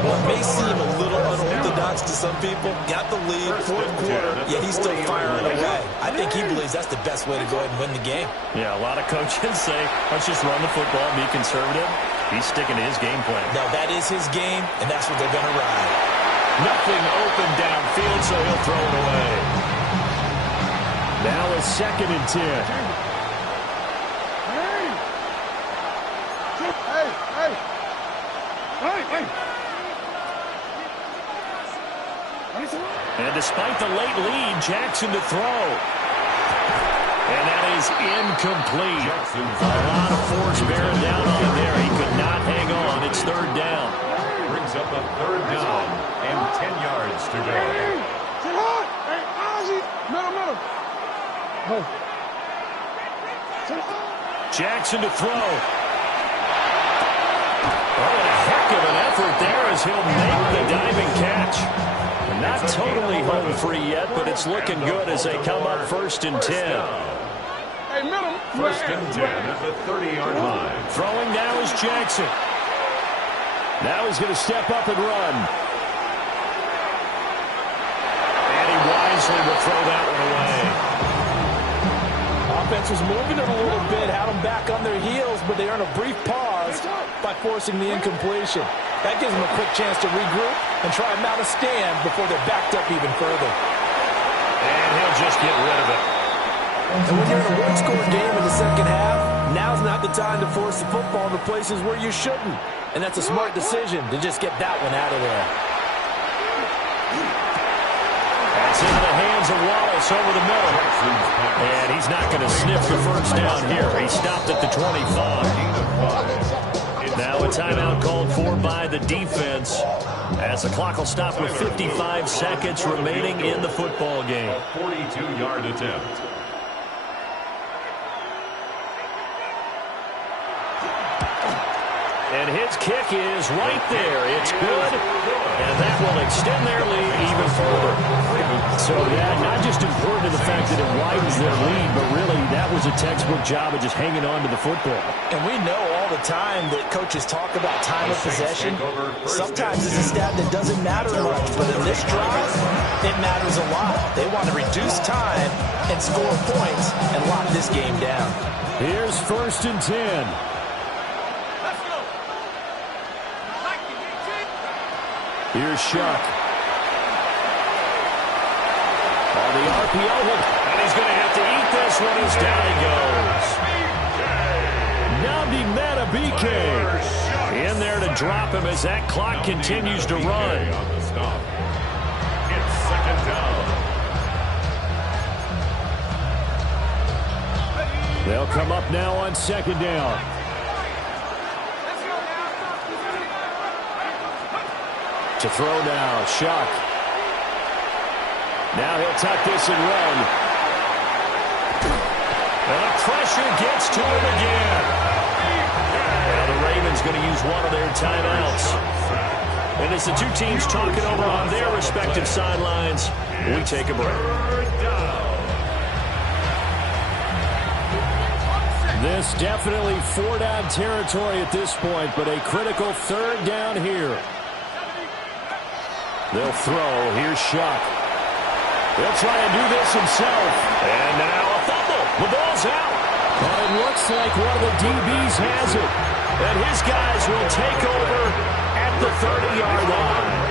Well, it may seem a little unorthodox to some people. Got the lead, fourth quarter, yet he's still firing away. I think he believes that's the best way to go ahead and win the game. Yeah, a lot of coaches say, let's just run the football and be conservative. He's sticking to his game plan. Now, that is his game, and that's what they're going to ride. Nothing open downfield, so he'll throw it away. Now a 2nd and 10. And despite the late lead, Jackson to throw. And that is incomplete. A lot of force bearing down on him there. He could not hang on. It's 3rd down. Brings up a 3rd down and 10 yards to go. Jackson to throw. Oh, and a heck of an effort there as he'll make the diving catch. Not totally home free yet, but it's looking good as they come up 1st and 10. 1st and 10 at the 30-yard line. Throwing now is Jackson. Now he's going to step up and run. And he wisely will throw that one away. Offense was moving it a little bit, had them back on their heels, but they earned a brief pause by forcing the incompletion. That gives them a quick chance to regroup and try and mount a stand before they're backed up even further. And he'll just get rid of it. And when you're in a one-score game in the second half, now's not the time to force the football to places where you shouldn't. And that's a smart decision to just get that one out of there. That's into the hands of Wallace over the middle. And he's not going to sniff the first down here. He stopped at the 25. Now a timeout called for by the defense as the clock will stop with 55 seconds remaining in the football game. A 42-yard attempt. And his kick is right there. It's good. And that will extend their lead even further. So, yeah, not just important to the fact that it widens their lead, but really that was a textbook job of just hanging on to the football. And we know all the time that coaches talk about time of possession. Sometimes it's a stat that doesn't matter much, but in this drive, it matters a lot. They want to reduce time and score points and lock this game down. Here's 1st and 10. Here's Shuck. On the RPO hook, and he's going to have to eat this one as down he goes. Nnamdi Madubuike in there to drop him as that clock continues to run. It's 2nd down. They'll come up now on 2nd down. To throw now, Shuck. Now he'll tuck this and run. And the pressure gets to him again. Now the Ravens going to use one of their timeouts. And as the two teams talking over on their respective sidelines, we take a break. This definitely four-down territory at this point, but a critical third down here. They'll throw. Here's Shuck. He'll try and do this himself. And now a fumble. The ball's out. And it looks like one of the DBs has it. And his guys will take over at the 30-yard line.